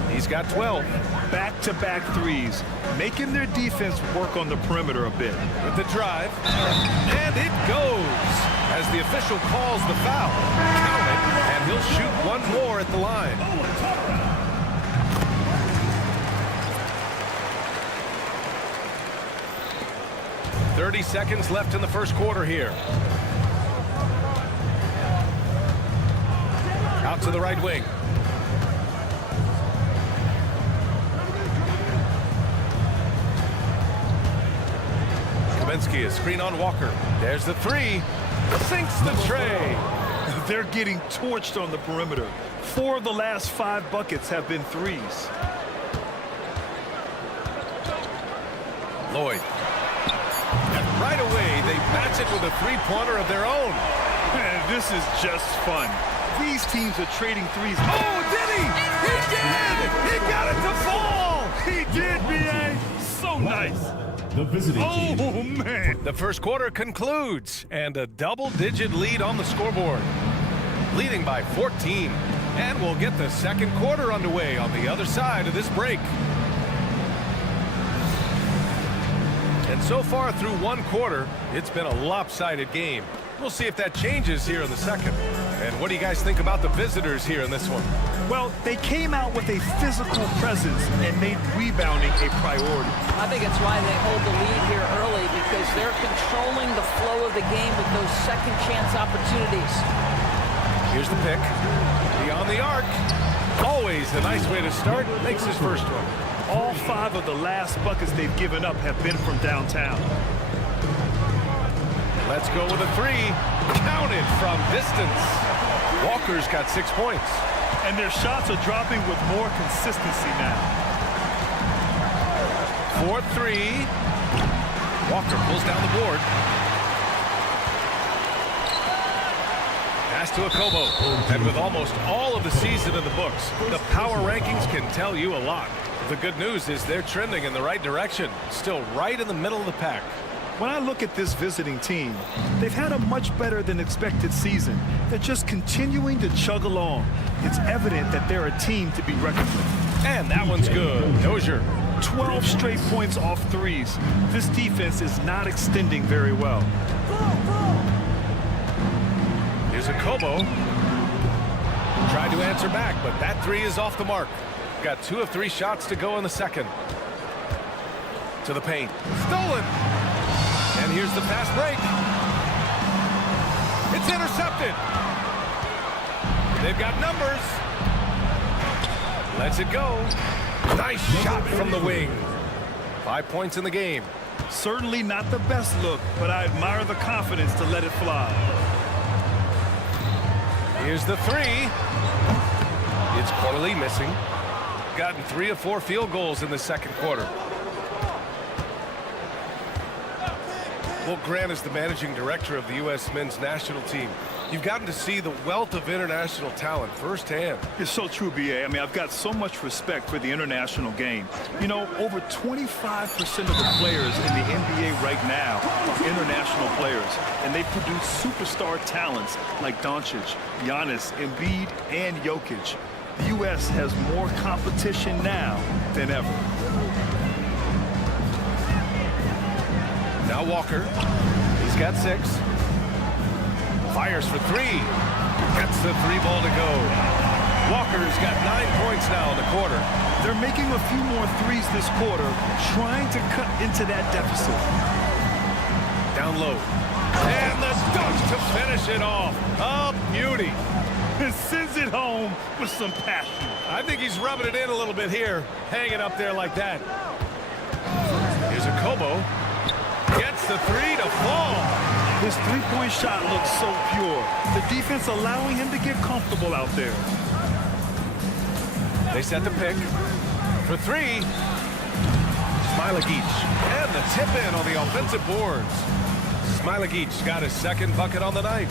He's got 12. Back-to-back threes, making their defense work on the perimeter a bit. With the drive. And it goes. As the official calls the foul. Count it. And he'll shoot one more at the line. 30 seconds left in the first quarter here. Out to the right wing. Kaminsky, a screen on Walker. There's the three. Sinks the tray. They're getting torched on the perimeter. 4 of the last 5 buckets have been threes. Lloyd. And right away, they match it with a three-pointer of their own. Man, this is just fun. These teams are trading threes. Oh, did he? He did! He got it to fall! He did, B.A. So nice. The visiting team. Oh, man. The first quarter concludes, and a double-digit lead on the scoreboard. Leading by 14. And we'll get the second quarter underway on the other side of this break. And so far through one quarter, it's been a lopsided game. We'll see if that changes here in the second. And what do you guys think about the visitors here in this one? Well, they came out with a physical presence and made rebounding a priority. I think it's why they hold the lead here early, because they're controlling the flow of the game with those second chance opportunities. Here's the pick. Beyond the arc. Always a nice way to start. Makes his first one. All 5 of the last buckets they've given up have been from downtown. Let's go with a three. Counted from distance. Walker's got 6 points. And their shots are dropping with more consistency now. 4-3. Walker pulls down the board. Pass to Akobo. And with almost all of the season in the books, the power rankings can tell you a lot. The good news is they're trending in the right direction. Still right in the middle of the pack. When I look at this visiting team, they've had a much better than expected season. They're just continuing to chug along. It's evident that they're a team to be reckoned with. And that one's good. Dozier. 12 straight points off threes. This defense is not extending very well. Here's Akobo. Tried to answer back, but that three is off the mark. Got 2 of 3 shots to go in the second. To the paint. Stolen. And here's the fast break. It's intercepted. They've got numbers. Lets it go. Nice shot from the wing. 5 points in the game. Certainly not the best look, but I admire the confidence to let it fly. Here's the three. It's Corley missing. Gotten 3 of 4 field goals in the second quarter. Well, Grant is the managing director of the U.S. men's national team. You've gotten to see the wealth of international talent firsthand. It's so true, B.A. I mean, I've got so much respect for the international game. You know, over 25% of the players in the NBA right now are international players, and they produce superstar talents like Doncic, Giannis, Embiid, and Jokic. The U.S. has more competition now than ever. Now Walker. He's got 6. Fires for 3. Gets the 3 ball to go. Walker's got 9 points now in the quarter. They're making a few more threes this quarter, trying to cut into that deficit. Down low. And the dunk to finish it off. A beauty. And sends it home with some passion. I think he's rubbing it in a little bit here, hanging up there like that. Here's a Kobo. Gets the 3 to fall. His three-point shot looks so pure. The defense allowing him to get comfortable out there. They set the pick for 3. Smilagic. And the tip in on the offensive boards. Smilagic got his 2nd bucket on the night.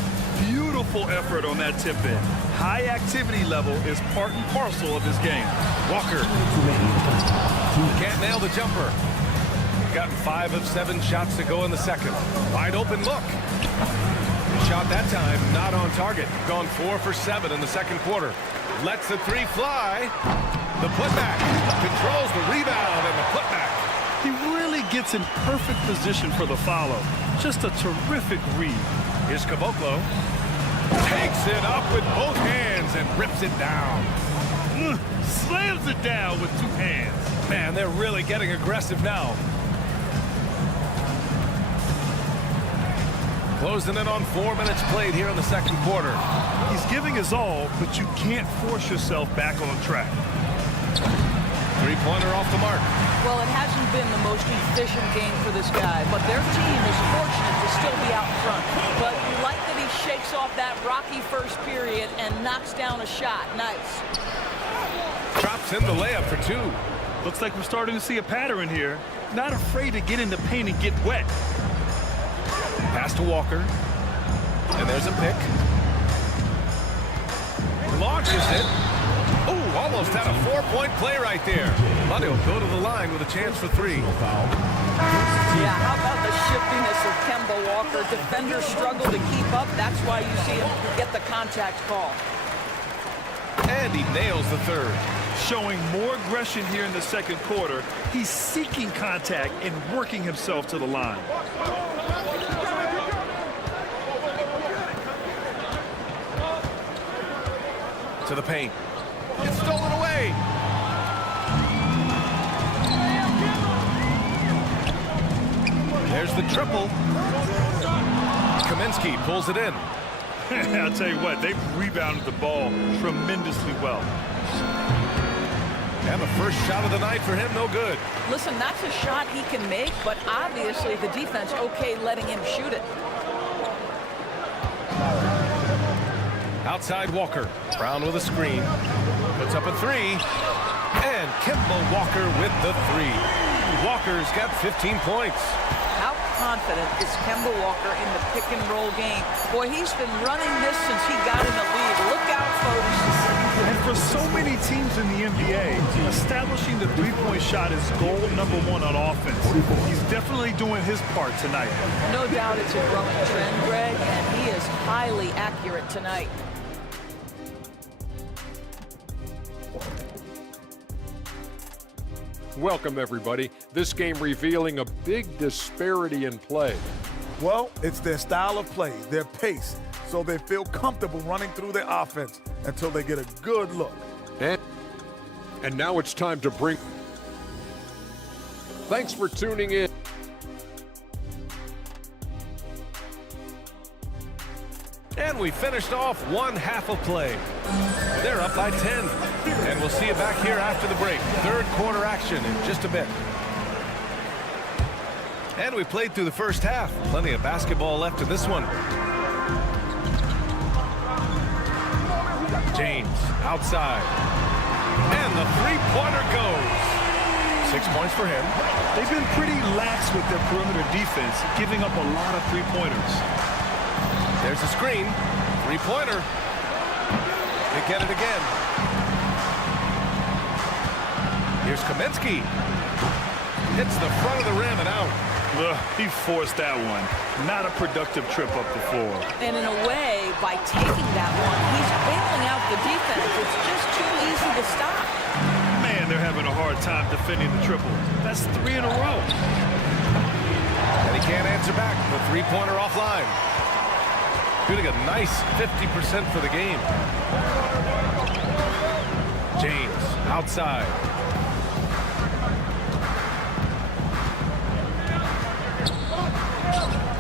Beautiful effort on that tip in. High activity level is part and parcel of his game. Walker. Can't nail the jumper. Got 5 of 7 shots to go in the second. Wide open look. Shot that time, not on target. Gone 4 for 7 in the second quarter. Lets the 3 fly. The putback. Controls the rebound and the putback. He really gets in perfect position for the follow. Just a terrific read. Here's Caboclo. Takes it up with both hands and rips it down. Slams it down with 2 hands. Man, they're really getting aggressive now. Closing in on 4 minutes played here in the second quarter. He's giving his all, but you can't force yourself back on track. 3-pointer off the mark. Well, it hasn't been the most efficient game for this guy, but their team is fortunate to still be out front. But you like that he shakes off that rocky first period and knocks down a shot. Nice. Drops in the layup for 2. Looks like we're starting to see a pattern here. Not afraid to get in the paint and get wet. Pass to Walker. And there's a pick. Launches it. Oh, almost had a 4-point play right there. Money will go to the line with a chance for 3. Yeah, how about the shiftiness of Kemba Walker? Defenders struggle to keep up. That's why you see him get the contact call. And he nails the 3rd. Showing more aggression here in the second quarter. He's seeking contact and working himself to the line. To the paint. It's stolen away. There's the triple. Kaminsky pulls it in. I'll tell you what, they've rebounded the ball tremendously well. And the first shot of the night for him, no good. Listen, that's a shot he can make, but obviously the defense okay letting him shoot it. Outside Walker. Brown with a screen. Puts up a 3. And Kemba Walker with the 3. Walker's got 15 points. How confident is Kemba Walker in the pick-and-roll game? Boy, he's been running this since he got in the league. Look out, folks. And for so many teams in the NBA, establishing the three-point shot is goal number 1 on offense. He's definitely doing his part tonight. No doubt it's a growing trend, Greg, and he is highly accurate tonight. Welcome, everybody. This game revealing a big disparity in play. Well, it's their style of play, their pace, so they feel comfortable running through their offense until they get a good look. And now it's time to bring... Thanks for tuning in. And we finished off one half of play. They're up by 10. And we'll see you back here after the break. Third quarter action in just a bit. And we played through the first half. Plenty of basketball left in this one. James outside. And the three-pointer goes. 6 points for him. They've been pretty lax with their perimeter defense, giving up a lot of three-pointers. There's a screen. Three-pointer. They get it again. Here's Kaminsky. Hits the front of the rim and out. He forced that one. Not a productive trip up the floor. And in a way, by taking that one, he's bailing out the defense. It's just too easy to stop. Man, they're having a hard time defending the triple. That's 3 in a row. And he can't answer back. The three-pointer offline. Shooting a nice 50% for the game. James outside.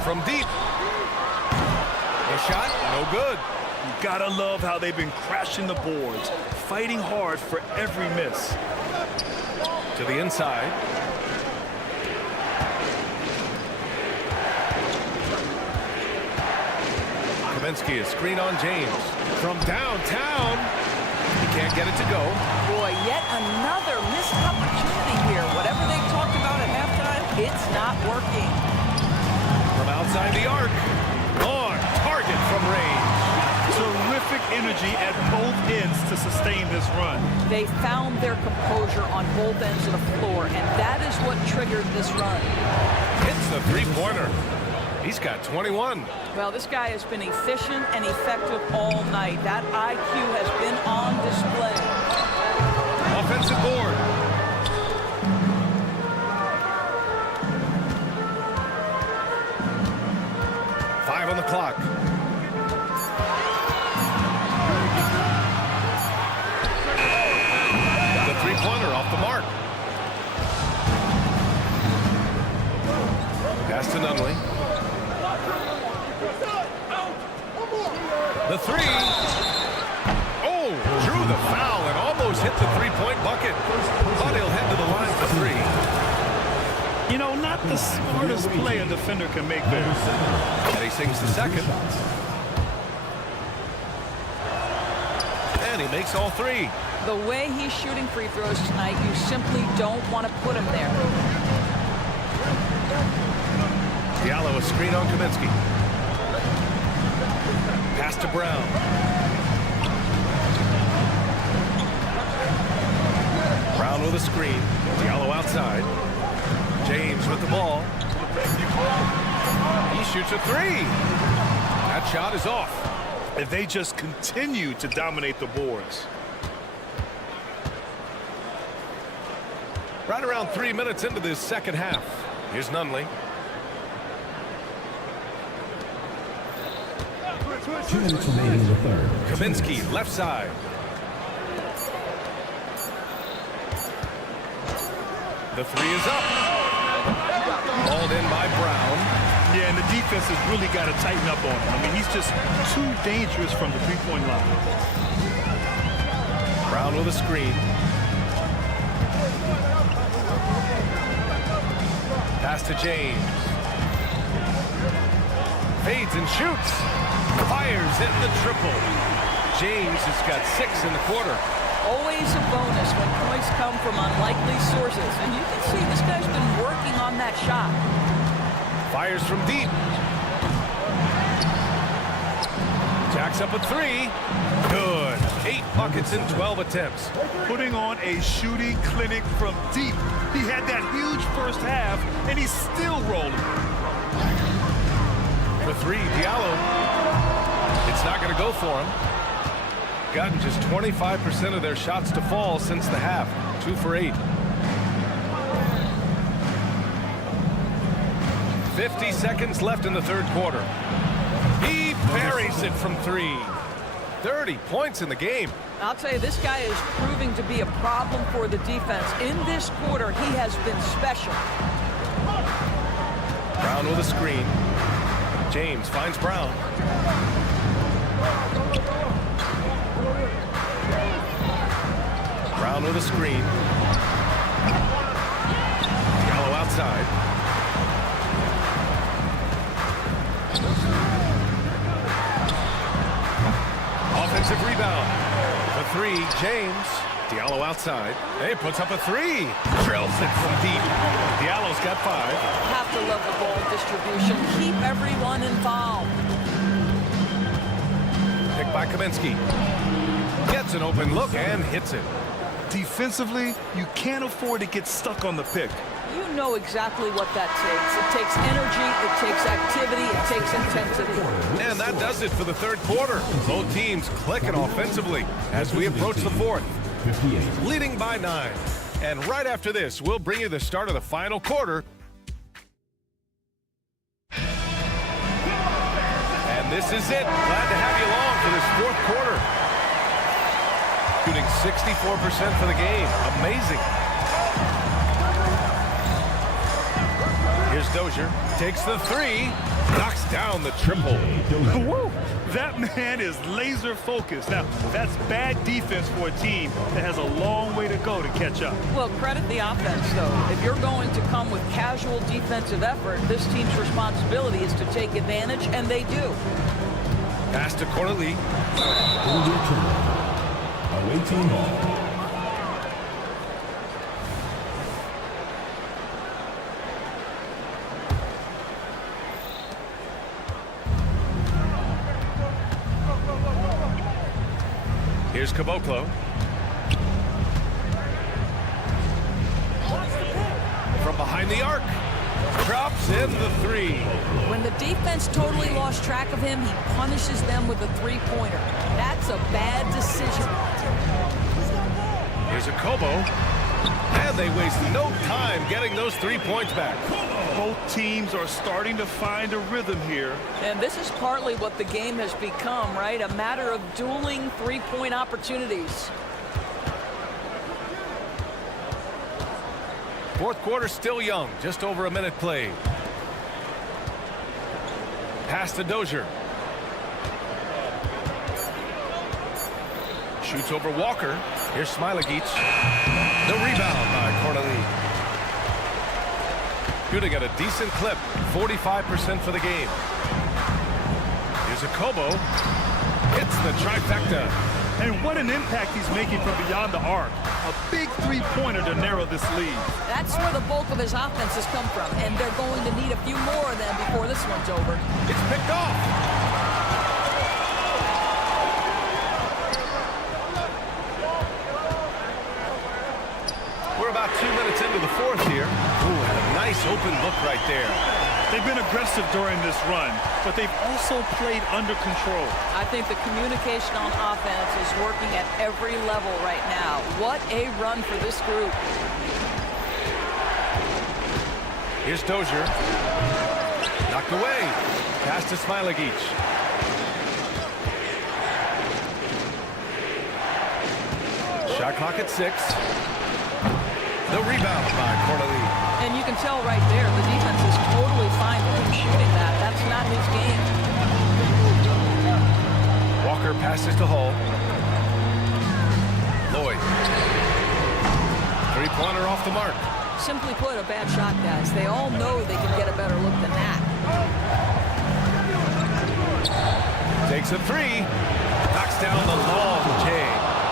From deep. The shot, no good. You gotta love how they've been crashing the boards, fighting hard for every miss. To the inside. Kaminsky, a screen on James. From downtown. He can't get it to go. Boy, yet another missed opportunity here. Whatever they talked about at halftime, it's not working. From outside the arc. On target from range. Terrific energy at both ends to sustain this run. They found their composure on both ends of the floor, and that is what triggered this run. Hits the three-pointer. He's got 21. Well, this guy has been efficient and effective all night. That IQ has been on display. Offensive board. On the clock. The three-pointer off the mark. Pass to Nunley. The three. Oh, drew the foul and almost hit the three-point bucket. Thought he'll head to the line for three. You know, not the smartest play a defender can make there. And he sinks the second. And he makes all three. The way he's shooting free throws tonight, you simply don't want to put him there. Diallo, a screen on Kaminsky. Pass to Brown. Brown with a screen. Diallo outside. James with the ball. He shoots a three. That shot is off. If they just continue to dominate the boards. Right around 3 minutes into this second half. Here's Nunley. 2 minutes remaining in the third. Kaminsky, left side. The three is up. Called in by Brown. Yeah, and the defense has really got to tighten up on him. I mean, he's just too dangerous from the three-point line. Brown with a screen. Pass to James. Fades and shoots. Fires in the triple. James has got 6 in the quarter. Always a bonus when points come from unlikely sources. And you can see this guy's been working on that shot. Fires from deep. Jacks up a three. Good. 8 buckets in 12 attempts. Putting on a shooting clinic from deep. He had that huge first half, and he's still rolling. For three, Diallo. It's not going to go for him. Gotten just 25% of their shots to fall since the half. 2 for 8. 50 seconds left in the third quarter. He buries it from three. 30 points in the game. I'll tell you, this guy is proving to be a problem for the defense. In this quarter, he has been special. Brown with a screen. James finds Brown. Brown with a screen. Diallo outside. Offensive rebound. The three, James. Diallo outside. Hey, puts up a three. Drills it from deep. Diallo's got 5. Have to love the ball distribution. Keep everyone involved. Picked by Kaminsky. Gets an open look and hits it. Defensively, you can't afford to get stuck on the pick. You know exactly what that takes. It takes energy, it takes activity, it takes intensity. And that does it for the third quarter. Both teams clicking offensively as we approach the fourth. 58. Leading by 9. And right after this, we'll bring you the start of the final quarter. And this is it. Glad to have you along for this fourth quarter. Shooting 64% for the game. Amazing. Here's Dozier. Takes the 3. Knocks down the triple. Woo! That man is laser focused. Now, that's bad defense for a team that has a long way to go to catch up. Well, credit the offense, though. If you're going to come with casual defensive effort, this team's responsibility is to take advantage, and they do. Pass to Corley. Away team ball. Here's Caboclo. From behind the arc. Drops in the 3. When the defense totally lost track of him, he punishes them with a three-pointer. That's a bad decision. Here's a Kobo. And they waste no time getting those 3 points back. Both teams are starting to find a rhythm here. And this is partly what the game has become, right? A matter of dueling three-point opportunities. Fourth quarter still young. Just over a minute played. Pass to Dozier. Shoots over Walker. Here's Smilagic. The rebound by Corley. Shooting at a decent clip. 45% for the game. Here's a Kobo. Hits the trifecta. And what an impact he's making from beyond the arc. A big three-pointer to narrow this lead. That's where the bulk of his offense has come from, and they're going to need a few more of them before this one's over. It's picked off. We're about 2 minutes into the fourth here. Ooh, had a nice open look right there. They've been aggressive during this run, but they've also played under control. I think the communication on offense is working at every level right now. What a run for this group. Here's Dozier. Knocked away. Pass to Smilagic. Shot clock at 6. The rebound by Corley. And you can tell right there, the defense is totally fine with him shooting that. That's not his game. Walker passes to Hall. Lloyd. Three-pointer off the mark. Simply put, a bad shot, guys. They all know they can get a better look than that. Takes a 3. Knocks down the long J.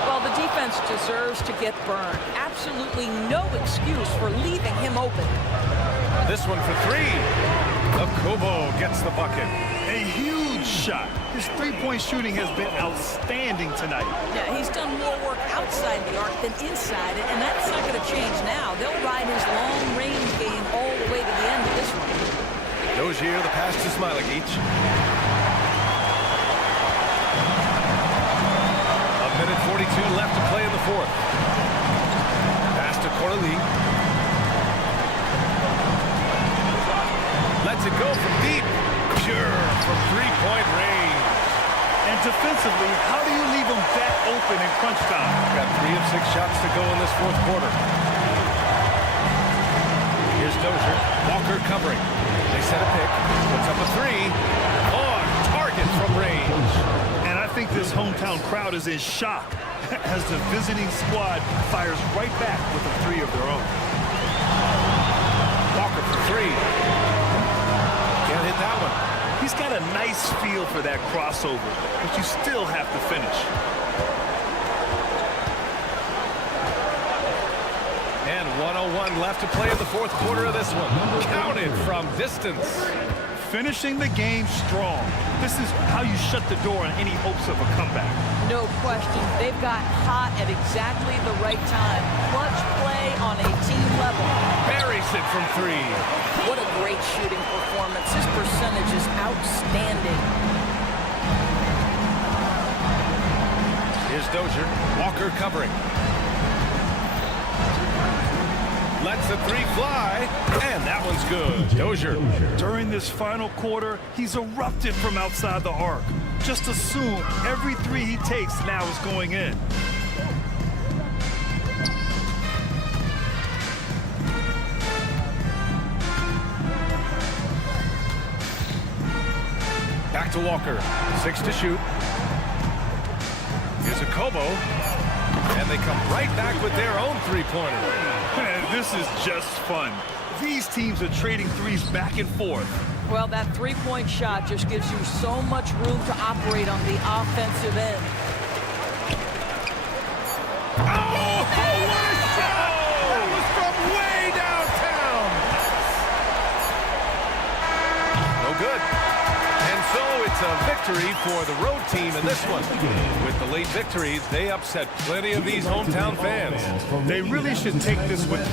Well, the defense deserves to get burned. Absolutely no excuse for leaving him open. This one for 3. Kobo gets the bucket. A huge shot. His three-point shooting has been outstanding tonight. Yeah, he's done more work outside the arc than inside it, and that's not going to change now. They'll ride his long-range game all the way to the end of this one. Dozier, the pass to Smilagic. A minute 42 left to play in the fourth. Pass to Corley. Lets it go from deep. Pure from three-point range. And defensively, how do you leave them that open in crunch time? Got 3 of 6 shots to go in this fourth quarter. Here's Dozier. Walker covering. They set a pick. Puts up a 3. On target from range. And I think this hometown crowd is in shock as the visiting squad fires right back with a 3 of their own. Walker for 3. Can't hit that one. He's got a nice feel for that crossover, but you still have to finish. And 1:01 left to play in the fourth quarter of this one. Counted from distance. Finishing the game strong. This is how you shut the door on any hopes of a comeback. No question. They've got hot at exactly the right time. Clutch play on a team level. Buries it from three. What a great shooting performance. His percentage is outstanding. Here's Dozier. Walker covering. Lets the three fly, and that one's good. Dozier. During this final quarter, he's erupted from outside the arc. Just assume every three he takes now is going in. Back to Walker. 6 to shoot. Here's a Kobo. And they come right back with their own three-pointer. Man, this is just fun. These teams are trading threes back and forth. Well, that three-point shot just gives you so much room to operate on the offensive end. Oh, what a shot! That was from way downtown. No good. And so it's a victory for the road team in this one. With the late victory, they upset plenty of these hometown fans. They really should take this with...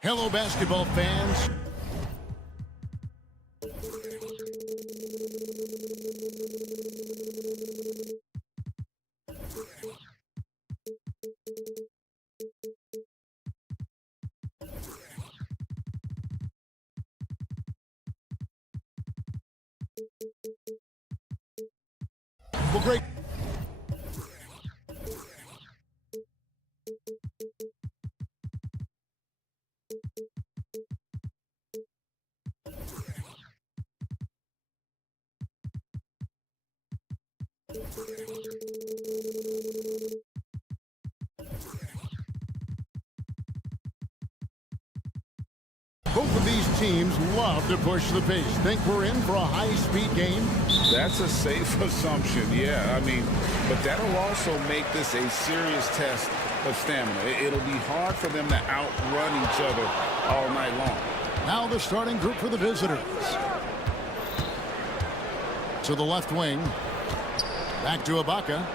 Hello, basketball fans. Well, great. Both of these teams love to push the pace. Think we're in for a high-speed game? That's a safe assumption, yeah. I mean, but that'll also make this a serious test of stamina. It'll be hard for them to outrun each other all night long. Now the starting group for the visitors. To the left wing. Back to Ibaka.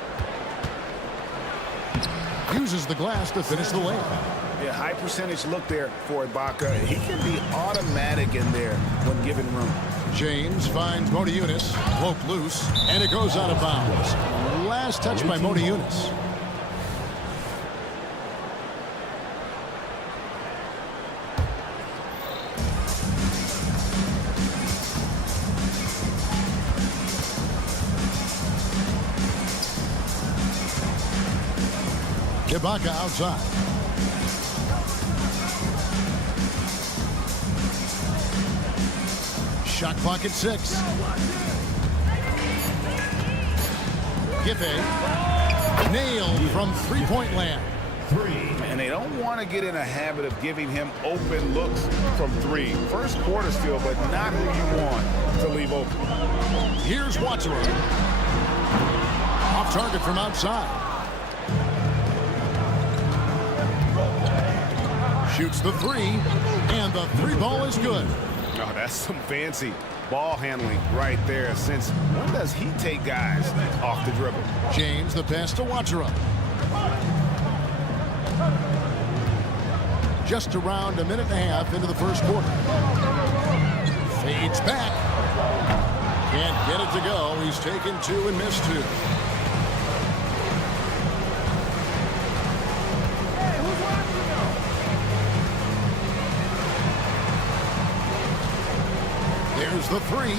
Uses the glass to finish the layup. Yeah, high percentage look there for Ibaka. He can be automatic in there when given room. James finds Mota Yunus. Woke loose. And it goes out of bounds. Last touch by Mota Yunus. Ibaka outside. Shot clock at 6. Giffey nailed from three-point land. And they don't want to get in a habit of giving him open looks from 3. First quarter still, but not who you want to leave open. Here's Watson. Off target from outside. Shoots the 3, and the 3 ball is good. Oh, that's some fancy ball handling right there. Since when does he take guys off the dribble? James, the pass to Watson. Just around a minute and a half into the first quarter. Fades back. Can't get it to go. He's taken 2 and missed 2. There's the 3.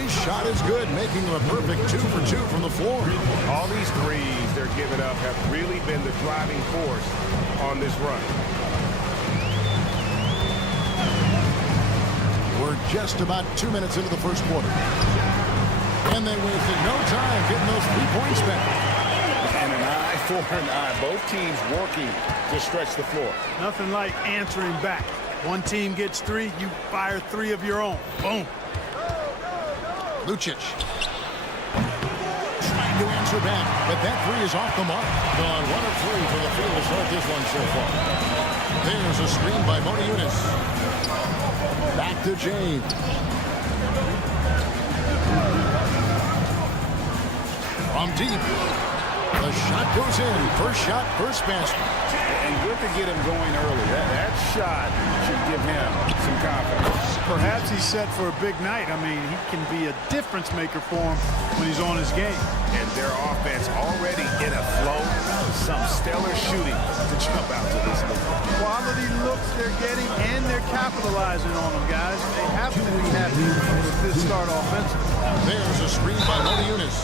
His shot is good, making him a perfect 2 for 2 from the floor. All these threes they're giving up have really been the driving force on this run. We're just about 2 minutes into the first quarter. And they wasted no time getting those 3 points back. And an eye for an eye. Both teams working to stretch the floor. Nothing like answering back. One team gets 3, you fire 3 of your own. Boom. Lucic trying to answer back, but that 3 is off the mark. Gone 1 of 3 for the field to start this one so far. There's a screen by Mota Yunus. Back to James. From deep. The shot goes in. First shot, first basket. And good to get him going early. That shot should give him some confidence. Perhaps he's set for a big night. I mean, he can be a difference maker for him when he's on his game. And their offense already in a flow. Some stellar shooting to jump out to this league. Quality looks they're getting, and they're capitalizing on them, guys. They have to be happy with this start offensively. There's a screen by Mota Yunus.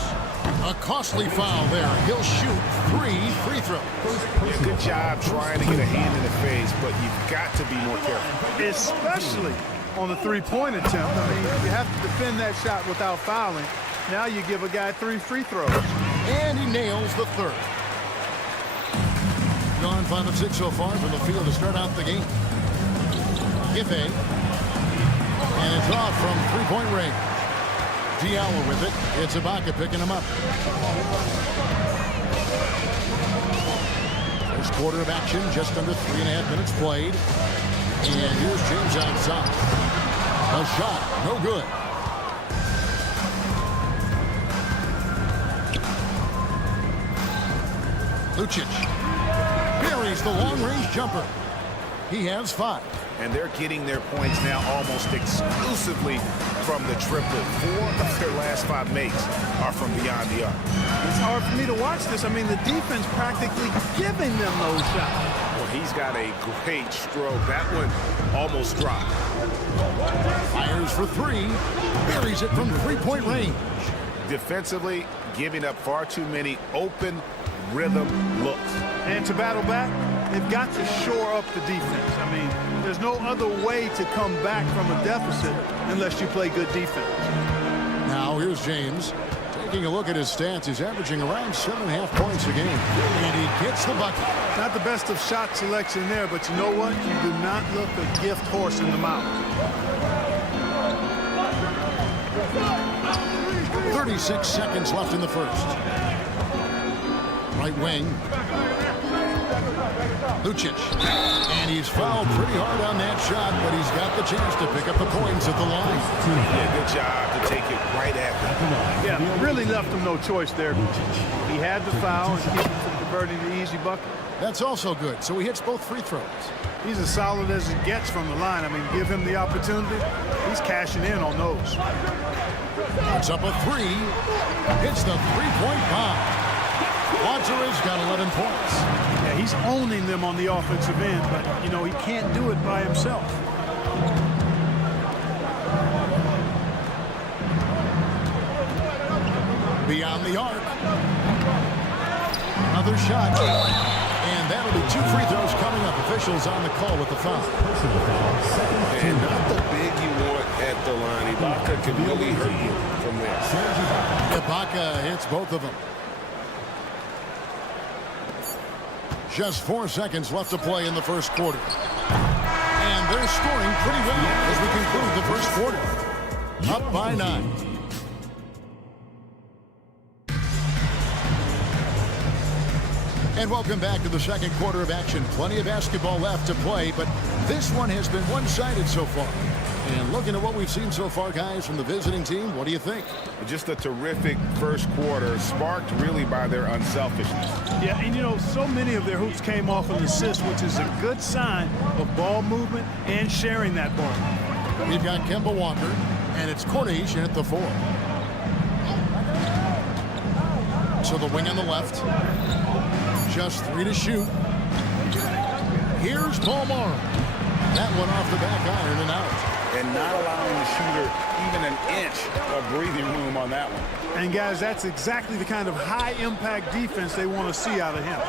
A costly foul there. He'll shoot 3 free throws. Yeah, good job trying to get a hand in the face, but you've got to be more careful. Especially on the three-point attempt. I mean, you have to defend that shot without fouling. Now you give a guy 3 free throws. And he nails the 3rd. Gone 5 of 6 so far from the field to start out the game. Giffey. And it's off from three-point range. Diallo with it. It's Ibaka picking him up. First quarter of action, just under 3.5 minutes played. And here's James outside. A shot, no good. Lucic buries the long-range jumper. He has 5. And they're getting their points now almost exclusively from the triplet. 4 of their last 5 makes are from beyond the arc. It's hard for me to watch this. I mean, the defense practically giving them those shots. Well, he's got a great stroke. That one almost dropped. Fires for 3. Buries it from 3-point range. Defensively, giving up far too many open rhythm looks. And to battle back, they've got to shore up the defense. I mean, there's no other way to come back from a deficit unless you play good defense. Now here's James. Taking a look at his stats, he's averaging around 7.5 points a game. And he gets the bucket. Not the best of shot selection there, but you know what? You do not look a gift horse in the mouth. 36 seconds left in the first. Right wing. Lucic. And he's fouled pretty hard on that shot, but he's got the chance to pick up the points at the line. Yeah, good job to take it right at him. Yeah, really left him no choice there. He had the foul and keep him from converting the easy bucket. That's also good, so he hits both free throws. He's as solid as it gets from the line. I mean, give him the opportunity. He's cashing in on those. Puts up a 3. Hits the 3-point bomb. Wanzer's got 11 points. Yeah, he's owning them on the offensive end, but, you know, he can't do it by himself. Beyond the arc. Another shot. And that'll be 2 free throws coming up. Officials on the call with the foul. And not the big you want at the line. Ibaka can really hurt you from there. Ibaka hits both of them. Just 4 seconds left to play in the first quarter. And they're scoring pretty well as we conclude the first quarter. Up by 9. And welcome back to the second quarter of action. Plenty of basketball left to play, but this one has been one-sided so far. And looking at what we've seen so far, guys, from the visiting team, what do you think? Just a terrific first quarter, sparked really by their unselfishness. Yeah, and you know, so many of their hoops came off an assist, which is a good sign of ball movement and sharing that ball. We've got Kemba Walker, and it's Cornish at the 4. So the wing on the left. Just 3 to shoot. Here's Balmar. That one off the back iron and out. And not allowing the shooter even an inch of breathing room on that one. And guys, that's exactly the kind of high-impact defense they want to see out of him.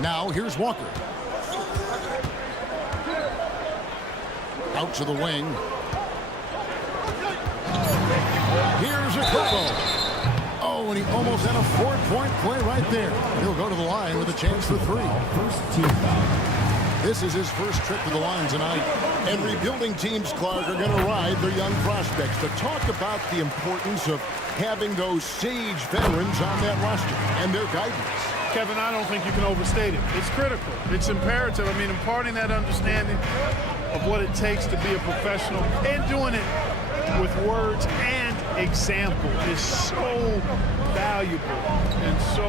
Now here's Walker. Out to the wing. Here's a curveball. Oh, and he almost had a 4-point play right there. He'll go to the line with a chance for 3. First team foul. This is his first trip to the line tonight. And rebuilding teams, Clark, are going to ride their young prospects. But talk about the importance of having those sage veterans on that roster and their guidance. Kevin, I don't think you can overstate it. It's critical. It's imperative. I mean, imparting that understanding of what it takes to be a professional and doing it with words and example is so valuable and so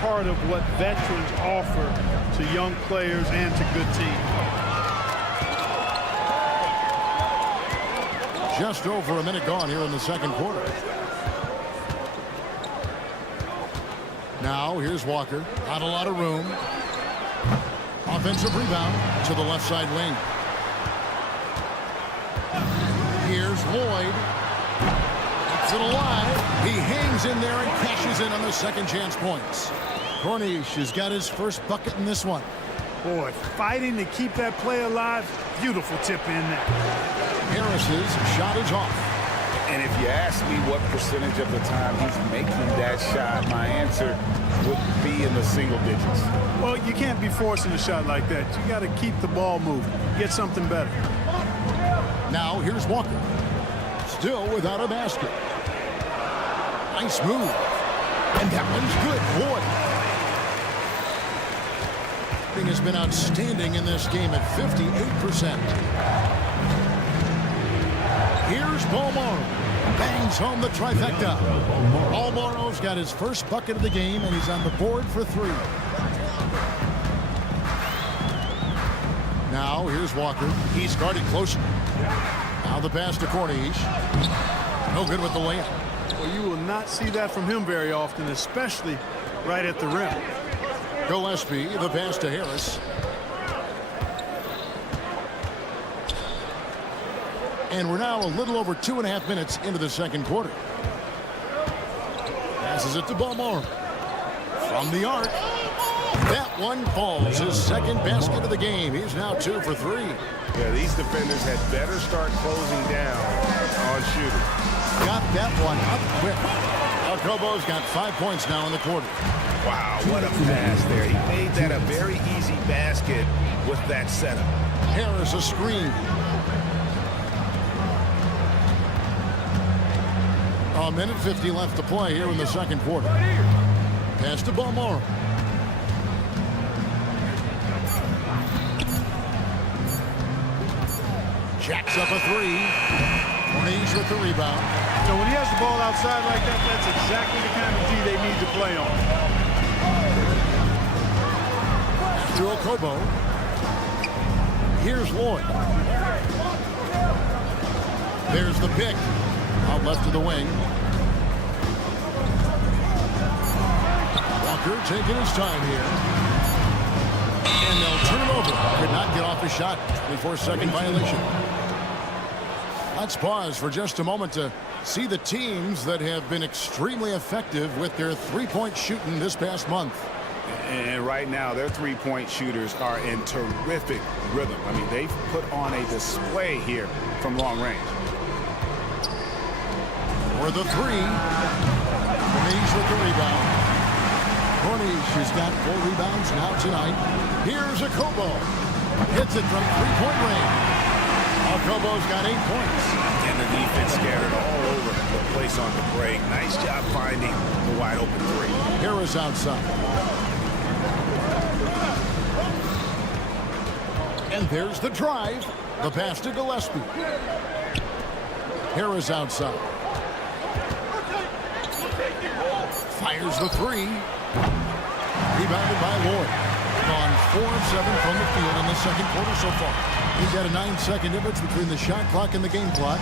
part of what veterans offer to young players and to good teams. Just over a minute gone here in the second quarter. Now here's Walker. Not a lot of room. Offensive rebound to the left side wing. Here's Lloyd. It's it alive. He hangs in there and cashes in on the second chance points. Cornish has got his first bucket in this one. Boy, fighting to keep that play alive. Beautiful tip in there. Harris's shot is off. And if you ask me what percentage of the time he's making that shot, my answer would be in the single digits. Well, you can't be forcing a shot like that. You got to keep the ball moving. Get something better. Now here's Walker. Still without a basket. Nice move. And that one's good. Boy. Has been outstanding in this game at 58%. Here's Balmar. Bangs home the trifecta. Balmaro's got his first bucket of the game, and he's on the board for 3. Now here's Walker. He's guarded closer. Now the pass to Cornish. No good with the layup. Well, you will not see that from him very often, especially right at the rim. Gillespie, the pass to Harris. And we're now a little over 2.5 minutes into the second quarter. Passes it to Balmore. From the arc. That one falls. His second basket of the game. He's now 2 for 3. Yeah, these defenders had better start closing down on shooting. Got that one up quick. Alcobo's got 5 points now in the quarter. Wow, what a pass there. He made that a very easy basket with that setup. Harris a screen. A minute 50 left to play here in the second quarter. Pass to Balmore. Jacks up a 3. Cornish with the rebound. So when he has the ball outside like that, that's exactly the kind of D they need to play on. To Okobo. Here's Lloyd. There's the pick. Out left to the wing. Walker taking his time here. And they'll turn it over. Could not get off the shot. 24-second violation. Let's pause for just a moment to see the teams that have been extremely effective with their three-point shooting this past month. And right now, their three-point shooters are in terrific rhythm. I mean, they've put on a display here from long range. For the 3. Cornish with the rebound. Cornish has got 4 rebounds now tonight. Here's Okobo. Hits it from three-point range. Okobo's got 8 points. And the defense scattered all over the place on the break. Nice job finding the wide open 3. Harris outside. And there's the drive. The pass to Gillespie. Harris outside. Fires the 3. Rebounded by Lloyd. Gone 4 of 7 from the field in the second quarter so far. He's got a 9-second difference between the shot clock and the game clock.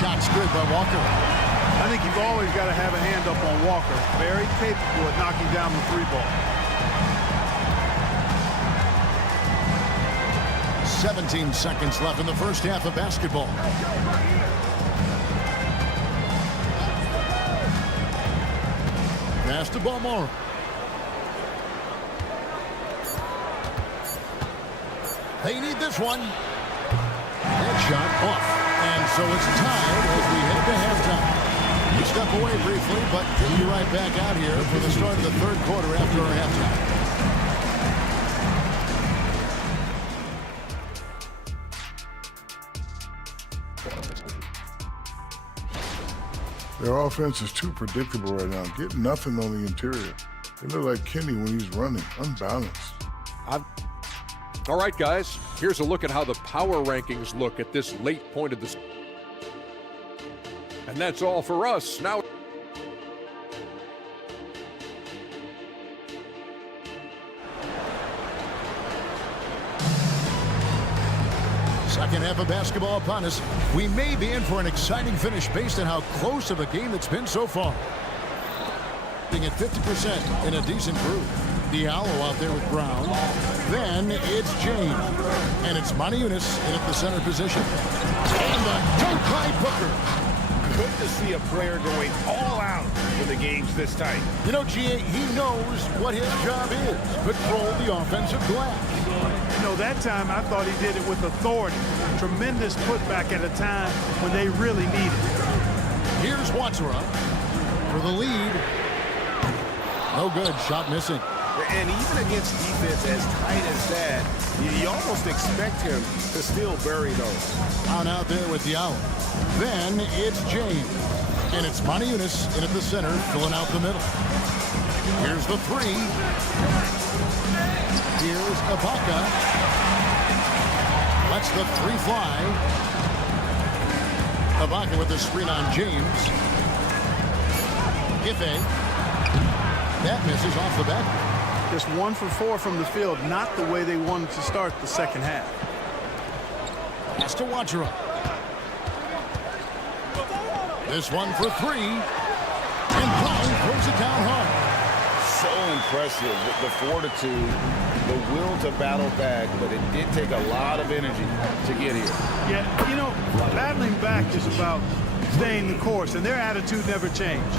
Shot's good by Walker. I think you've always got to have a hand up on Walker. Very capable of knocking down the 3 ball. 17 seconds left in the first half of basketball. Pass to Balmore. They need this one. That shot off. And so it's tied as we head to halftime. We step away briefly, but we'll be right back out here for the start of the third quarter after our halftime. Their offense is too predictable right now. Get nothing on the interior. They look like Kenny when he's running, unbalanced. All right, guys, here's a look at how the power rankings look at this late point of the... And that's all for us. Now... Second half of basketball upon us. We may be in for an exciting finish based on how close of a game it's been so far. At 50% in a decent group. Diallo out there with Brown. Then it's James. And it's Maniunas in at the center position. And the dunk by Booker. Good to see a player going all out when the game's this tight. You know, G.A., he knows what his job is. Control the offensive glass. You know, that time I thought he did it with authority. Tremendous putback at a time when they really need it. Here's Watsura for the lead. No good. Shot missing. And even against defense as tight as that, you almost expect him to still bury those. Out there with Diallo. Then it's James. And it's Maniunas in at the center, filling out the middle. Here's the 3. Here's Ibaka. Lets the 3 fly. Ibaka with the screen on James. Ife. That misses off the back. Just 1 for 4 from the field, not the way they wanted to start the second half. Has to watch her. This one for 3. And Brown throws it down hard. So impressive, the fortitude, the will to battle back, but it did take a lot of energy to get here. Yeah, you know, battling back is about staying the course, and their attitude never changed.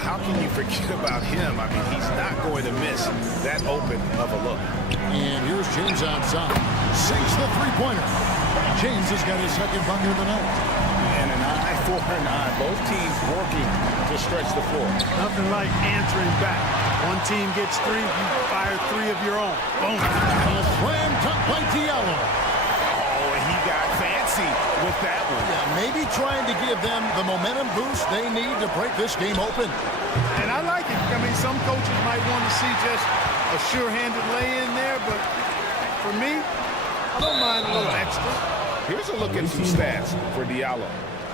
How can you forget about him? I mean, he's not going to miss that open of a look. And here's James outside. Sinks the three-pointer. James has got his second bucket of the night. And an eye for an eye. Both teams working to stretch the floor. Nothing like answering back. One team gets 3, you fire 3 of your own. Boom. And a slam dunk by Diallo. Oh, and he got fancy with that one. Yeah, maybe trying to give them the momentum boost they need to break this game open. And I like it. I mean, some coaches might want to see just a sure-handed lay-in there, but for me, I don't mind a little extra. Here's a look at some stats for Diallo.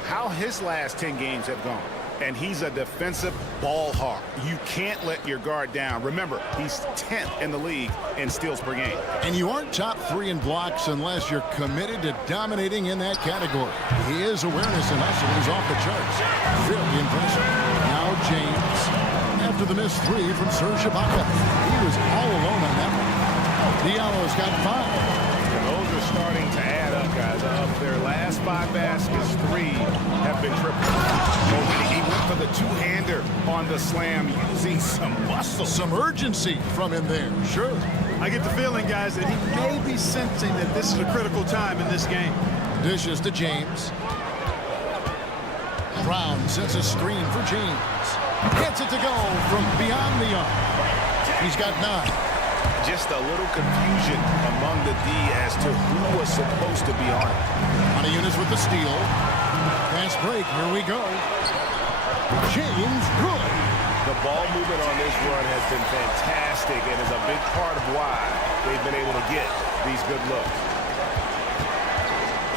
How his last 10 games have gone. And he's a defensive ball hawk. You can't let your guard down. Remember, he's 10th in the league in steals per game. And you aren't top 3 in blocks unless you're committed to dominating in that category. His awareness and hustle is off the charts. Very impressive. Now James, after the missed 3 from Serge Ibaka. He was all alone on that one. Diallo's got 5. Those are starting to add up, guys. Of their last 5 baskets, 3 have been triple. He went for the two-hander on the slam using some muscle. Some urgency from him there, sure. I get the feeling, guys, that he may be sensing that this is a critical time in this game. Dishes to James. Brown sets a screen for James. Gets it to go from beyond the arc. He's got 9. Just a little confusion among the D as to who was supposed to be on it. On a Eunice with the steal. Fast break, here we go. James, good. The ball movement on this run has been fantastic and is a big part of why they've been able to get these good looks.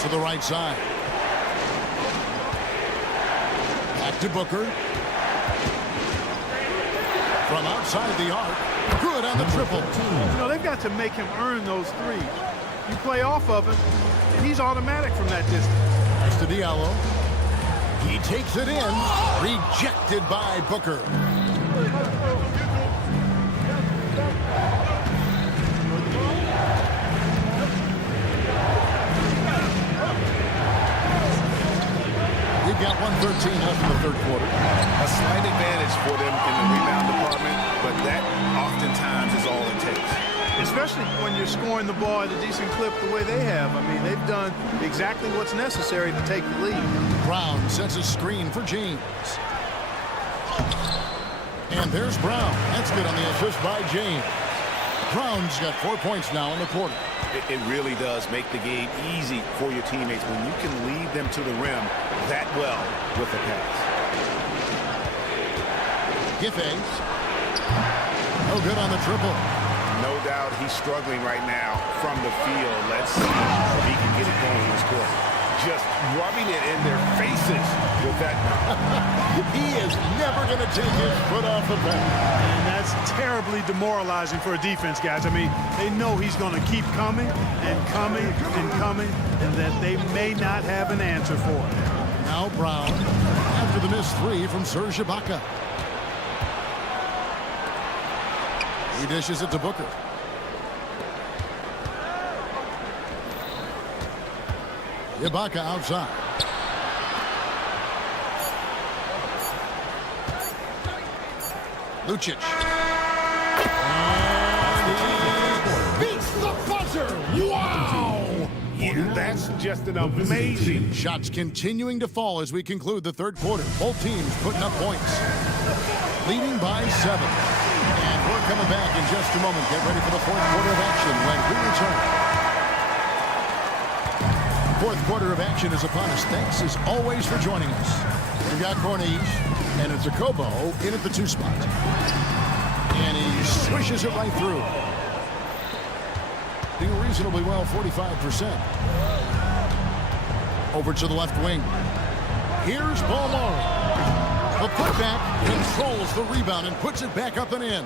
To the right side. Back to Booker. From outside the arc. Good on the triple. You know, they've got to make him earn those 3s. You play off of him, and he's automatic from that distance. Next to Diallo. He takes it in. Rejected by Booker. We've got 1:13 left in the third quarter. A slight advantage for them in the rebound department, but that oftentimes is all it takes. Especially when you're scoring the ball at a decent clip the way they have. I mean, they've done exactly what's necessary to take the lead. Brown sets a screen for James. And there's Brown. That's good on the assist by James. Brown's got 4 points now in the quarter. It really does make the game easy for your teammates when you can lead them to the rim that well with a pass. Giffey. No good on the triple. No doubt he's struggling right now from the field. Let's see if he can get it going in this quarter. Just rubbing it in their faces with that. He is never going to take his foot off the pedal. And that's terribly demoralizing for a defense, guys. I mean, they know he's going to keep coming and coming and coming, and that they may not have an answer for it. Now Brown, after the missed 3 from Serge Ibaka. He dishes it to Booker. Ibaka outside. Lucic. And he beats the buzzer. Wow! Yeah, that's just an amazing. Shots continuing to fall as we conclude the third quarter. Both teams putting up points. Leading by 7. And we're coming back in just a moment. Get ready for the fourth quarter of action when we return. Fourth quarter of action is upon us. Thanks as always for joining us. We've got Corniche, and it's a Kobo in at the 2 spot. And he swishes it right through. Doing reasonably well, 45%. Over to the left wing. Here's Balmaro. The putback controls the rebound and puts it back up and in.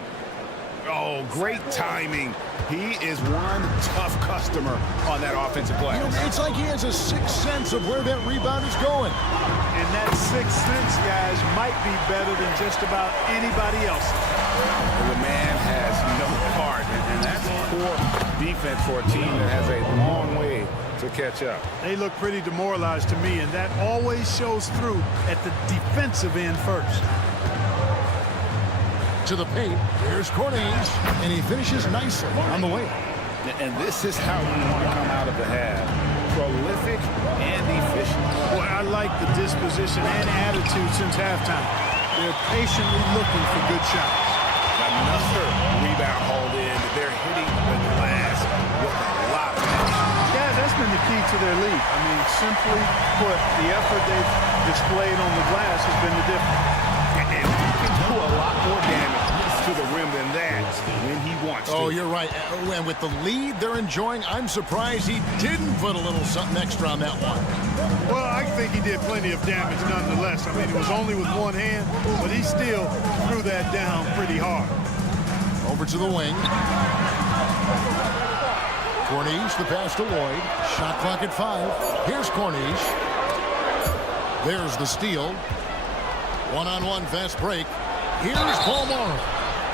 Oh, great timing. He is one tough customer on that offensive glass. It's like he has a sixth sense of where that rebound is going. And that sixth sense, guys, might be better than just about anybody else. The man has no heart, and that's poor defense for a team that has a long way to catch up. They look pretty demoralized to me, and that always shows through at the defensive end first. To the paint, here's Cornelius, and he finishes nicely on the way. And this is how we want to come out of the half. Prolific and efficient. Boy, I like the disposition and attitude since halftime. They're patiently looking for good shots. Another rebound hauled in. They're hitting the glass with a lot of passion. Yeah, that's been the key to their lead. I mean, simply put, the effort they've displayed on the glass has been the difference. And he can do a lot more damage to the rim than that when he wants to. Oh, you're right. And with the lead they're enjoying, I'm surprised he didn't put a little something extra on that one. Well, I think he did plenty of damage nonetheless. I mean, it was only with one hand, but he still threw that down pretty hard. Over to the wing. Corniche, the pass to Lloyd. Shot clock at 5. Here's Corniche. There's the steal. One-on-one fast break. Here's Paul Morrow.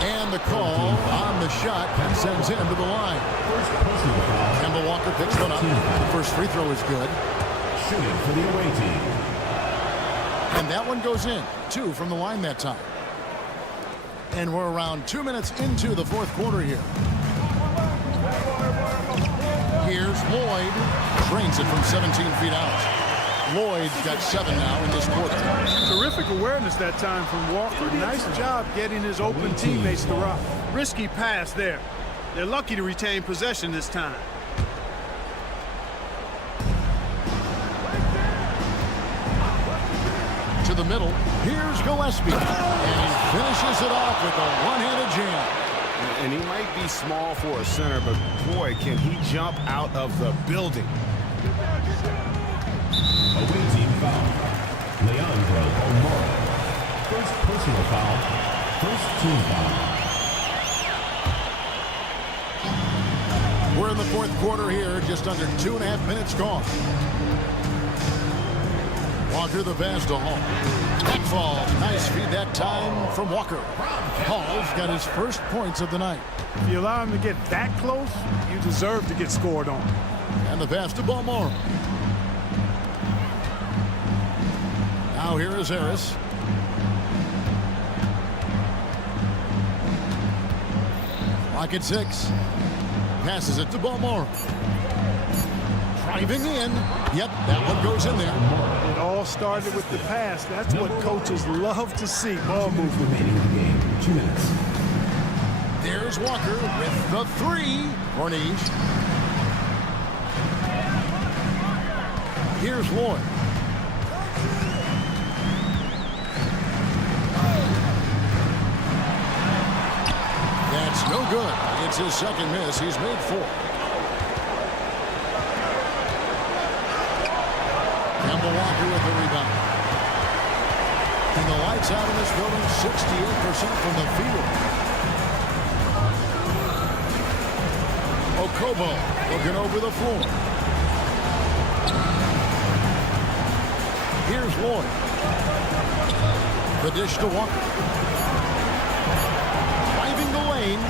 And the call on the shot and sends him to the line. Kemba Walker picks one up. The first free throw is good. Shooting for the away team. And that one goes in. 2 from the line that time. And we're around 2 minutes into the fourth quarter here. Here's Lloyd. Drains it from 17 feet out. Lloyd's got 7 now in this quarter. Terrific awareness that time from Walker. Nice job getting his open teammates to rock. Risky pass there. They're lucky to retain possession this time. To the middle. Here's Gillespie. And he finishes it off with a one-handed jam. And he might be small for a center, but boy, can he jump out of the building. Away team foul. Leandro Omar. First personal foul. First team foul. We're in the fourth quarter here. Just under 2.5 minutes gone. Walker the pass to Hall. That fall. Nice feed that time from Walker. Hall's got his first points of the night. If you allow him to get that close, you deserve to get scored on. And the pass to Balmore. Now here is Harris. Lock at 6. Passes it to Balmore. Driving in. Yep, that one goes in there. It all started with the pass. That's what coaches love to see. Ball movement. Remaining in the game. 2 minutes. There's Walker with the 3. Corniche. Here's Lloyd. That's no good. It's his second miss. He's made 4. Kemba Walker with the rebound. And the lights out in this building, 68% from the field. Okobo looking over the floor. Here's Lloyd. The dish to Walker. Driving the lane.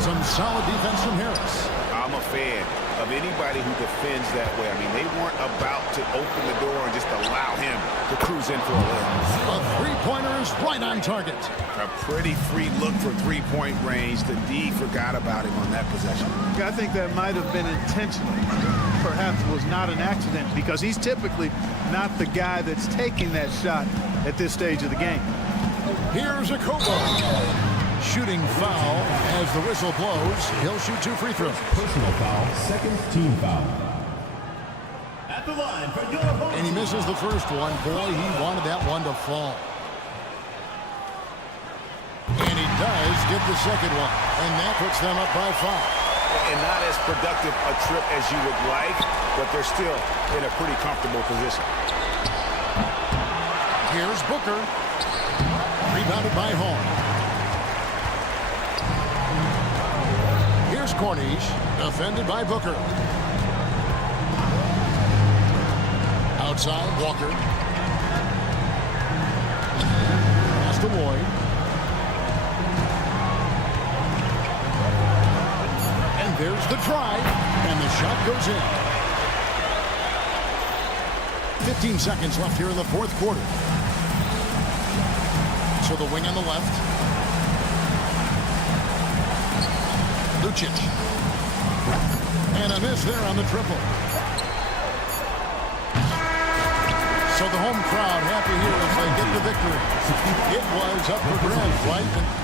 Some solid defense from Harris. I'm a fan of anybody who defends that way. I mean, they weren't about to open the door and just allow him to cruise in for a layup. A three-pointer is right on target. A pretty free look for three-point range. The D forgot about him on that possession. I think that might have been intentional. Perhaps was not an accident because he's typically not the guy that's taking that shot at this stage of the game. Here's Okobo. Shooting foul as the whistle blows. He'll shoot 2 free throws. Personal foul. Second team foul. At the line for your opponent. And he misses the first one. Boy, he wanted that one to fall. And he does get the second one. And that puts them up by 5. And not as productive a trip as you would like, but they're still in a pretty comfortable position. Here's Booker. Rebounded by Hall. Here's Cornish, defended by Booker. Outside, Walker. Pass to Lloyd. And there's the drive, and the shot goes in. 15 seconds left here in the fourth quarter. So the wing on the left. Lucic. And a miss there on the triple. So the home crowd happy here as they get the victory. It was up for grabs, right?